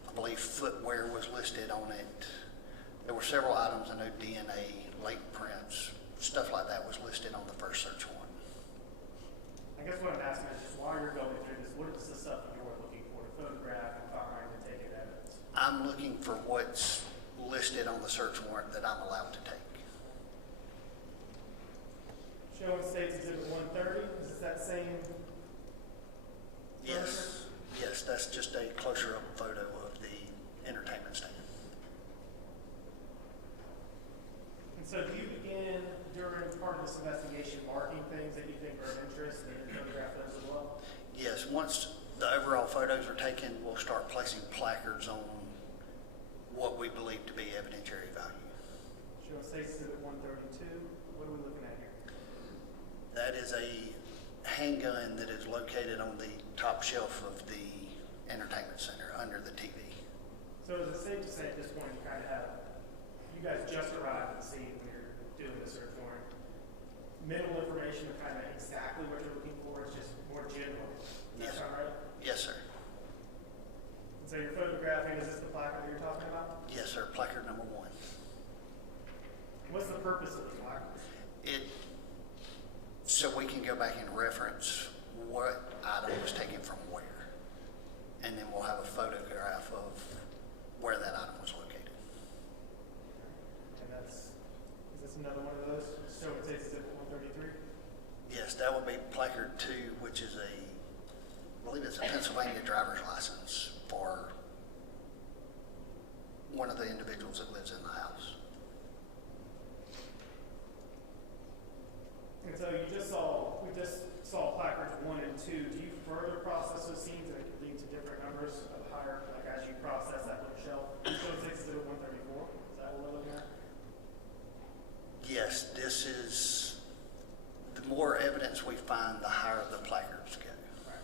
I believe footwear was listed on it. There were several items, I know DNA, latent prints, stuff like that was listed on the first search warrant. I guess what I'm asking is just while you're going through this, what is the stuff that you're looking for to photograph and find and take in evidence? I'm looking for what's listed on the search warrant that I'm allowed to take. Showing states exhibit 130, is this that same? Yes, yes, that's just a closer up photo of the entertainment stand. And so do you begin during part of this investigation marking things that you think are of interest and then photograph those as well? Yes, once the overall photos are taken, we'll start placing placards on what we believe to be evidentiary value. Showing State Exhibit 132. What are we looking at here? That is a handgun that is located on the top shelf of the entertainment center under the TV. So is it safe to say at this point you kind of have, you guys just arrived at the scene when you're doing the search warrant. Minimal information of kind of exactly what you're looking for, it's just more general. Does that sound right? Yes, sir. And so you're photographing, is this the placard that you're talking about? Yes, sir. Placard number 1. What's the purpose of the placard? So we can go back and reference what item was taken from where. And then we'll have a photograph of where that item was located. And is this another one of those? So it says Exhibit 133? Yes, that would be placard 2, which is I believe it's a Pennsylvania driver's license for one of the individuals that lives in the house. And so we just saw placards 1 and 2. Do you further process those scenes and it could lead to different numbers of higher, like as you process that little shelf? So it's Exhibit 134. Is that what we're looking at? Yes, this is, the more evidence we find, the higher the placards go. Right.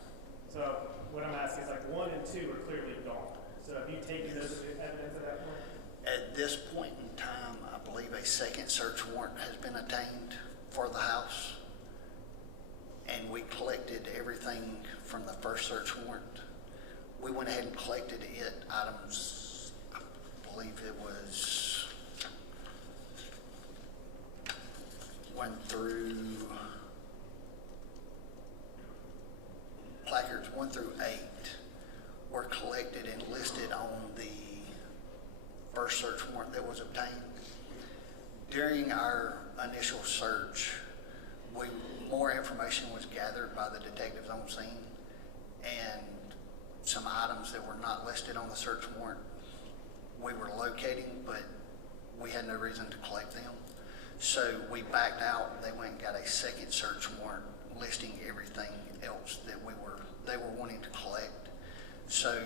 So what I'm asking is like 1 and 2 are clearly gone. So have you taken those evidence at that point? At this point in time, I believe a second search warrant has been obtained for the house. And we collected everything from the first search warrant. We went ahead and collected items, I believe it was 1 through, placards 1 through 8 were collected and listed on the first search warrant that was obtained. During our initial search, more information was gathered by the detectives on scene, and some items that were not listed on the search warrant we were locating, but we had no reason to collect them. So we backed out, and they went and got a second search warrant listing everything else that they were wanting to collect. So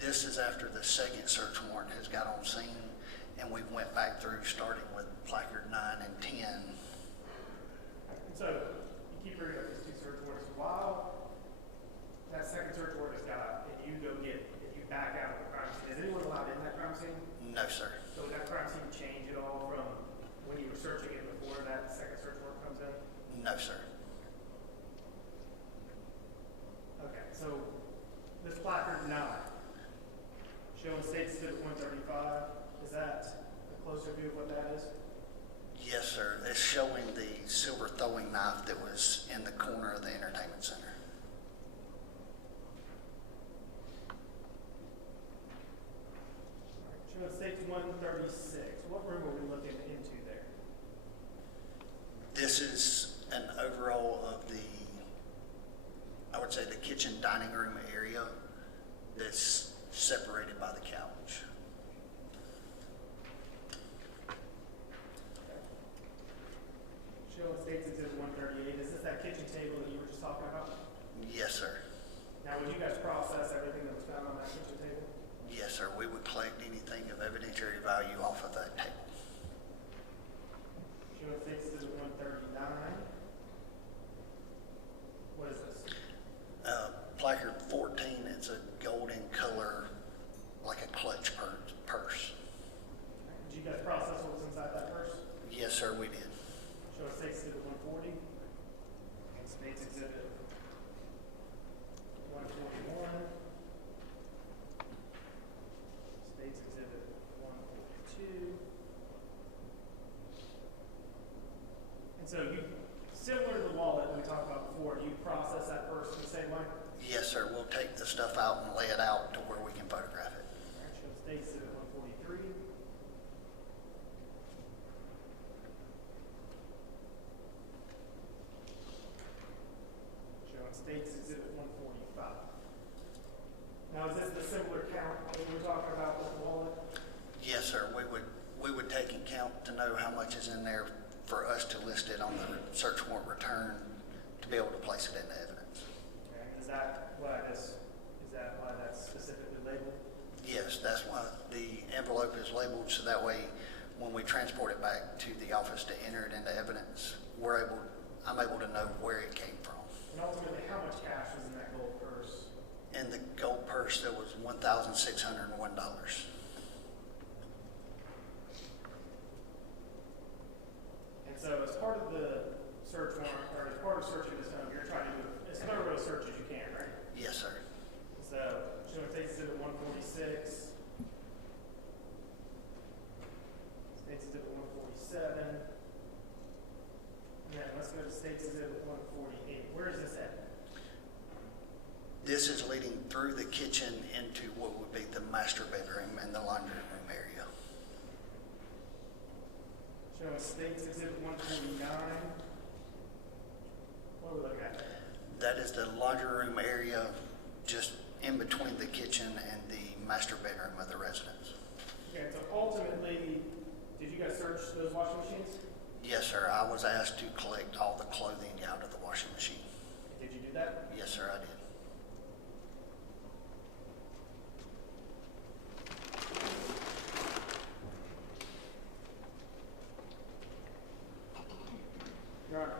this is after the second search warrant has got on scene, and we went back through starting with placard 9 and 10. So you keep bringing up these 2 search warrants. While that second search warrant is got, and you back out of the crime scene, is anyone allowed in that crime scene? No, sir. So would that crime scene change at all from when you were searching it before that second search warrant comes in? No, sir. Okay, so this placard 9, showing State Exhibit 135, is that a closer view of what that is? Yes, sir. It's showing the silver throwing knife that was in the corner of the entertainment center. Showing State 136. What room are we looking into there? This is an overall of the, I would say, the kitchen dining room area that's separated by the couch. Showing States Exhibit 138. Is this that kitchen table that you were just talking about? Yes, sir. Now, would you guys process everything that was found on that kitchen table? Yes, sir. We would collect anything of evidentiary value off of that table. Showing States Exhibit 139. What is this? Placard 14, it's a golden color, like a clutch purse. Did you guys process what was inside that purse? Yes, sir, we did. Show us States Exhibit 140 and States Exhibit 141. States Exhibit 142. And so you, similar to the wallet that we talked about before, do you process that purse in the same way? Yes, sir. We'll take the stuff out and lay it out to where we can photograph it. All right, show States Exhibit 143. Showing States Exhibit 145. Now, is this the similar count that we were talking about with the wallet? Yes, sir. We would take and count to know how much is in there for us to list it on the search warrant return to be able to place it into evidence. Okay, is that why that's specifically labeled? Yes, that's why the envelope is labeled, so that way when we transport it back to the office to enter it into evidence, I'm able to know where it came from. And ultimately, how much cash was in that gold purse? In the gold purse, there was $1,601. And so as part of the search warrant, or as part of searching this home, you're trying to do as thorough a search as you can, right? Yes, sir. So, showing State's Exhibit 146. State's Exhibit 147. And then let's go to State's Exhibit 148. Where is this at? This is leading through the kitchen into what would be the master bedroom and the laundry room area. Showing State's Exhibit 149. What are we looking at? That is the laundry room area just in between the kitchen and the master bedroom of the residence. Okay, so ultimately, did you guys search those washing machines? Yes, sir. I was asked to collect all the clothing out of the washing machine. Did you do that? Yes, sir, I did. Your Honor.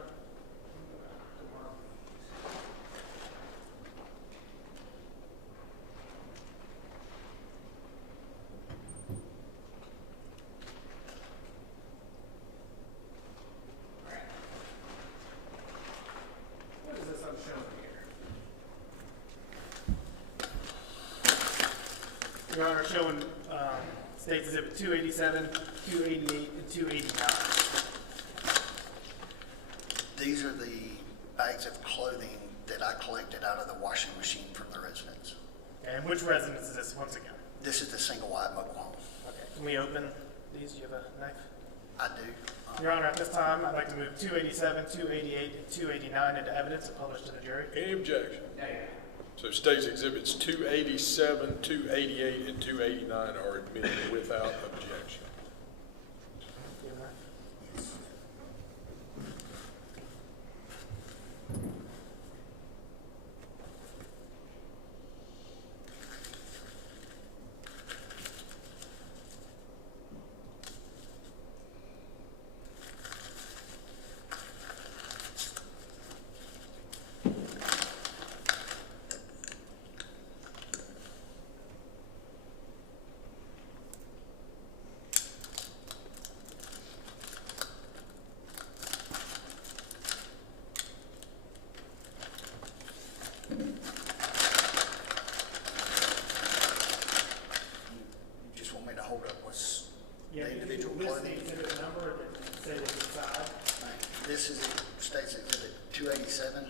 What is this I'm showing here? Your Honor, showing State's Exhibit 287, 288, and 289. These are the bags of clothing that I collected out of the washing machine from the residence. And which residence is this once again? This is the single wide mobile home. Okay, can we open these? Do you have a knife? I do. Your Honor, at this time, I'd like to move 287, 288, and 289 into evidence and publish to the jury. Any objection? So State's Exhibits 287, 288, and 289 are admitted without objection. Do you have a knife? You just want me to hold up what's Yeah, the you individual can list clothing? the exhibit number and then say it's inside. This is State's Exhibit 287.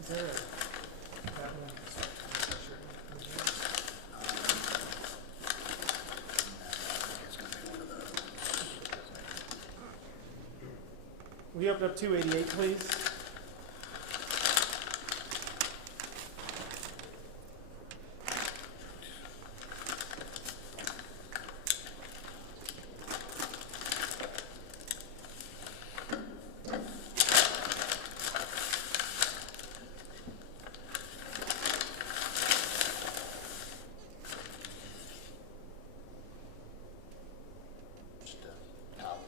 Is there that one? It's going to be one of those. Will you open up 288, please? Just a towel.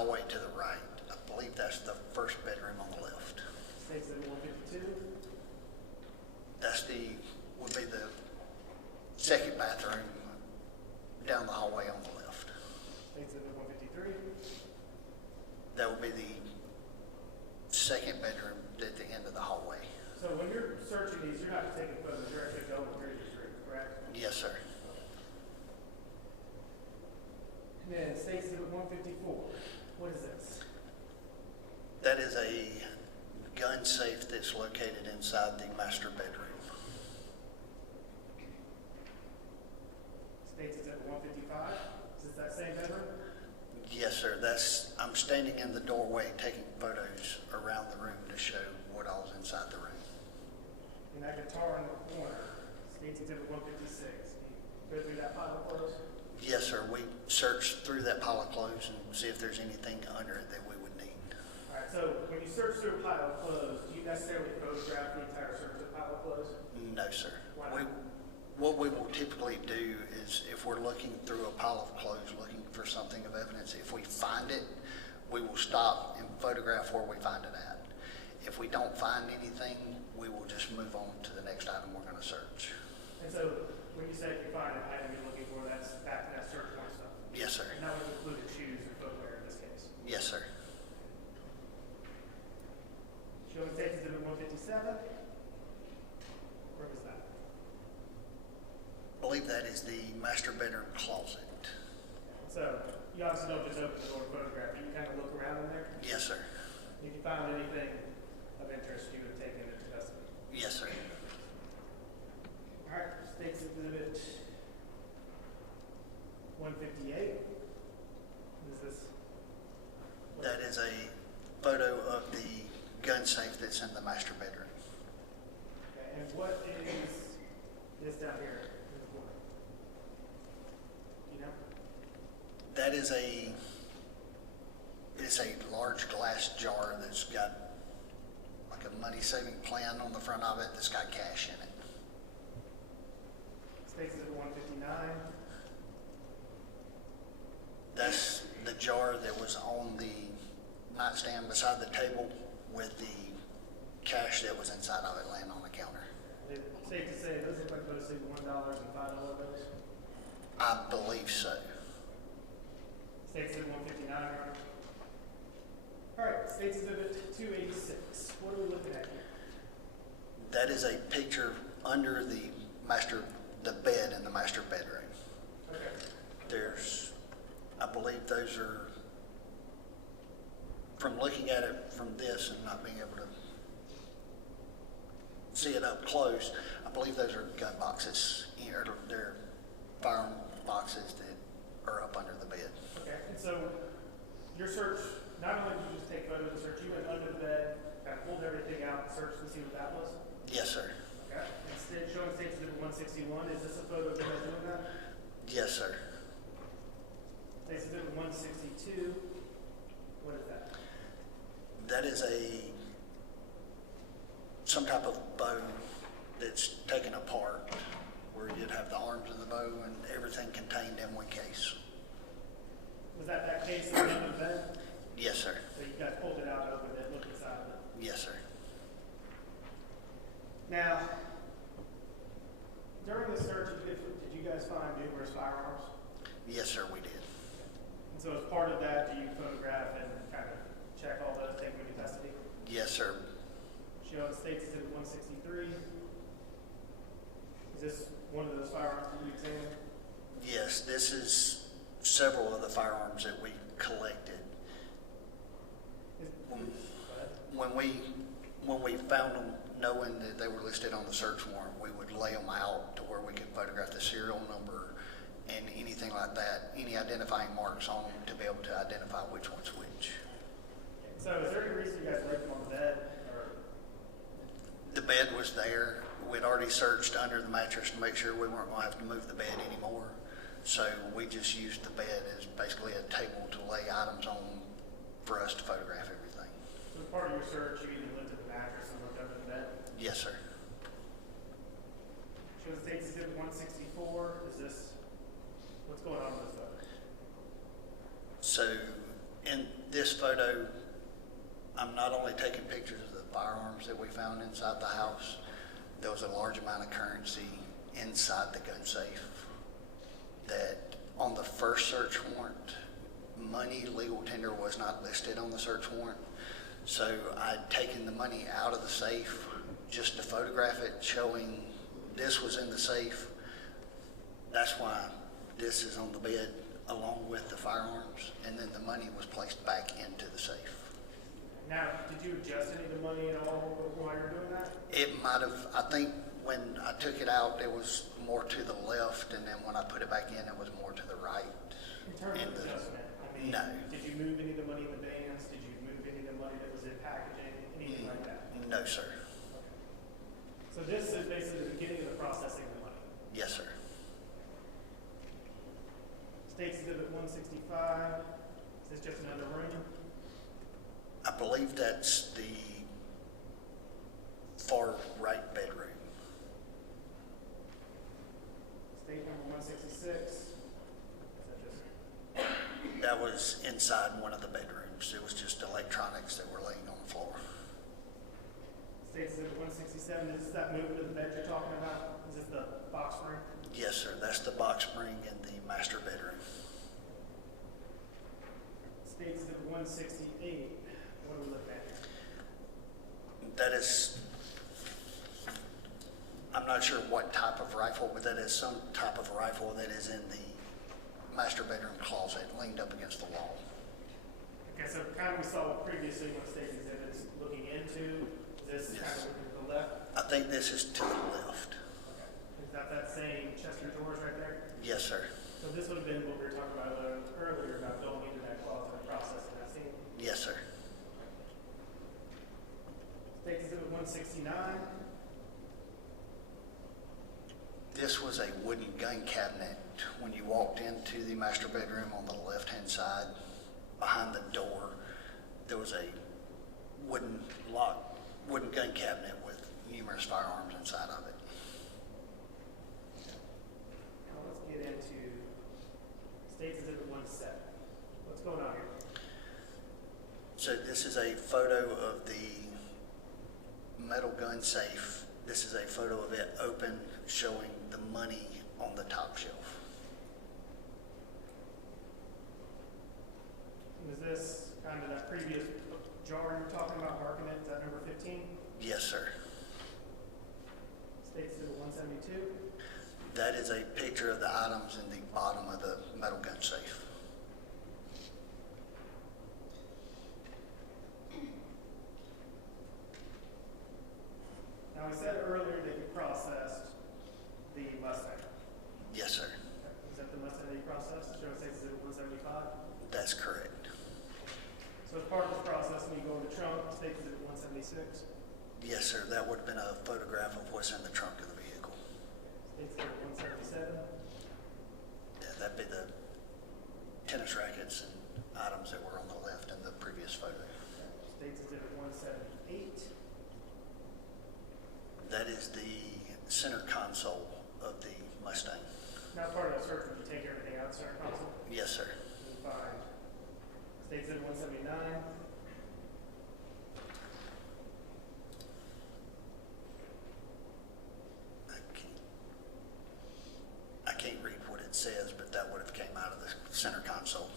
hallway to the right. I believe that's the first bedroom on the left. States Exhibit 152. Would be the second bathroom down the hallway on the left. States Exhibit 153. That would be the second bedroom at the end of the hallway. So when you're searching these, you're not taking photos, you're actually going through the street, correct? Yes, sir. And then States Exhibit 154. What is this? That is a gun safe that's located inside the master bedroom. States Exhibit 155. Is this that same bedroom? Yes, sir. I'm standing in the doorway taking photos around the room to show what all's inside the room. And that guitar in the corner, States Exhibit 156. Can you go through that pile of clothes? Yes, sir. We search through that pile of clothes and see if there's anything under it that we would need. All right, so when you search through a pile of clothes, do you necessarily photograph the entire search of the pile of clothes? No, sir. Why not? What we will typically do is if we're looking through a pile of clothes looking for something of evidence, if we find it, we will stop and photograph where we find it at. If we don't find anything, we will just move on to the next item we're going to search. And so when you say if you find an item you're looking for, that's back to that search warrant stuff? Yes, sir. And that would include shoes or footwear in this case? Yes, sir. Showing States Exhibit 157. Where was that? I believe that is the master bedroom closet. So you obviously don't just open the door and photograph, you kind of look around in there? Yes, sir. If you found anything of interest, you would take it into custody. Yes, sir. All right, States Exhibit 158. What is this? That is a photo of the gun safe that's in the master bedroom. Okay, and what is this down here in the corner? You know? That is a large glass jar that's got like a money saving plan on the front of it that's got cash in it. States Exhibit 159. That's the jar that was on the nightstand beside the table with the cash that was inside of it laying on the counter. Is it safe to say those look like mostly $1 and $5 bills? I believe so. States Exhibit 159, Your Honor. All right, States Exhibit 286. What are we looking at here? That is a picture under the bed in the master bedroom. Okay. I believe those are, from looking at it from this and not being able to see it up close, I believe those are gun boxes, or they're firearm boxes that are up under the bed. Okay, and so your search, not only did you just take photos of the search, you went under the bed, kind of pulled everything out and searched to see what that was? Yes, sir. Okay. Instead, showing States Exhibit 161, is this a photo of you guys doing that? Yes, sir. States Exhibit 162, what is that? That is some type of bow that's taken apart, where you'd have the arms of the bow and everything contained in one case. Was that case at the end of the bed? Yes, sir. So you guys pulled it out, opened it, looked inside of it? Yes, sir. Now, during the search, did you guys find numerous firearms? Yes, sir, we did. And so as part of that, do you photograph and kind of check all those, take them into custody? Yes, sir. Showing States Exhibit 163. Is this one of those firearms that you examined? Yes, this is several of the firearms that we collected. When we found them, knowing that they were listed on the search warrant, we would lay them out to where we could photograph the serial number and anything like that, any identifying marks on them to be able to identify which one's which. So is there any reason you guys left them on the bed? Or? The bed was there. We'd already searched under the mattress to make sure we weren't going to have to move the bed anymore. So we just used the bed as basically a table to lay items on for us to photograph everything. So as part of your search, you either lifted the mattress and looked under the bed? Yes, sir. Shows States Exhibit 164. Is this, what's going on with this photo? So in This photo, I'm not only taking pictures of the firearms that we found inside the house, there was a large amount of currency inside the gun safe that on the first search warrant, money, legal tender was not listed on the search warrant. So I'd taken the money out of the safe just to photograph it, showing this was in the safe. That's why this is on the bed along with the firearms, and then the money was placed back into the safe. Now, did you adjust any of the money at all while you were doing that? It might have, I think when I took it out, it was more to the left, and then when I put it back in, it was more to the right. In terms of adjustment, I mean, no. Did you move any of the money in the bands? Did you move any of the money that was in packaging? Anything like that? No, sir. So this is basically the beginning of the processing of the money. Yes, sir. State's Exhibit 165. Is this just another room? I believe that's the far right bedroom. State number 166. Is that just That was inside one of the bedrooms. It was just electronics that were laying on the floor. State Exhibit 167? Is this that movement of the bed you're talking about? Is this the box spring? Yes, sir. That's the box spring in the master bedroom. State Exhibit 168. What are we looking at here? That is, I'm not sure what type of rifle, but that is some type of rifle that is in the master bedroom closet, leaned up against the wall. Okay, so kind of we saw previously what State's Exhibit is looking into. Is this kind of looking to the left? I think this is to the left. Okay. Is that same chest of drawers right there? Yes, sir. So this would have been what we were talking about earlier about going into that closet and processing that scene? Yes, sir. State Exhibit 169. This was a wooden gun cabinet. When you walked into the master bedroom on the left-hand side, behind the door, there was a wooden gun cabinet with numerous firearms inside of it. Now let's get into State's Exhibit 170. What's going on here? So this is a photo of the metal gun safe. This is a photo of it open, showing the money on the top shelf. And is this kind of that previous jar you were talking about, marking it? Is that number 15? Yes, sir. State's Exhibit 172. That is a picture of the items in the bottom of the metal gun safe. Now we said earlier that you processed the Mustang. Yes, sir. Is that the Mustang that you processed? Show State's Exhibit 175. That's correct. So as part of this process, when you go in the trunk, State's Exhibit 176. Yes, sir. That would have been a photograph of what's in the trunk of the vehicle. State's Exhibit 177. Yeah, that'd be the tennis rackets and items that were on the left in the previous photo. State's Exhibit 178. That is the center console of the Mustang. Now part of that search, would you take everything out of the center console? Yes, sir. Fine. State's Exhibit 179. I can't read what it says, but that would have came out of the center console.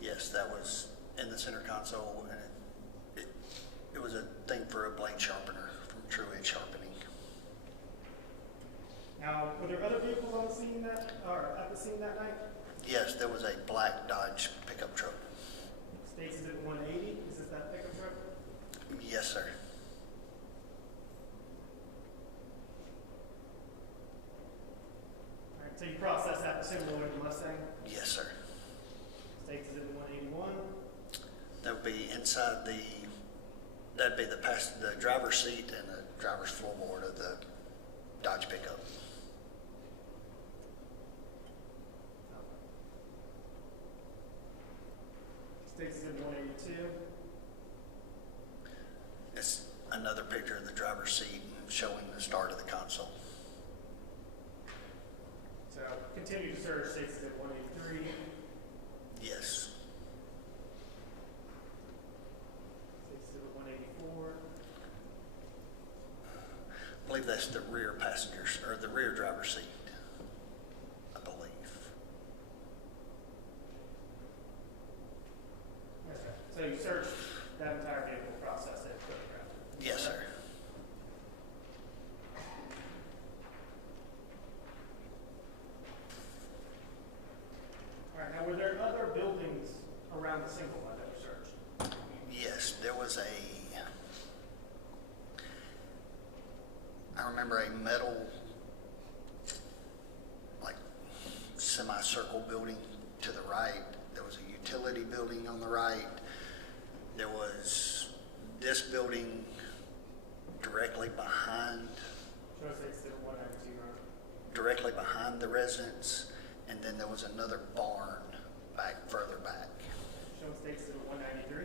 Yes, that was in the center console, and it was a thing for a blade sharpener from True Edge Sharpening. Now, were there other vehicles on the scene at the scene that night? Yes, there was a black Dodge pickup truck. State's Exhibit 180. Is this that pickup truck? Yes, sir. All right, so you processed that similar to the Mustang? Yes, sir. State's Exhibit 181. That would be inside that'd be the driver's seat and the driver's floorboard of the Dodge pickup. State's Exhibit 182. It's another picture of the driver's seat showing the start of the console. So continue to search State's Exhibit 183. that's the rear passengers, or the rear driver's seat. I believe. Okay. So you searched that entire vehicle, processed it, photographed it? Yes, sir. All right, now were there other buildings around the single one that were searched? Yes, there was I remember a metal, like, semicircle building to the right. There was a utility building on the right. There was this building directly behind, Show us exhibit 192, right? directly behind the residence, and then there was another barn further back. Show us exhibit 193.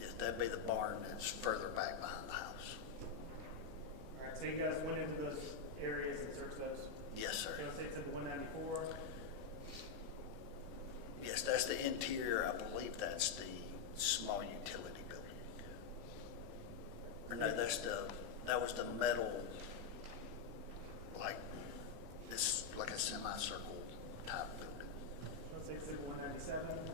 Yes, that'd be the barn that's further back behind the house. All right, so you guys went into those areas and searched those? Yes, sir. Show us exhibit 194. Yes, that's the interior. I believe that's the small utility building. Or no, that was the metal, like it's like a semicircle type building. Show us exhibit 197.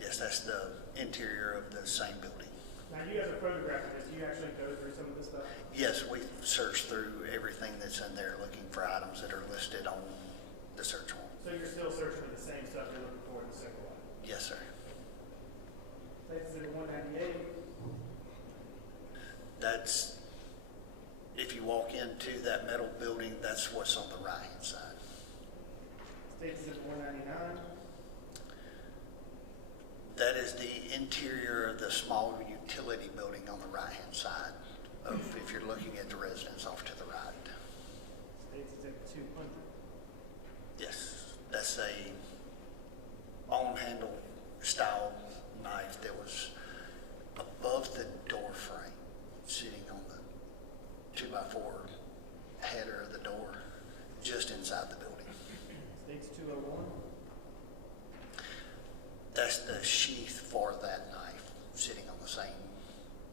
Yes, that's the interior of the same building. Now you guys are photographing this. Do you actually go through some of this stuff? Yes, we searched through everything that's in there looking for items that are listed on the search warrant. So you're still searching for the same stuff you're looking for in the single one? Yes, sir. Exhibit 198. That's, if you walk into that metal building, that's what's on the right-hand side. State exhibit 199. That is the interior of the small utility building on the right-hand side of, if you're looking at the residence off to the right. State exhibit 200. Yes, that's a on-handle style knife that was above the door frame, sitting on the 2x4 header of the door, just inside the building. States 201. That's the sheath for that knife, sitting on the same,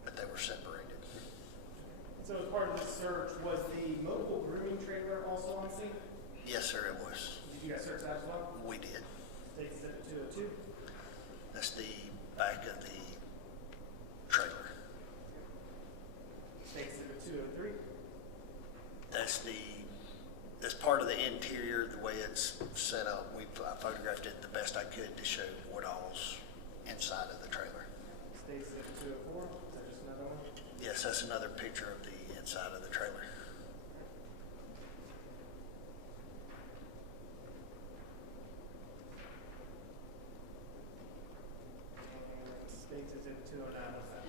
but they were separated. So as part of the search, was the mobile grooming trailer also on scene? Yes, sir, it was. Did you guys search that as well? We did. State exhibit 202. That's the back of the trailer. State exhibit 203. That's part of the interior, the way it's set up. I photographed it the best I could to show what all's inside of the trailer. State exhibit 204. Is that just another one? Yes, that's another picture of the inside of the trailer. And State exhibit 209. What's that?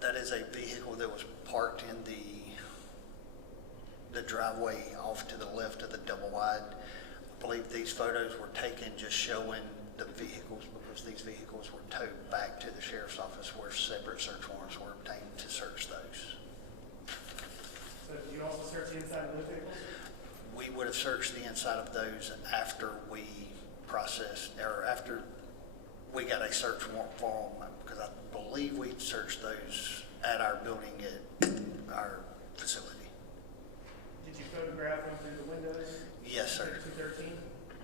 That is a vehicle that was parked in the driveway off to the left of the double wide. I believe these photos were taken just showing the vehicles, because these vehicles were towed back to the sheriff's office where separate search warrants were obtained to search those. So did you also search the inside of those vehicles? We would have searched the inside of those after we processed, or after we got a search warrant for them, because I believe we searched those at our building at our facility. Did you photograph them through the windows? Yes, sir. 213?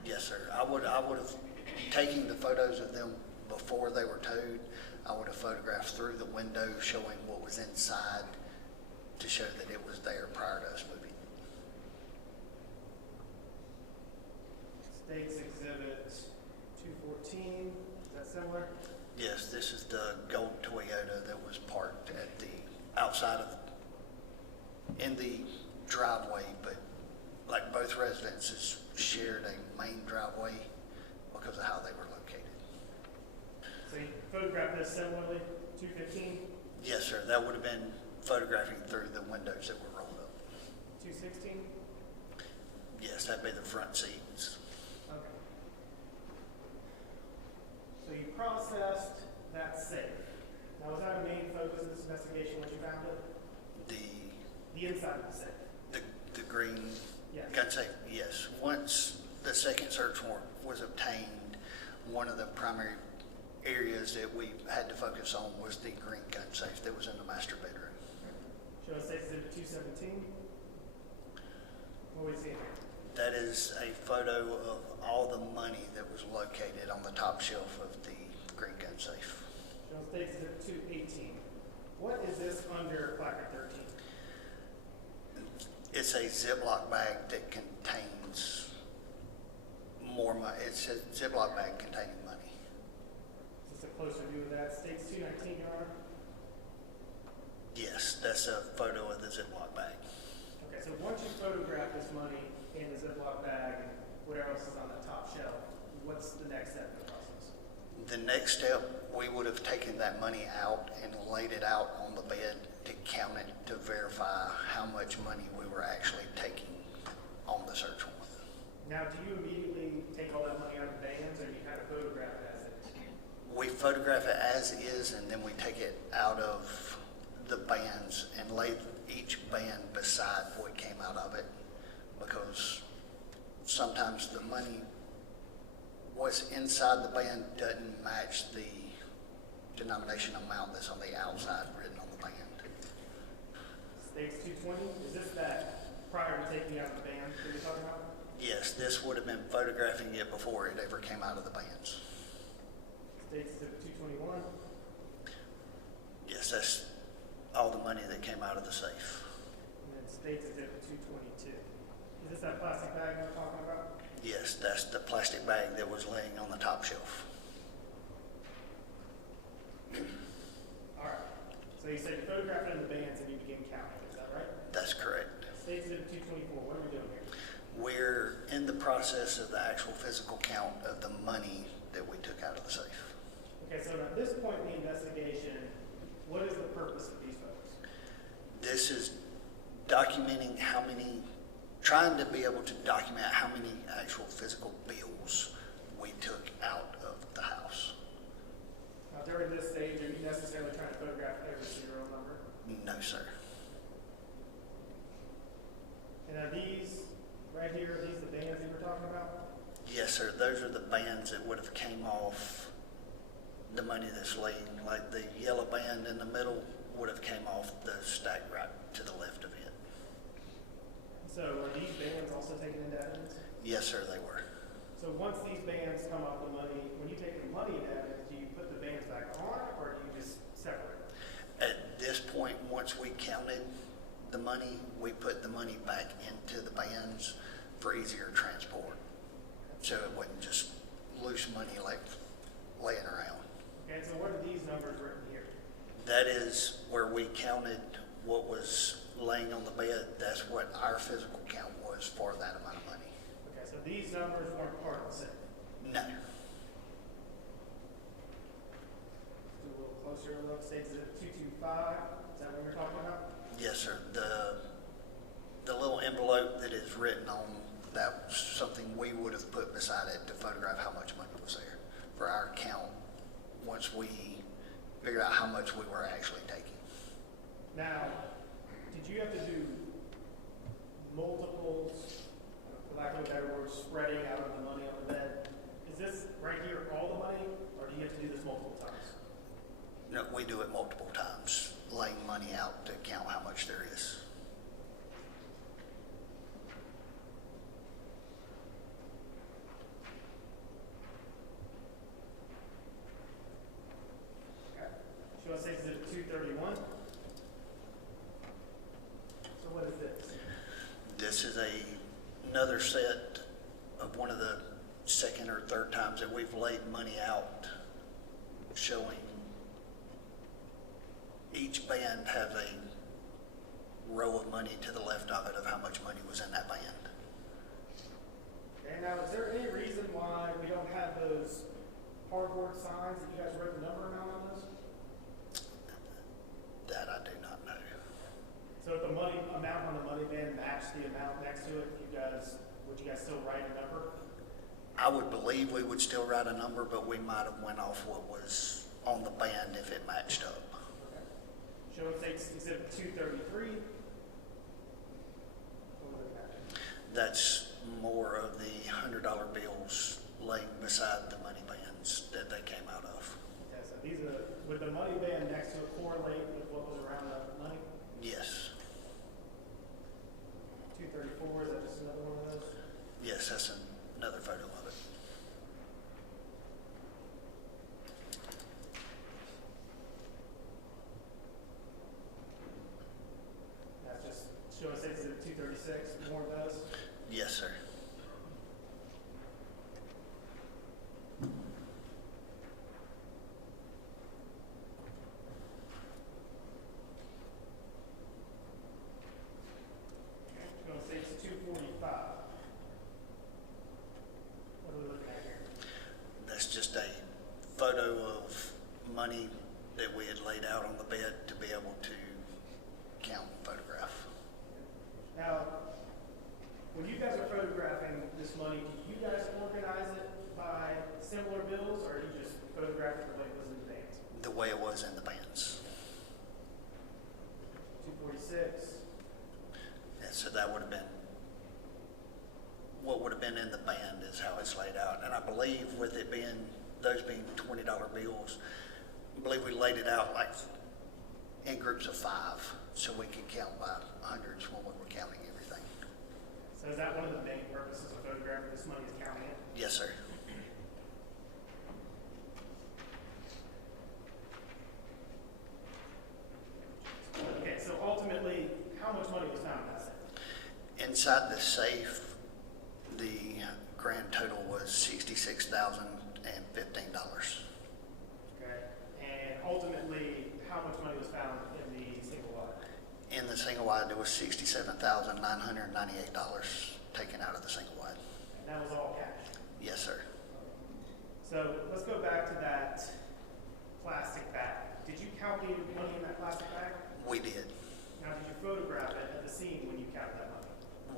Yes, sir. I would have taken the photos of them before they were towed. I would have photographed through the window showing what was inside to show that it was there prior to us moving. States exhibit 214. Is that similar? Yes, this is the gold Toyota that was parked at the outside of, in the driveway, but like both residences shared a main driveway because of how they were located. So you photographed this similarly, 215, Yes, sir. That would have been photographing through the windows that were rolled up. 216? Yes, that'd be the front seats. Okay. So you processed that safe. Now, was that a main focus of this investigation when you found it? The inside of the safe? The green Yes. gun safe, yes. Once the second search warrant was obtained, one of the primary areas that we had to focus on was the green gun safe that was in the master bedroom. Show us Exhibit 217. What are we seeing here? That is a photo of all the money that was located on the top shelf of the green gun safe. Show us Exhibit 218. What is this under placard 13? It's a Ziploc bag that contains more money. It's a Ziploc bag containing money. Is this a closer view of that? States 219, Your Honor. Yes, that's a photo of the Ziploc bag. Okay, so once you photograph this money in the Ziploc bag and whatever else is on the top shelf, what's the next step in the process? The next step, we would have taken that money out and laid it out on the bed to count it to verify how much money we were actually taking on the search warrant. Now, do you immediately take all that money out of the bands, or do you kind of photograph it as it is? We photograph it as is, and then we take it out of the bands and lay each band beside what came out of it, because sometimes the money what's inside the band doesn't match the denomination amount that's on the outside written on the band. States 220, is this that prior to taking out the band that you're talking about? Yes, this would have been photographing it before it ever came out of the bands. States Exhibit 221. Yes, that's all the money that came out of the safe. And then States Exhibit 222. Is this that plastic bag you're talking about? Yes, that's the plastic bag that was laying on the top shelf. All right. So you said you photographed it in the bands and you began counting. Is that right? That's correct. States Exhibit 224. What are we doing here? We're in the process of the actual physical count of the money that we took out of the safe. Okay, so at this point in the investigation, what is the purpose of these photos? This is documenting how many, trying to be able to document how many actual physical bills we took out of the house. Now, during this stage, are you necessarily trying to photograph every serial number? No, sir. And are these right here, are these the bands you were talking about? Yes, sir. Those are the bands that would have came off the money that's laying. Like the yellow band in the middle would have came off the stack right to the left of it. So are these bands also taken into evidence? Yes, sir, they were. So once these bands come off the money, when you take the money into evidence, do you put the bands back on, or do you just separate them? At this point, once we counted the money, we put the money back into the bands for easier transport. So it wasn't just loose money like laying around. Okay, so what are these numbers written here? That is where we counted what was laying on the bed. That's what our physical count was for that amount of money. Okay, so these numbers weren't part of the set. No. Do a little closer look. States Exhibit 225. Is that what you're talking about? Yes, sir. The little envelope that is written on, that was something we would have put beside it to photograph how much money was there for our count once we figured out how much we were actually taking. Now, did you have to do multiples, for lack of a better word, spreading out of the money on the bed? Is this right here all the money, or do you have to do this multiple times? No, we do it multiple times, laying money out to count how much there is. Okay. Show us Exhibit 231. So what is this? This is another set of one of the second or third times that we've laid money out, showing each band has a row of money to the left of it of how much money was in that band. Okay, now is there any reason why we don't have those hardboard signs that you guys wrote the number amount on those? That I do not know. So if the money amount on the money band matched the amount next to it, would you guys still write a number? I would believe we would still write a number, but we might have went off what was on the band if it matched up. Okay. Show us Exhibit 233. What was that? That's more of the $100 bills laying beside the money bands that they came out of. would the money band next to it correlate with what was around the money? Yes. 234, is that just another one of those? Yes, that's another photo of it. That's just showing states at 236, more of those? Yes, sir. Showing states at 245. What are we looking at here? That's just a photo of money that we had laid out on the bed to be able to count and photograph. Now, when you guys are photographing this money, do you guys organize it by similar bills, or you just photograph it the way it was in the bands? The way it was in the bands. 246. And so that would have been, what would have been in the band is how it's laid out. And I believe with it being, those being $20 bills, I believe we laid it out like in groups of 5, so we could count by hundreds when we were counting everything. So is that one of the main purposes of photographing this money, is counting it? Yes, sir. Okay, so ultimately, how much money was found in that safe? Inside the safe, the grand total was $66,015. Okay, and ultimately, how much money was found in the single wide? In the single wide, there was $67,998 taken out of the single wide. And that was all cash? Yes, sir. So let's go back to that plastic bag. Did you count the money in that plastic bag? We did. Now, did you photograph it at the scene when you counted that money?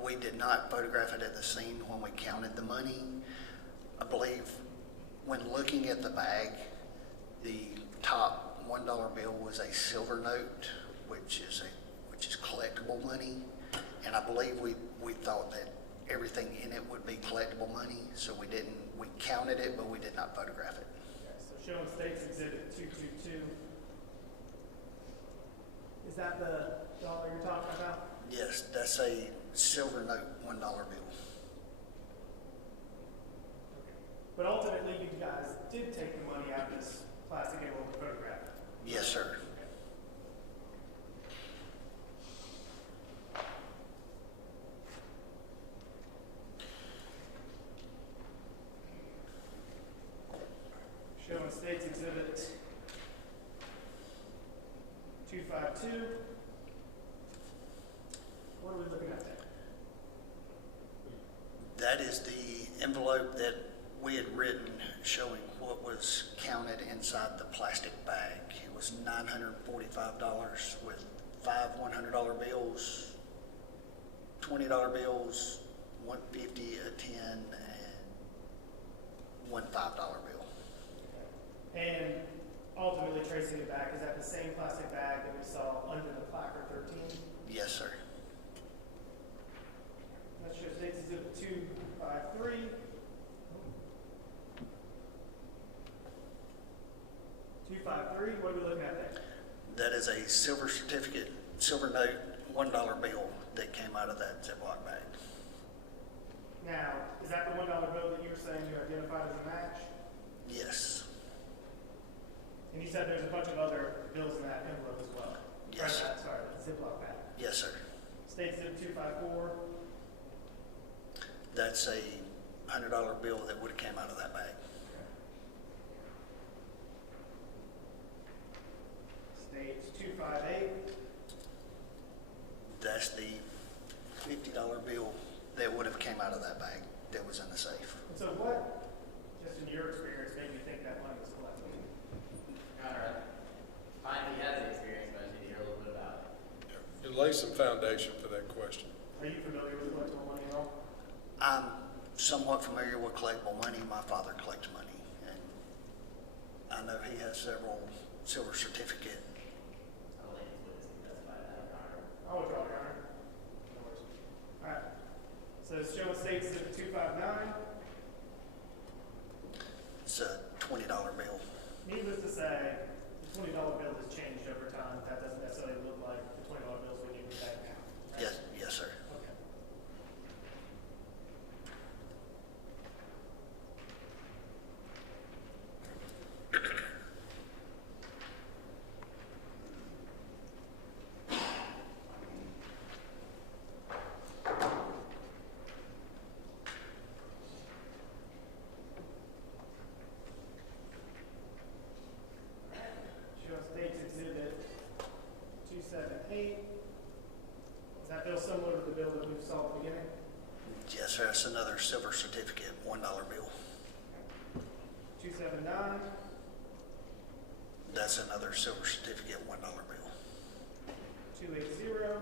We did not photograph it at the scene when we counted the money. I believe when looking at the bag, the top $1 bill was a silver note, which is collectible money. And I believe we thought that everything in it would be collectible money, so we counted it, but we did not photograph it. Okay, so showing States Exhibit 222. Is that the dollar you're talking about? Yes, that's a silver note $1 bill. But ultimately, you guys did take the money out of this plastic envelope and photograph it? Yes, sir. Showing States Exhibit 252. What are we looking at there? That is the envelope that we had written showing what was counted inside the plastic bag. It was $945 with 5 $100 bills, $20 bills, $150, a 10, and one $5 bill. And ultimately tracing it back, is that the same plastic bag that we saw under the placard 13? Yes, sir. That shows States Exhibit 253. 253, what are we looking at there? That is a silver note $1 bill that came out of that Ziploc bag. Now, is that the $1 bill that you were saying you identified as a match? Yes. And you said there's a bunch of other bills in that envelope as well? Yes. Sorry, that Ziploc bag. Yes, sir. States Exhibit 254. That's a $100 bill that would have came out of that bag. States 258. That's the $50 bill that would have came out of that bag that was in the safe. And so what, just in your experience, made you think that money was collectible? Finally, he has the experience, but I need to hear a little bit about it. Yeah. It lays some foundation for that question. Are you familiar with collectible money at all? I'm somewhat familiar with collectible money. My father collects money, and I know he has several silver certificate. I'll withdraw, Your Honor. No worries. All right. So it's showing States Exhibit 259. It's a $20 bill. Needless to say, certificate, $1 bill. 279, That's another silver certificate, $1 bill. 280,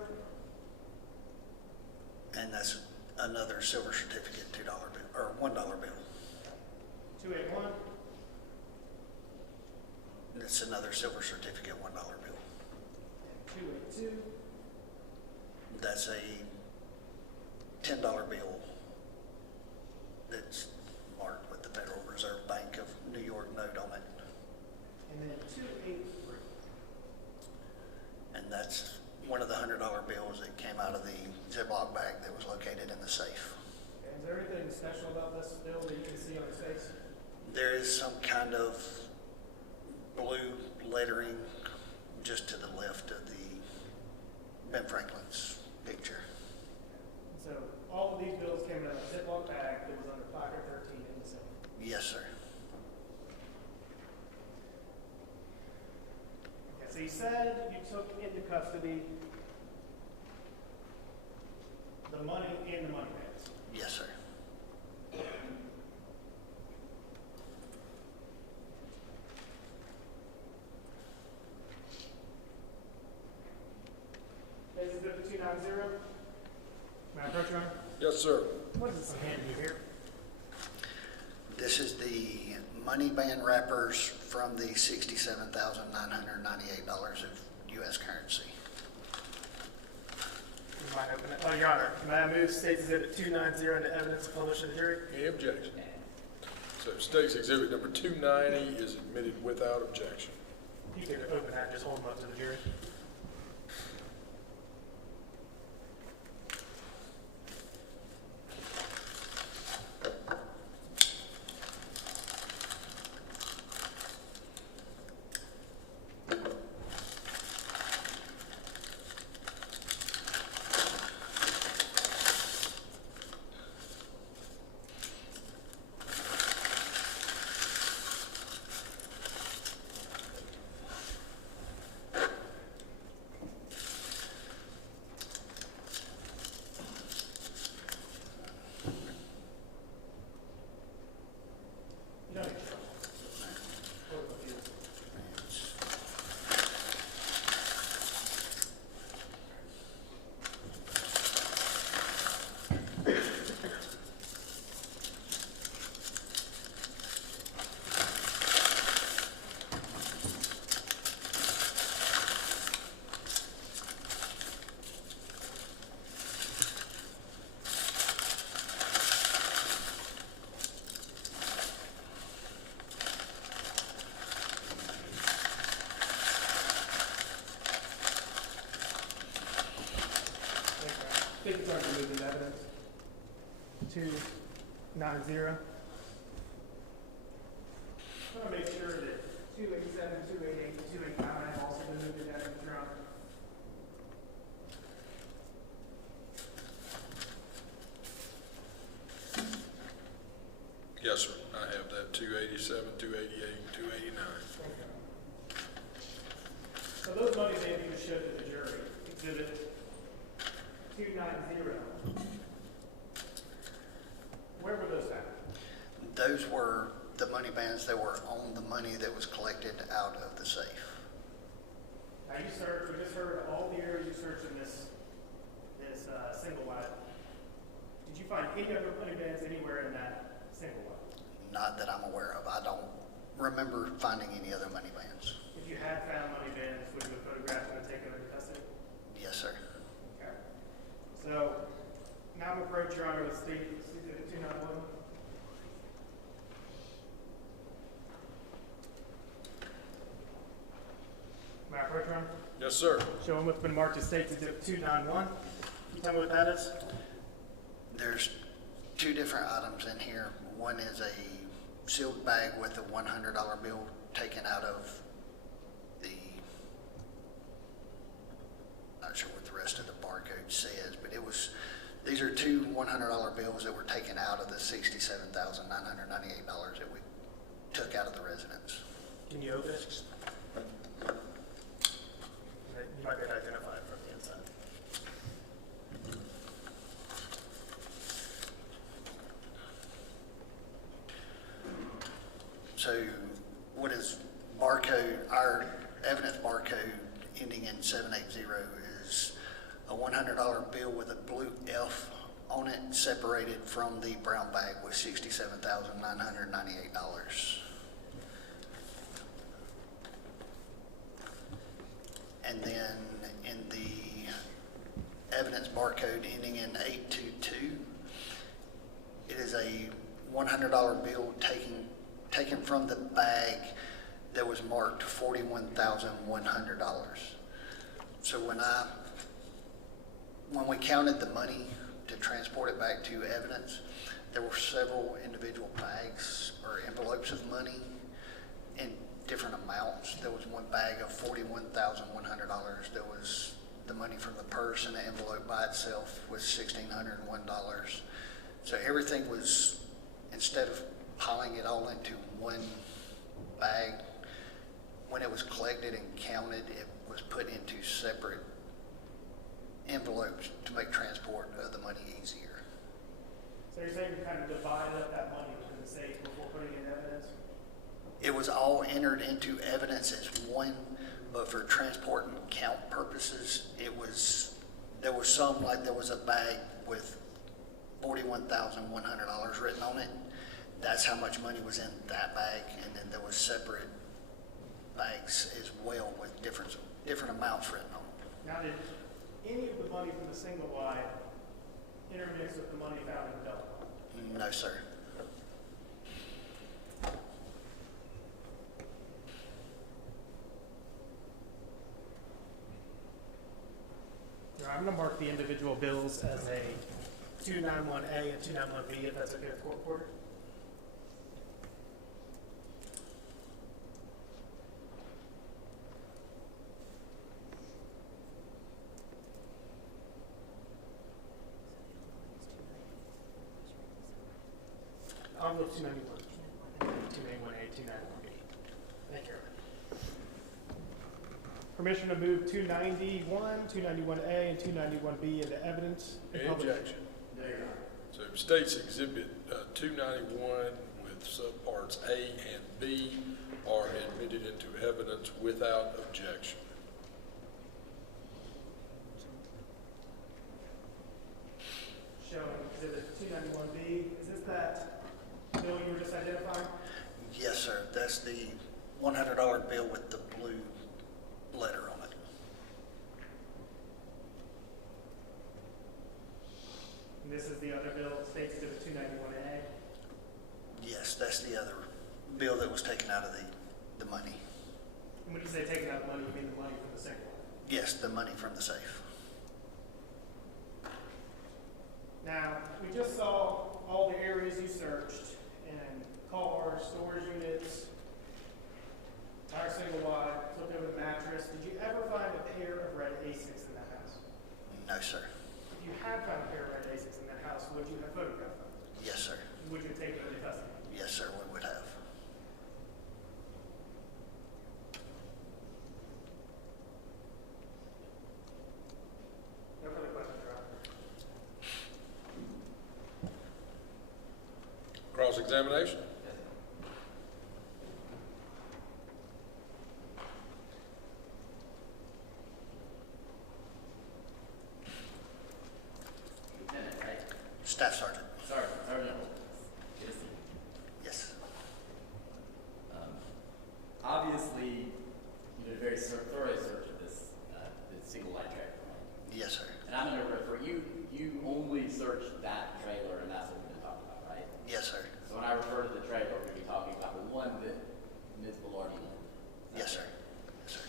And that's another silver certificate, $2 bill, or $1 bill. 281, That's another silver certificate, $1 bill. 282, That's a $10 bill that's marked with the Federal Reserve Bank of New York note on it. and then 283. And that's one of the $100 bills that came out of the Ziploc bag that was located in the safe. Okay, is there anything special about this bill that you can see on its face? There is some kind of blue lettering just to the left of the Ben Franklin's picture. So all of these bills came out of a Ziploc bag that was under placard 13 in the safe. Yes, sir. Okay, so you said you took into custody the money in the money bags. Yes, sir. This is the 290. May I approach, Your Honor? Yes, sir. What is this I'm handing you here? This is the money band wrappers from the $67,998 of U.S. currency. You might open it. Oh, Your Honor, may I move State's Exhibit 290 into evidence published in the jury? Any objection? So State's Exhibit number 290 is admitted without objection. You can open that and just hold them up to the jury. Take your time to move the evidence. 290. I want to make sure that 287, 288, 289 have also been moved into evidence, Your Honor. Yes, sir. I have that 287, 288, 289. So those money that you showed to the jury, Exhibit 290, where were those found? Those were the money bands that were on the money that was collected out of the safe. Now you searched, we just heard all the areas you searched in this single item. Did you find any other money bands anywhere in that single item? Not that I'm aware of. I don't remember finding any other money bands. If you had found money bands, would you have photographed them and taken them into custody? Yes, sir. Okay. So now I'm approach, Your Honor, with State Exhibit 291. May I approach, Your Honor? Yes, sir. Show them what's been marked as State's Exhibit 291. Can you tell me what that is? There's two different items in here. One is a sealed bag with a $100 bill taken out of the, not sure what the rest of the barcode says, but it was, these are two $100 bills that were taken out of the $67,998 that we took out of the residence. Can you open it? You might be able to identify it from the inside. So what is barcode, our evidence barcode ending in 780 is a $100 bill with a blue F on it, separated from the brown bag with $67,998. And then in the evidence barcode ending in 822, it is a $100 bill taken from the bag that was marked $41,100. So when we counted the money to transport it back to evidence, there were several individual bags or envelopes of money in different amounts. There was one bag of $41,100. There was the money from the purse, and the envelope by itself was $1,601. So everything was, instead of piling it all into one bag, when it was collected and counted, it was put into separate envelopes to make transport of the money easier. So you're saying you kind of divided up that money between the safe before putting it in evidence? It was all entered into evidence as one, but for transport and count purposes, there was some, like there was a bag with $41,100 written on it. That's how much money was in that bag, and then there was separate bags as well with different amounts written on it. Now, did any of the money from the single wide intermix with the money found in the double wide? No, sir. All right, I'm going to mark the individual bills as a 291A and 291B, if that's okay with court reporter. I'll go 291, 291A, 291B. Thank you. Permission to move 291, 291A, and 291B into evidence. Any objection? So States Exhibit 291 with subparts A and B are admitted into evidence without objection. Showing exhibit 291B. Is this that bill you were just identifying? Yes, sir. That's the $100 bill with the blue letter on it. And this is the other bill, States Exhibit 291A. Yes, that's the other bill that was taken out of the money. And when you say taking out the money, you mean the money from the second one? Yes, the money from the safe. Now, we just saw all the areas you searched, and cars, storage units, entire single wide, flipped over the mattress. Did you ever find a pair of red Asics in that house? No, sir. If you had found a pair of red Asics in that house, would you have photographed them? Yes, sir. Would you have taken them into custody? Yes, sir, we would have. No further questions, Your Honor. Cross-examination? Lieutenant, right? Staff Sergeant. Sergeant. Good to see you. Yes. Obviously, you did a very thorough search of this single wide trailer, right? Yes, sir. And I'm going to refer you only searched that trailer, and that's what we've been talking about, right? Yes, sir. So when I refer to the trailer, we're going to be talking about the one that Ms. Vilardi owned. Yes, sir. Yes, sir.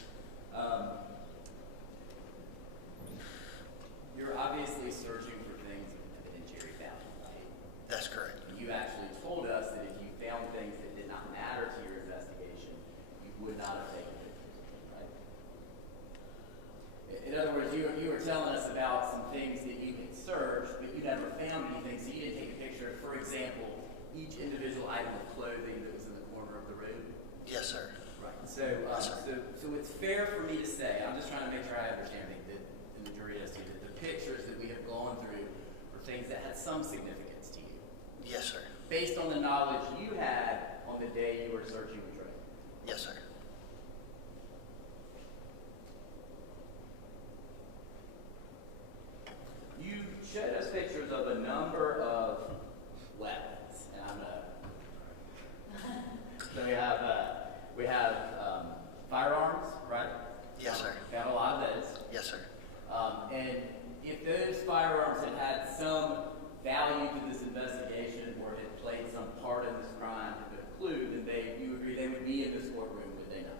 You're obviously searching for things of evidentiary value, right? That's correct. You actually told us that if you found things that did not matter to your investigation, you would not have taken pictures, right? In other words, you were telling us about some things that you had searched, but you never found anything, so you didn't take a picture. For example, each individual item of clothing that was in the corner of the room. Yes, sir. Right. So, Yes, sir. so it's fair for me to say, I'm just trying to make sure I understand that the jury does too, that the pictures that we have gone through were things that had some significance to you. Yes, sir. based on the knowledge you had on the day you were searching the trailer? Yes, sir. You showed us pictures of a number of weapons, and I'm gonna. So we have firearms, right? Yes, sir. We have a lot of those. Yes, sir. And if those firearms had some value to this investigation or had played some part in this crime, to a clue, then you agree they would be in this courtroom, would they not?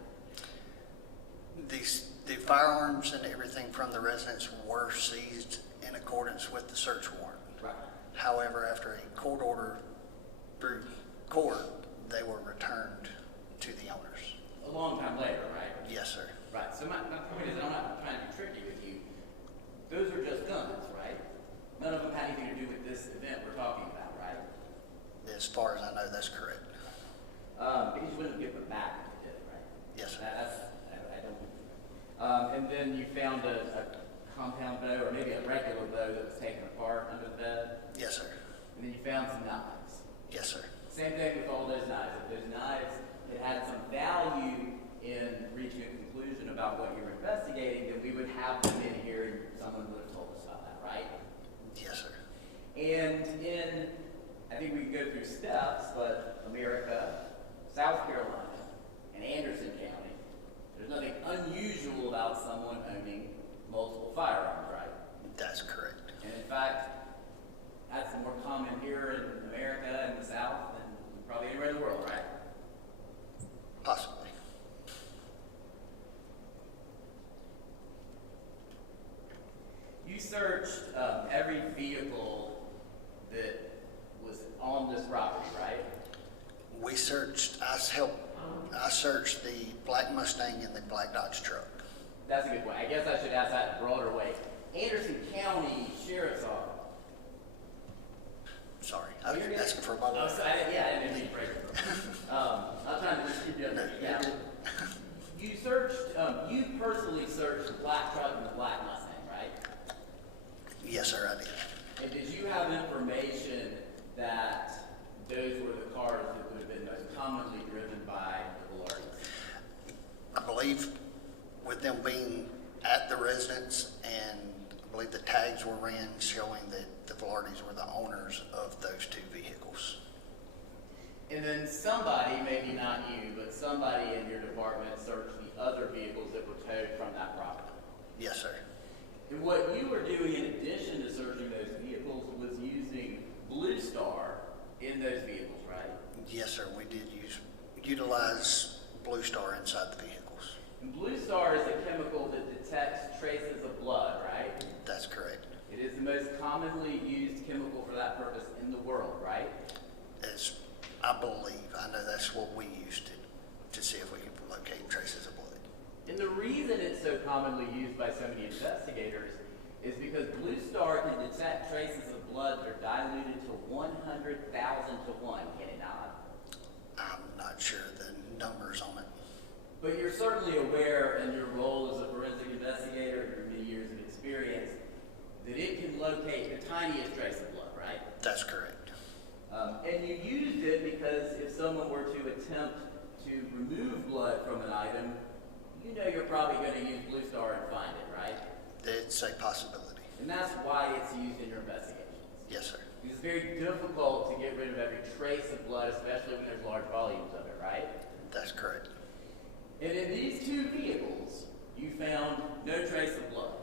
The firearms and everything from the residence were seized in accordance with the search warrant. Right. However, after a court order through court, they were returned to the owners. A long time later, right? Yes, sir. Right. So my point is, I'm not trying to be tricky with you. Those are just guns, right? None of them had anything to do with this event we're talking about, right? As far as I know, that's correct. Because you wouldn't give them back if you did it, right? Yes, sir. I don't. And then you found a compound bow, or maybe a regular bow that was taken apart under the bed. Yes, sir. And then you found some knives. Yes, sir. Same thing with all those knives. If those knives had some value in reaching a conclusion about what you were investigating, then we would have them in here and someone would have told us about that, right? Yes, sir. And I think we can go through steps, but America, South Carolina, and Anderson County, there's nothing unusual about someone owning multiple firearms, right? That's correct. And in fact, that's more common here in America and the South than probably anywhere in the world, right? Possibly. You searched every vehicle that was on this property, right? We searched, I searched the black Mustang and the black Dodge truck. That's a good point. I guess I should ask that in a broader way. Anderson County Sheriff's Office. Sorry, I was asking for my Oh, list. so I didn't mean to break it. I'm trying to just keep you under. Yeah. You searched, you personally searched the black truck and the black Mustang, right? Yes, sir, I did. And did you have information that those were the cars that would have been most commonly driven by the Vilardis? I believe with them being at the residence, and I believe the tags were ran showing that the Vilardis were the owners of those two vehicles. And then somebody, maybe not you, but somebody in your department searched the other vehicles that were towed from that property. Yes, sir. And what you were doing in addition to searching those vehicles was using Blue Star in those vehicles, right? Yes, sir. We did utilize Blue Star inside the vehicles. And Blue Star is a chemical that detects traces of blood, right? That's correct. It is the most commonly used chemical for that purpose in the world, right? As I believe, I know that's what we used to see if we could locate traces of blood. And the reason it's so commonly used by so many investigators is because Blue Star can detect traces of blood that are diluted to 100,000 to 1, can it not? I'm not sure the numbers on it. But you're certainly aware in your role as a forensic investigator, your many years of experience, that it can locate the tiniest trace of blood, right? That's correct. And you used it because if someone were to attempt to remove blood from an item, you know you're probably going to use Blue Star and find it, right? It's a possibility. And that's why it's used in your investigations. Yes, sir. It's very difficult to get rid of every trace of blood, especially when there's large volumes of it, right? That's correct. And in these two vehicles, you found no trace of blood.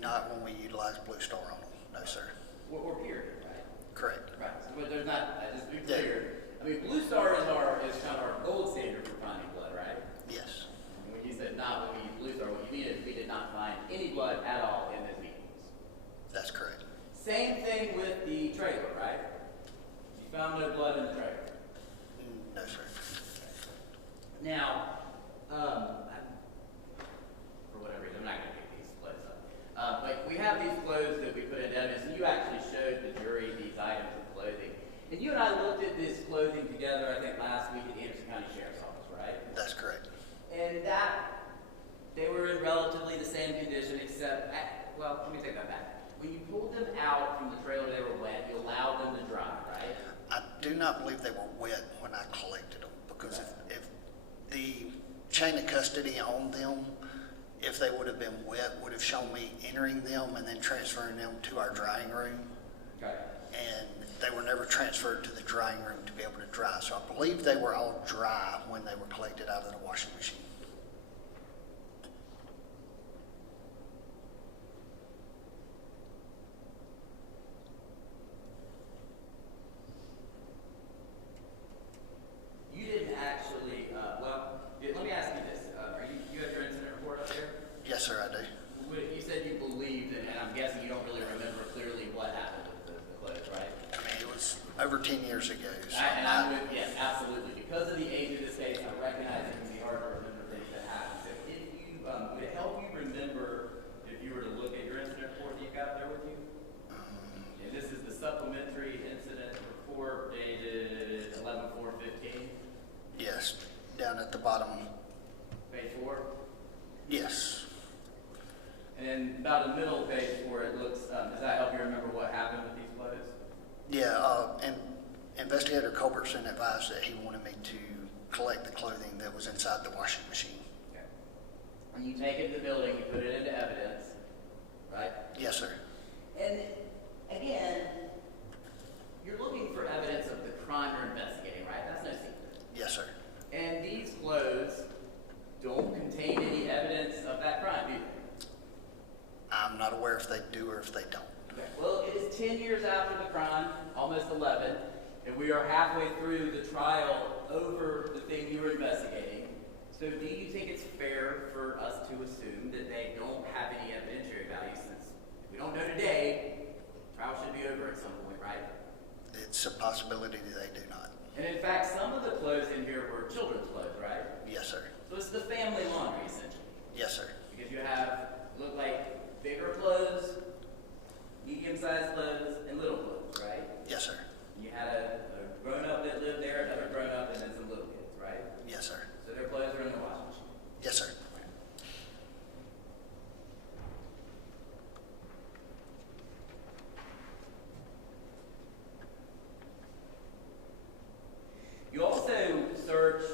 Not when we utilized Blue Star on them. No, sir. Or period, right? Correct. Right. So but there's not, just to be clear, I mean, Blue Star is kind of our gold standard for finding blood, right? Yes. And when you said not when we used Blue Star, what you mean is we did not find any blood at all in those vehicles. That's correct. Same thing with the trailer, right? You found no blood in the trailer. No, sir. Now, for whatever reason, I'm not going to pick these clothes up. But we have these clothes that we put in evidence, and you actually showed the jury these items of clothing. And you and I looked at this clothing together, I think, last week at the Anderson County Sheriff's Office, right? That's correct. And they were in relatively the same condition, except, well, let me take that back. When you pulled them out from the trailer, they were wet. You allowed them to dry, right? do not believe they were wet when I collected them, because if the chain of custody on them, if they would have been wet, would have shown me entering them and then transferring them to our drying room. Okay. And they were never transferred to the drying room to be able to dry. So I believe they were all dry when they were collected out of the washing machine. You didn't actually, let me ask you this. You have your incident report up there? Yes, sir, I do. You said you believed, and I'm guessing you don't really remember clearly what happened with the clothes, right? I mean, it was over 10 years ago. So Yes, absolutely. Because of the age of this case, I recognize it can be hard to remember things that happened. So if you, would it help you remember if you were to look at your incident report that you've got there with you? And this is the supplementary incident report dated 11/4/15. yes, down at the bottom. Page 4. Yes. And about the middle of page 4, it looks, does that help you remember what happened with these clothes? Yeah, and Investigator Culbertson advised that he wanted me to collect the clothing that was inside the washing machine. Okay. And you take it to the building, you put it into evidence, right? Yes, sir. And again, you're looking for evidence of the crime you're investigating, right? That's no secret. Yes, sir. And these clothes don't contain any evidence of that crime, do they? I'm not aware if they do or if they don't. Okay. Well, it is 10 years after the crime, almost 11, and we are halfway through the trial over the thing you were investigating. So do you think it's fair for us to assume that they don't have any evidentiary value, since if we don't know today, the trial should be over at some point, right? It's a possibility that they do not. And in fact, some of the clothes in here were children's clothes, right? Yes, sir. So it's the family laundry, essentially. Yes, sir. Because you have, look like bigger clothes, medium-sized clothes, and little clothes, right? Yes, sir. You had a grown-up that lived there, another grown-up, and then some little kids, right? Yes, sir. So their clothes are in the washing machine. Yes, sir. You also searched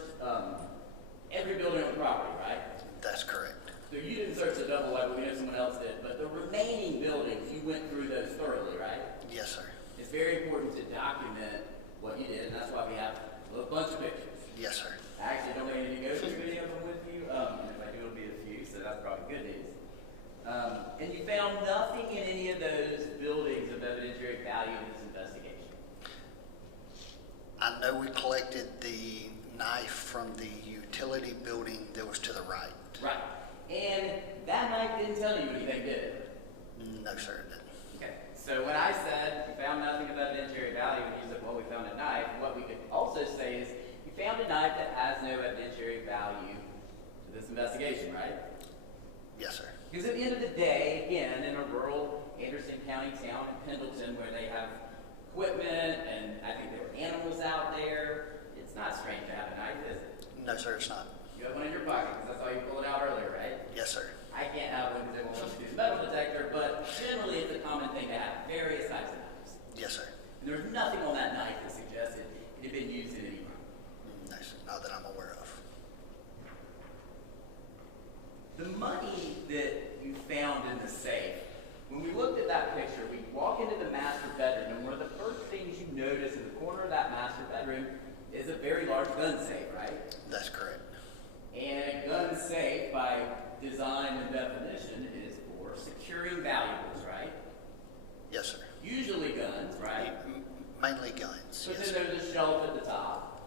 every building on the property, right? That's correct. So you didn't search the double like we know someone else did, but the remaining buildings, you went through those thoroughly, right? Yes, sir. It's very important to document what you did, and that's why we have a bunch of pictures. Yes, sir. I actually don't need to go through any of them with you. If I do, it'll be a few, so that's probably good news. And you found nothing in any of those buildings of evidentiary value in this investigation. I know we collected the knife from the utility building that was to the right. Right. And that knife didn't tell you anything, did it? No, sir, it didn't. Okay. So when I said you found nothing of evidentiary value, and you said, well, we found a knife, what we could also say is you found a knife that has no evidentiary value to this investigation, right? Yes, sir. Because at the end of the day, again, in a rural Anderson County town in Pendleton where they have equipment and I think there were animals out there, it's not strange to have a knife, is it? No, sir, it's not. You have one in your pocket because I saw you pull it out earlier, right? Yes, sir. I can't have one because they won't let me do the metal detector, but generally it's a common thing to have various types of knives. Yes, sir. And there's nothing on that knife that suggested it had been used in any crime. No, sir. Not that I'm aware of. The money that you found in the safe, when we looked at that picture, we walk into the master bedroom, and one of the first things you notice in the corner of that master bedroom is a very large gun safe, right? That's correct. And a gun safe, by design and definition, is for securing valuables, right? Yes, sir. Usually guns, right? Mainly guns. But Yes, then sir. there's a shelf at the top,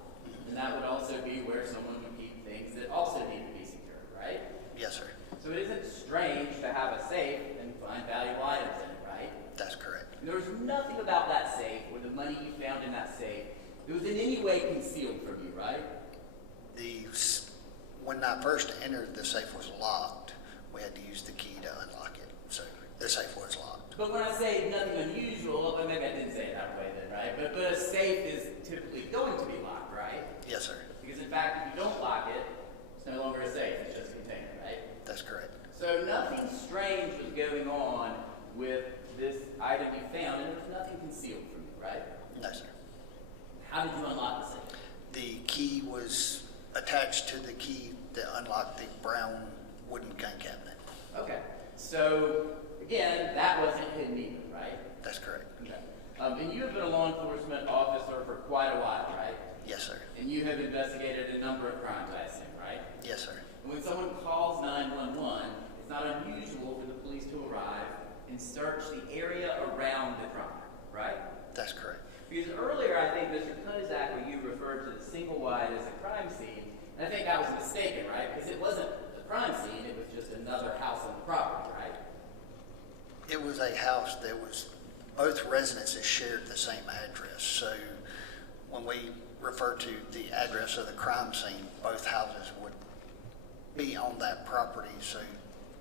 and that would also be where someone would keep things that also need to be secured, right? Yes, sir. So it isn't strange to have a safe and find valuable items in it, right? That's correct. And there was nothing about that safe or the money you found in that safe that was in any way concealed from you, right? When I first entered, the safe was locked. We had to use the key to unlock it. So the safe was locked. But when I say nothing unusual, well, maybe I didn't say it that way then, right? But a safe is typically going to be locked, right? Yes, sir. Because in fact, if you don't lock it, it's no longer a safe, it's just a container, right? That's correct. So nothing strange was going on with this item you found, and there was nothing concealed from you, right? No, sir. How attached to the key that unlocked the brown wooden gun cabinet. Okay. So, again, that wasn't hidden either, right? That's correct. Okay. And you have been a law enforcement officer for quite a while, right? Yes, sir. And you have investigated a number of crimes, I assume, right? Yes, sir. And when someone calls 911, it's not unusual for the police to arrive and search the area around the crime, right? That's correct. Because earlier, I think, Mr. Kozak, when you referred to the single wide as a crime scene, and I think I was mistaken, right? Because it wasn't the crime scene, it was just another house on the property, right? It was a house that was, both residences shared the same address. So when we refer to the address of the crime scene, both houses would be on that property. So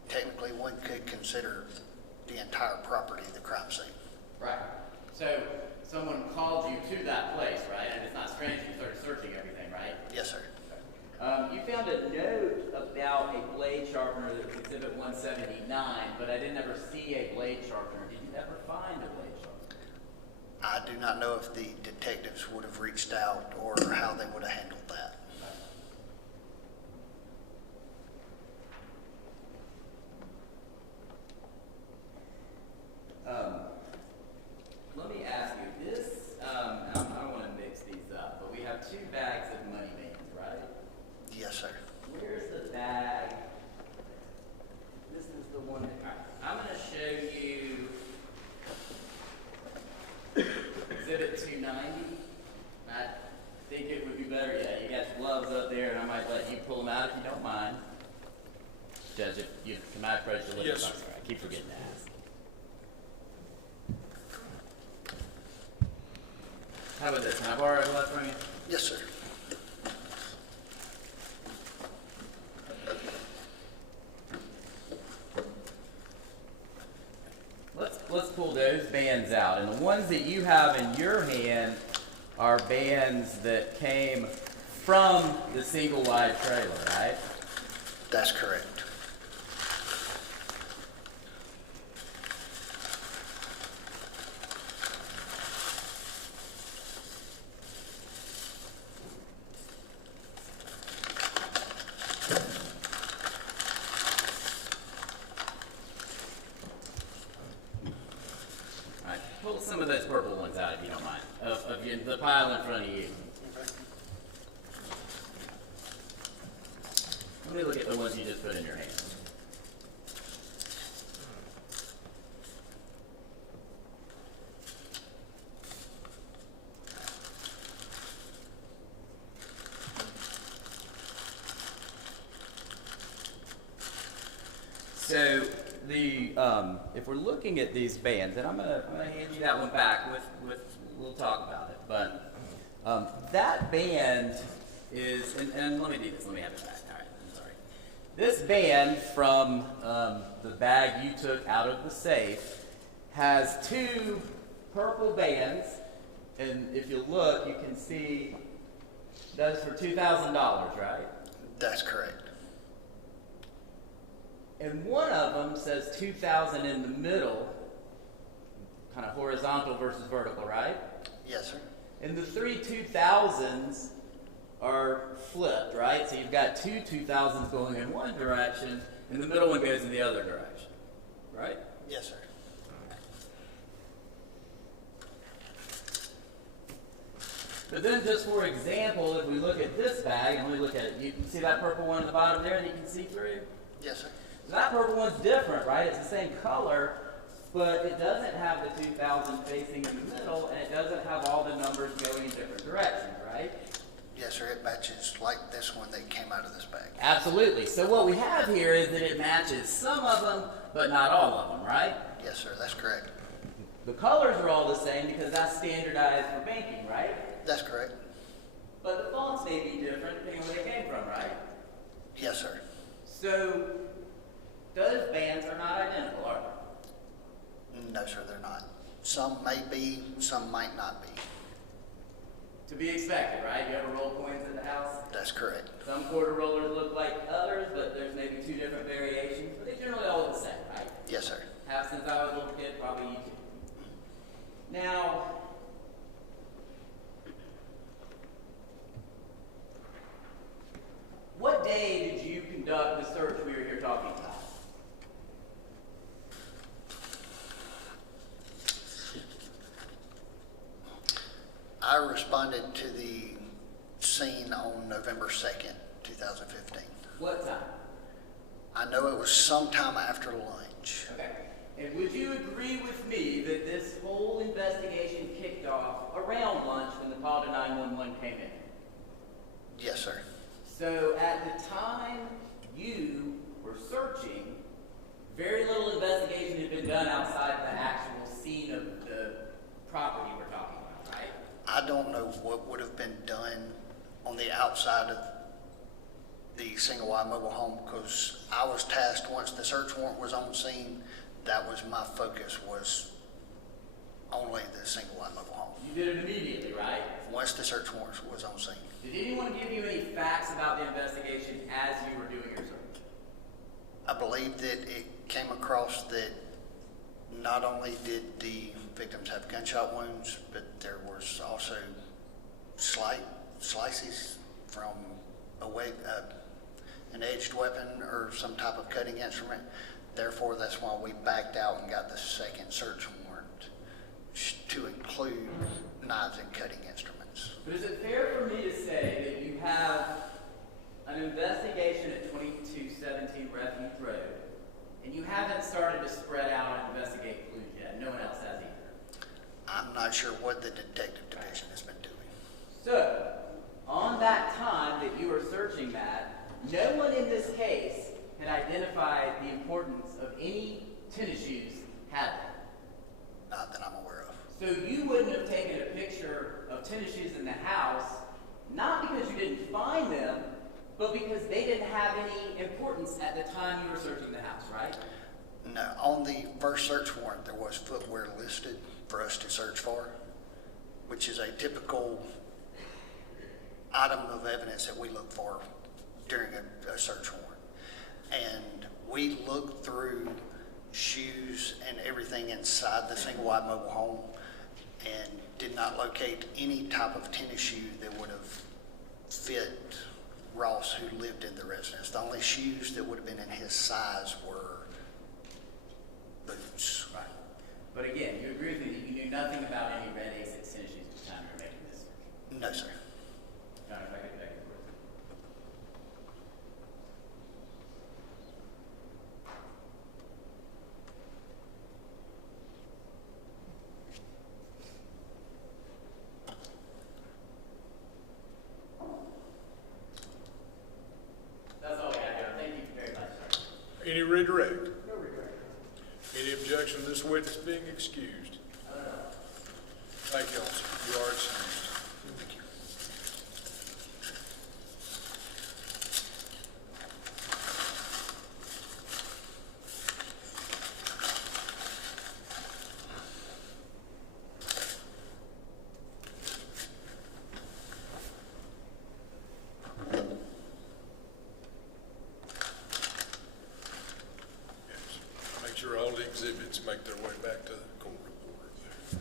technically one could consider the entire property the crime scene. Right. So someone called you to that place, right? And it's not strange you started searching everything, right? Yes, sir. You found a note about a blade sharpener that was Exhibit 179, but I didn't ever see a blade sharpener. Did you ever find a blade sharpener? I do not know if the detectives would have reached out or how they would have handled that. Let me ask you this. I don't want to mix these up, but we have two bags of money bands, right? Yes, sir. Where's the bag? This is the one that, all right, I'm going to show you Exhibit 290. I think it would be better, yeah, you got gloves up there, and I might let you pull them out if you don't mind. Judge, if you come out approach the Yes, sir. I keep forgetting to ask. How about this? Can I borrow a glove from you? Yes, sir. Let's pull those bands out. And the ones that you have in your hand are bands that came from the single wide trailer, right? That's correct. Pull some of those purple ones out if you don't mind, of the pile in front of you. Let me look at the ones you just put in your hand. So if we're looking at these bands, and I'm gonna hand you that one back we'll talk about it, but that band is, and let me do this, let me have it back, all right, I'm sorry. This band from the bag you took out of the safe has two purple bands, and if you look, you can see those for $2,000, right? That's correct. And one of them says 2,000 in the middle, kind of horizontal versus vertical, right? Yes, sir. And the three 2,000s are flipped, right? So you've got two 2,000s going in one direction, and the middle one goes in the other direction, right? Yes, sir. But then just for example, if we look at this bag, and we look at it, you can see that purple one at the bottom there, and you can see through? Yes, sir. So that purple one's different, right? It's the same color, but it doesn't have the 2,000 facing in the middle, and it doesn't have all the numbers going in different directions, right? Yes, sir. It matches like this one that came out of this bag. Absolutely. So what we have here is that it matches some of them, but not all of them, right? Yes, sir. That's correct. The colors are all the same because that's standardized for banking, right? That's correct. But the fonts may be different depending on where they came from, right? Yes, sir. So those bands are not identical, are they? No, sir, they're not. Some may be, some might not be. To be expected, right? You ever roll coins in the house? That's correct. Some quarter rollers look like others, but there's maybe two different variations, but they generally all look the same, right? Yes, sir. Have since I was a little kid, probably you too. Now, scene on November 2nd, 2015. What time? I know it was sometime after lunch. Okay. And would you agree with me that this whole investigation kicked off around lunch when the call to 911 came in? Yes, sir. So at the time you were searching, very little investigation had been done outside the actual scene of the property we're talking about, right? I don't know what would have been done on the outside of the single wide mobile home, because I was tasked once the search warrant was on scene, that was my focus, was only the single wide mobile home. You did it immediately, right? Once the search warrant was on scene. Did anyone give you any facts about the investigation as you were doing your search? I believe that it came across that not only did the victims have gunshot wounds, but there was also slight slices from an edged weapon or some type of cutting instrument. Therefore, that's why we backed out and got the second search warrant to include knives and cutting instruments. But is it fair for me to say that you have an investigation at 2217 Refuge Road, and you haven't started to spread out and investigate clues yet? No one else has either. I'm not sure what the detective division has been doing. So, on that time that you were searching that, no one in this case had identified the importance of any tennis shoes, had they? Not that I'm aware of. So you wouldn't have taken a picture of tennis shoes in the house, not because you didn't find them, but because they didn't have any importance at the time you were searching the house, right? No, on the first search warrant, there was footwear listed for us to search for, which is a typical item of evidence that we look for during a search warrant. And we looked through shoes and everything inside the single wide mobile home and did not locate any type of tennis shoe that would have fit Ross, who lived in the residence. The only shoes that would have been in his size were boots. Right. But again, you agree with me that you knew nothing about any red Asics tennis shoes at the time you were making this search? No, sir. John, if I could beg your word. That's all we got, John. Thank you very much, sir. Any redirect? No redirect. Any objection to this witness being excused? Thank you, officer. You are excused. Thank you. Yes. Make sure all the exhibits make their way back to the court reporter there.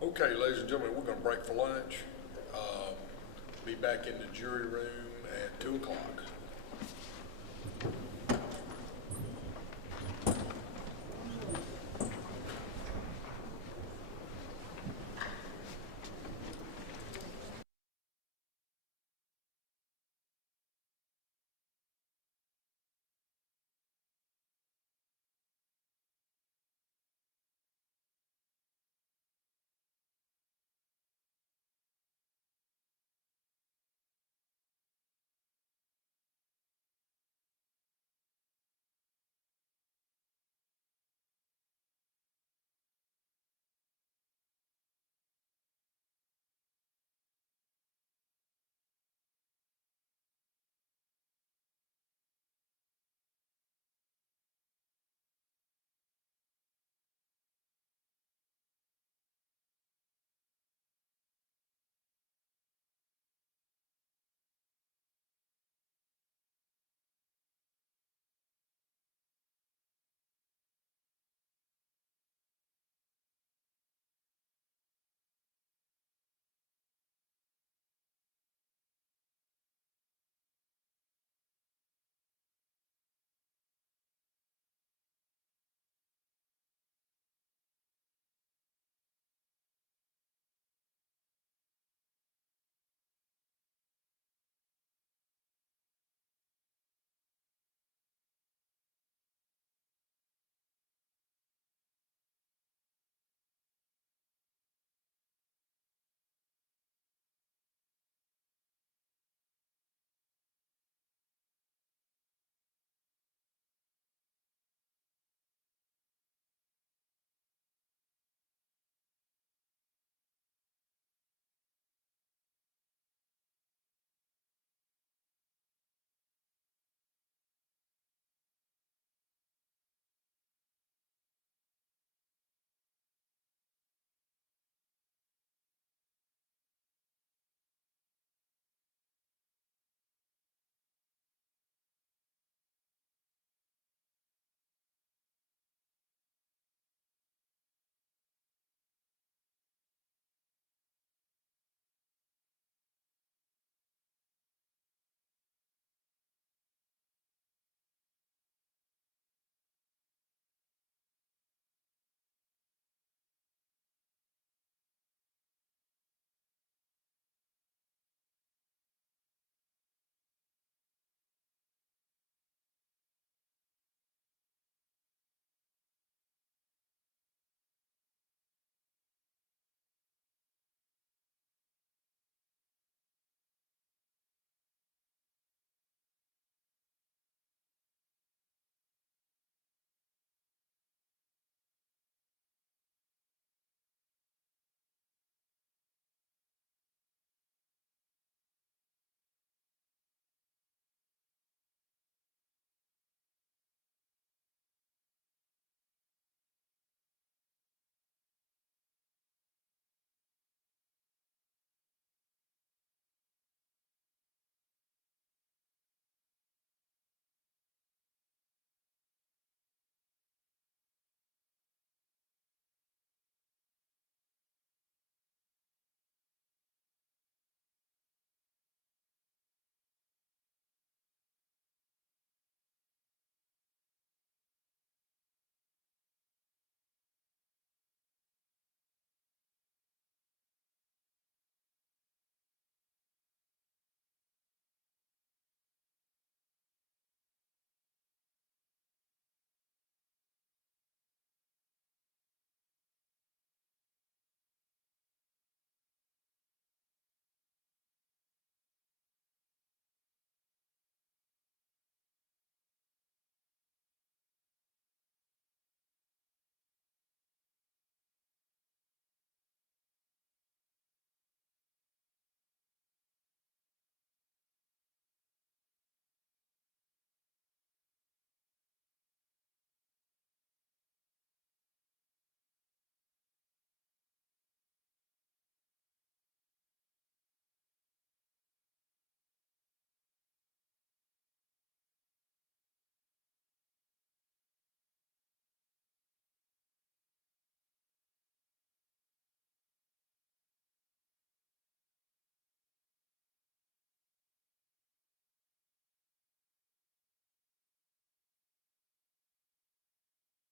Okay, ladies and gentlemen, we're going to break for lunch. Be back in the jury room at 2 o'clock.